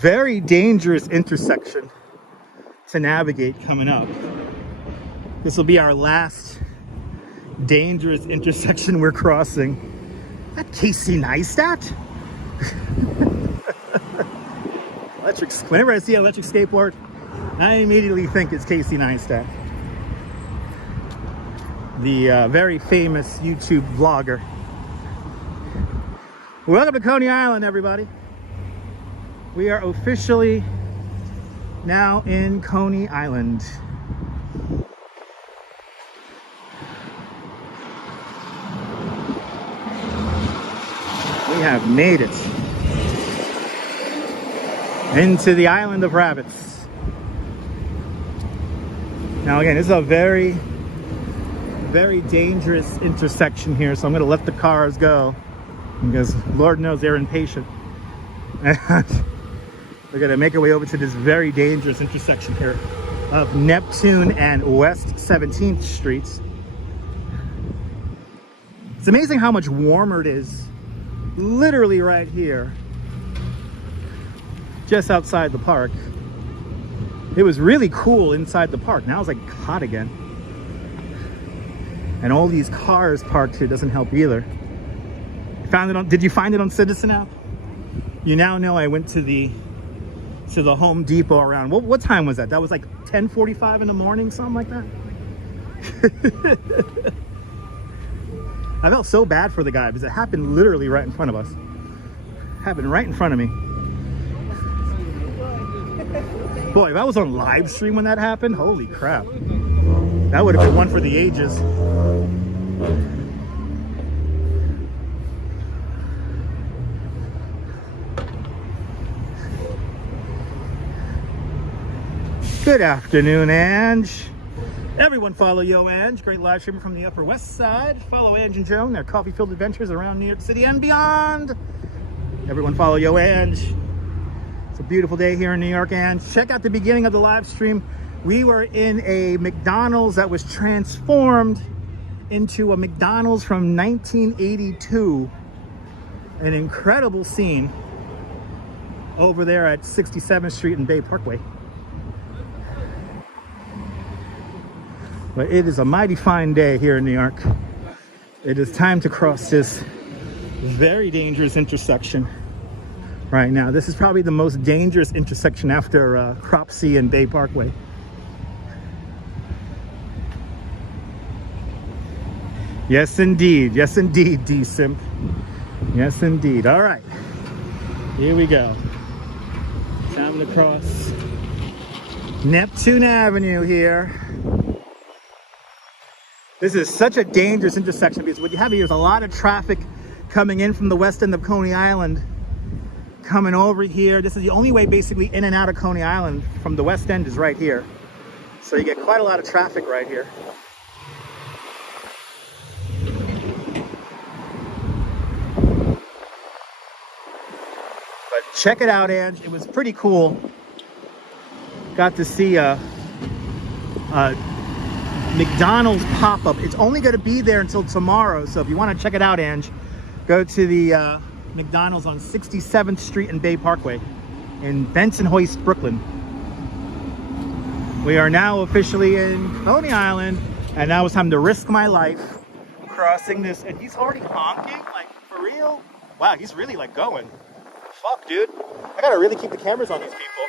very dangerous intersection to navigate coming up. This will be our last dangerous intersection we're crossing. That Casey Neistat? Whenever I see an electric skateboard, I immediately think it's Casey Neistat, the very famous YouTube vlogger. Welcome to Coney Island, everybody. We are officially now in Coney Island. We have made it into the island of rabbits. Now again, this is a very, very dangerous intersection here, so I'm going to let the cars go because Lord knows they're impatient. And we're going to make our way over to this very dangerous intersection here of Neptune and West 17th Streets. It's amazing how much warmer it is literally right here, just outside the park. It was really cool inside the park. Now it's like hot again. And all these cars parked here doesn't help either. Did you find it on Citizen app? You now know I went to the Home Depot around, what time was that? That was like 10:45 in the morning, something like that. I felt so bad for the guy because it happened literally right in front of us. It happened right in front of me. Boy, if I was on live stream when that happened, holy crap. That would have been one for the ages. Good afternoon, Ange. Everyone follow Yo Ange, great live streamer from the Upper West Side. Follow Ange and Joan, their coffee-filled adventures around New York City and beyond. Everyone follow Yo Ange. It's a beautiful day here in New York, and check out the beginning of the live stream. We were in a McDonald's that was transformed into a McDonald's from 1982. An incredible scene over there at 67th Street and Bay Parkway. But it is a mighty fine day here in New York. It is time to cross this very dangerous intersection right now. This is probably the most dangerous intersection after Cropsey and Bay Parkway. Yes, indeed. Yes, indeed, D-Simp. Yes, indeed. All right. Here we go. Time to cross Neptune Avenue here. This is such a dangerous intersection because what you have here is a lot of traffic coming in from the west end of Coney Island, coming over here. This is the only way basically in and out of Coney Island from the west end is right here. So you get quite a lot of traffic right here. But check it out, Ange. It was pretty cool. Got to see a McDonald's pop-up. It's only going to be there until tomorrow, so if you want to check it out, Ange, go to the McDonald's on 67th Street and Bay Parkway in Bensonhurst, Brooklyn. We are now officially in Coney Island, and now it's time to risk my life crossing this. And he's already honking, like, for real? Wow, he's really like going. Fuck, dude. I gotta really keep the cameras on these people.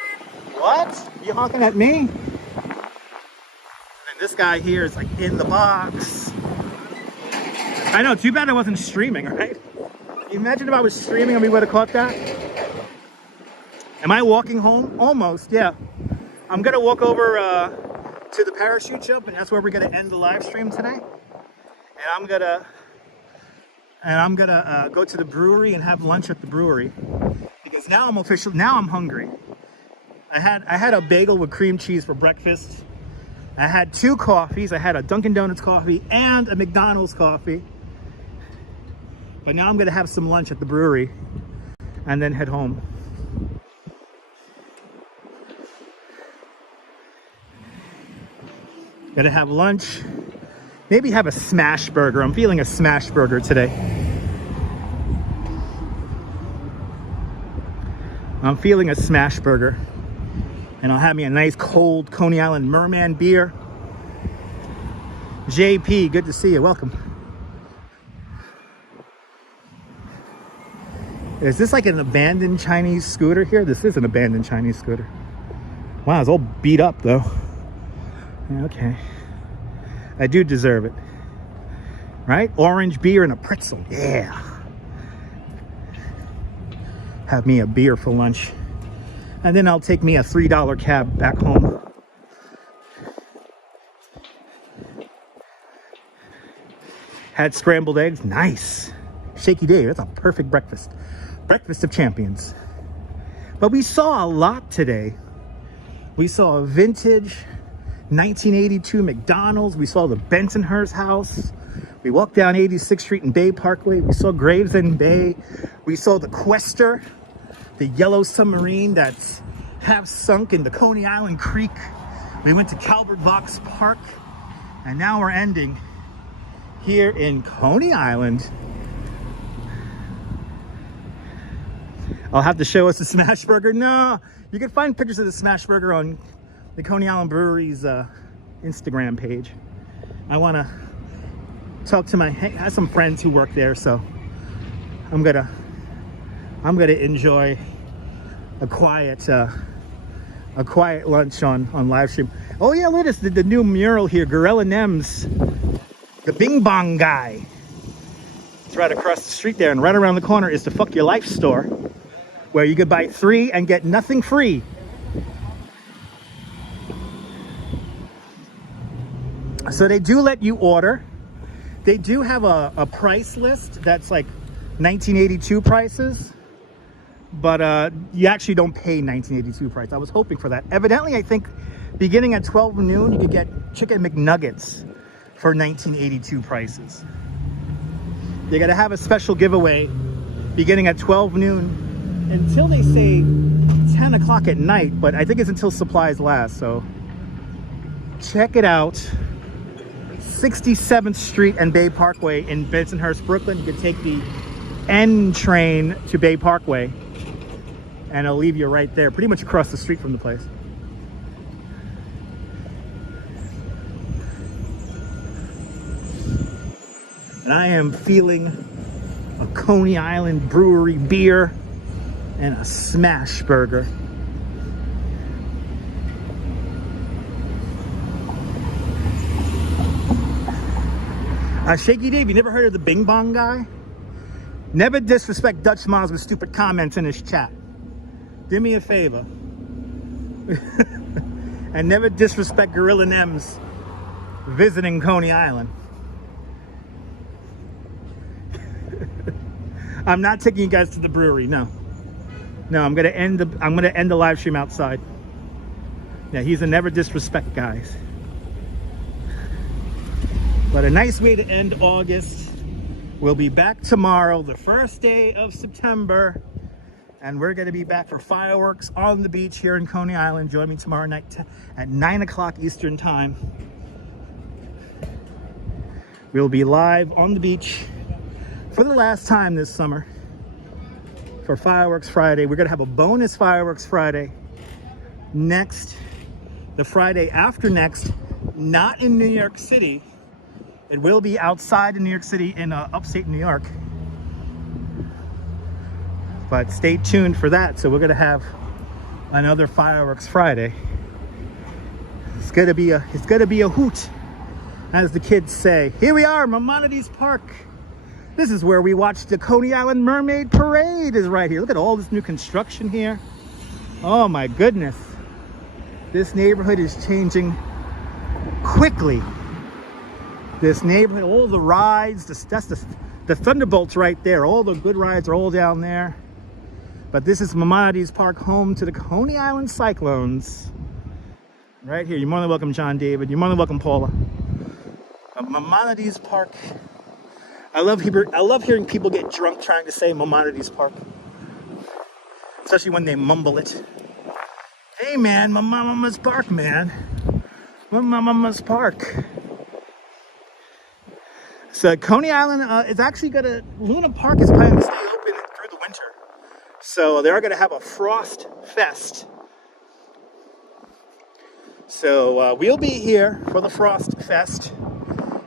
What? You honking at me? This guy here is like in the box. I know, too bad I wasn't streaming, right? Imagine if I was streaming and we would have caught that. Am I walking home? Almost, yeah. I'm gonna walk over to the parachute jump, and that's where we're gonna end the live stream today. And I'm gonna go to the brewery and have lunch at the brewery because now I'm hungry. I had a bagel with cream cheese for breakfast. I had 2 coffees. I had a Dunkin' Donuts coffee and a McDonald's coffee. But now I'm gonna have some lunch at the brewery and then head home. Gotta have lunch. Maybe have a smash burger. I'm feeling a smash burger today. I'm feeling a smash burger. And I'll have me a nice cold Coney Island Merman beer. JP, good to see you. Welcome. Is this like an abandoned Chinese scooter here? This is an abandoned Chinese scooter. Wow, it's all beat up though. Yeah, okay. I do deserve it. Right? Orange beer and a pretzel. Yeah. Have me a beer for lunch. And then I'll take me a $3 cab back home. Had scrambled eggs. Nice. Shaky Dave. That's a perfect breakfast. Breakfast of champions. But we saw a lot today. We saw a vintage 1982 McDonald's. We saw the Bensonhurst house. We walked down 86th Street and Bay Parkway. We saw Gravesend Bay. We saw the Questor, the yellow submarine that's half sunk in the Coney Island Creek. We went to Calvert Vaux Park. And now we're ending here in Coney Island. I'll have to show us the smash burger. No, you can find pictures of the smash burger on the Coney Island Brewery's Instagram page. I want to talk to I have some friends who work there, so I'm gonna enjoy a quiet lunch on live stream. Oh yeah, look at this, the new mural here, Gorilla Nems, the Bing Bong guy. It's right across the street there, and right around the corner is the Fuck Your Life store, where you could buy 3 and get nothing free. So they do let you order. They do have a price list that's like 1982 prices, but you actually don't pay 1982 price. I was hoping for that. Evidently, I think beginning at 12 noon, you could get chicken McNuggets for 1982 prices. They got to have a special giveaway beginning at 12 noon until they say 10 o'clock at night, but I think it's until supplies last. So check it out. 67th Street and Bay Parkway in Bensonhurst, Brooklyn. You can take the N train to Bay Parkway and it'll leave you right there, pretty much across the street from the place. And I am feeling a Coney Island Brewery beer and a smash burger. Shaky Dave, you never heard of the Bing Bong guy? Never disrespect Dutch Miles with stupid comments in his chat. Do me a favor. And never disrespect Gorilla Nems visiting Coney Island. I'm not taking you guys to the brewery, no. No, I'm gonna end the live stream outside. Yeah, he's a never disrespect guys. But a nice way to end August. We'll be back tomorrow, the first day of September, and we're gonna be back for fireworks on the beach here in Coney Island. Join me tomorrow night at 9 o'clock Eastern time. We'll be live on the beach for the last time this summer for Fireworks Friday. We're gonna have a bonus Fireworks Friday the Friday after next, not in New York City. It will be outside in New York City in upstate New York. But stay tuned for that. So we're gonna have another Fireworks Friday. It's gonna be a hoot, as the kids say. Here we are, Maimonides Park. This is where we watched the Coney Island Mermaid Parade is right here. Look at all this new construction here. Oh my goodness. This neighborhood is changing quickly. This neighborhood, all the rides, that's the Thunderbolts right there. All the good rides are all down there. But this is Maimonides Park, home to the Coney Island Cyclones. Right here. You're more than welcome, John David. You're more than welcome, Paula. Maimonides Park. I love hearing people get drunk trying to say Maimonides Park. Especially when they mumble it. Hey man, Mama's Park, man. Mama's Park. So Coney Island is actually gonna, Luna Park is planning to stay open through the winter. So they are gonna have a Frost Fest. So we'll be here for the Frost Fest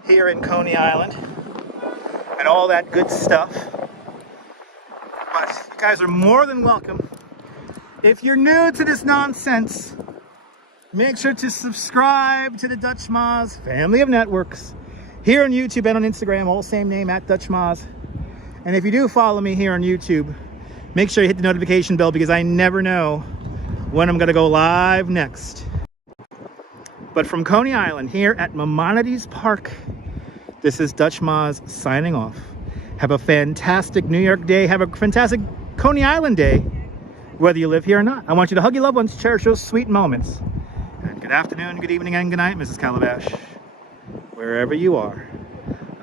here in Coney Island and all that good stuff. But you guys are more than welcome. If you're new to this nonsense, make sure to subscribe to the Dutch Moz family of networks here on YouTube and on Instagram, all same name, at Dutch Moz. And if you do follow me here on YouTube, make sure you hit the notification bell because I never know when I'm gonna go live next. But from Coney Island here at Maimonides Park, this is Dutch Moz signing off. Have a fantastic New York day. Have a fantastic Coney Island day, whether you live here or not. I want you to hug your loved ones, cherish those sweet moments. And good afternoon, good evening, and good night, Mrs. Calabash, wherever you are.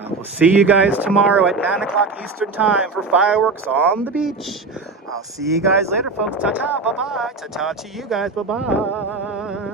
We'll see you guys tomorrow at 9 o'clock Eastern time for fireworks on the beach. I'll see you guys later, folks. Ta-ta, bye-bye. Ta-ta to you guys, bye-bye.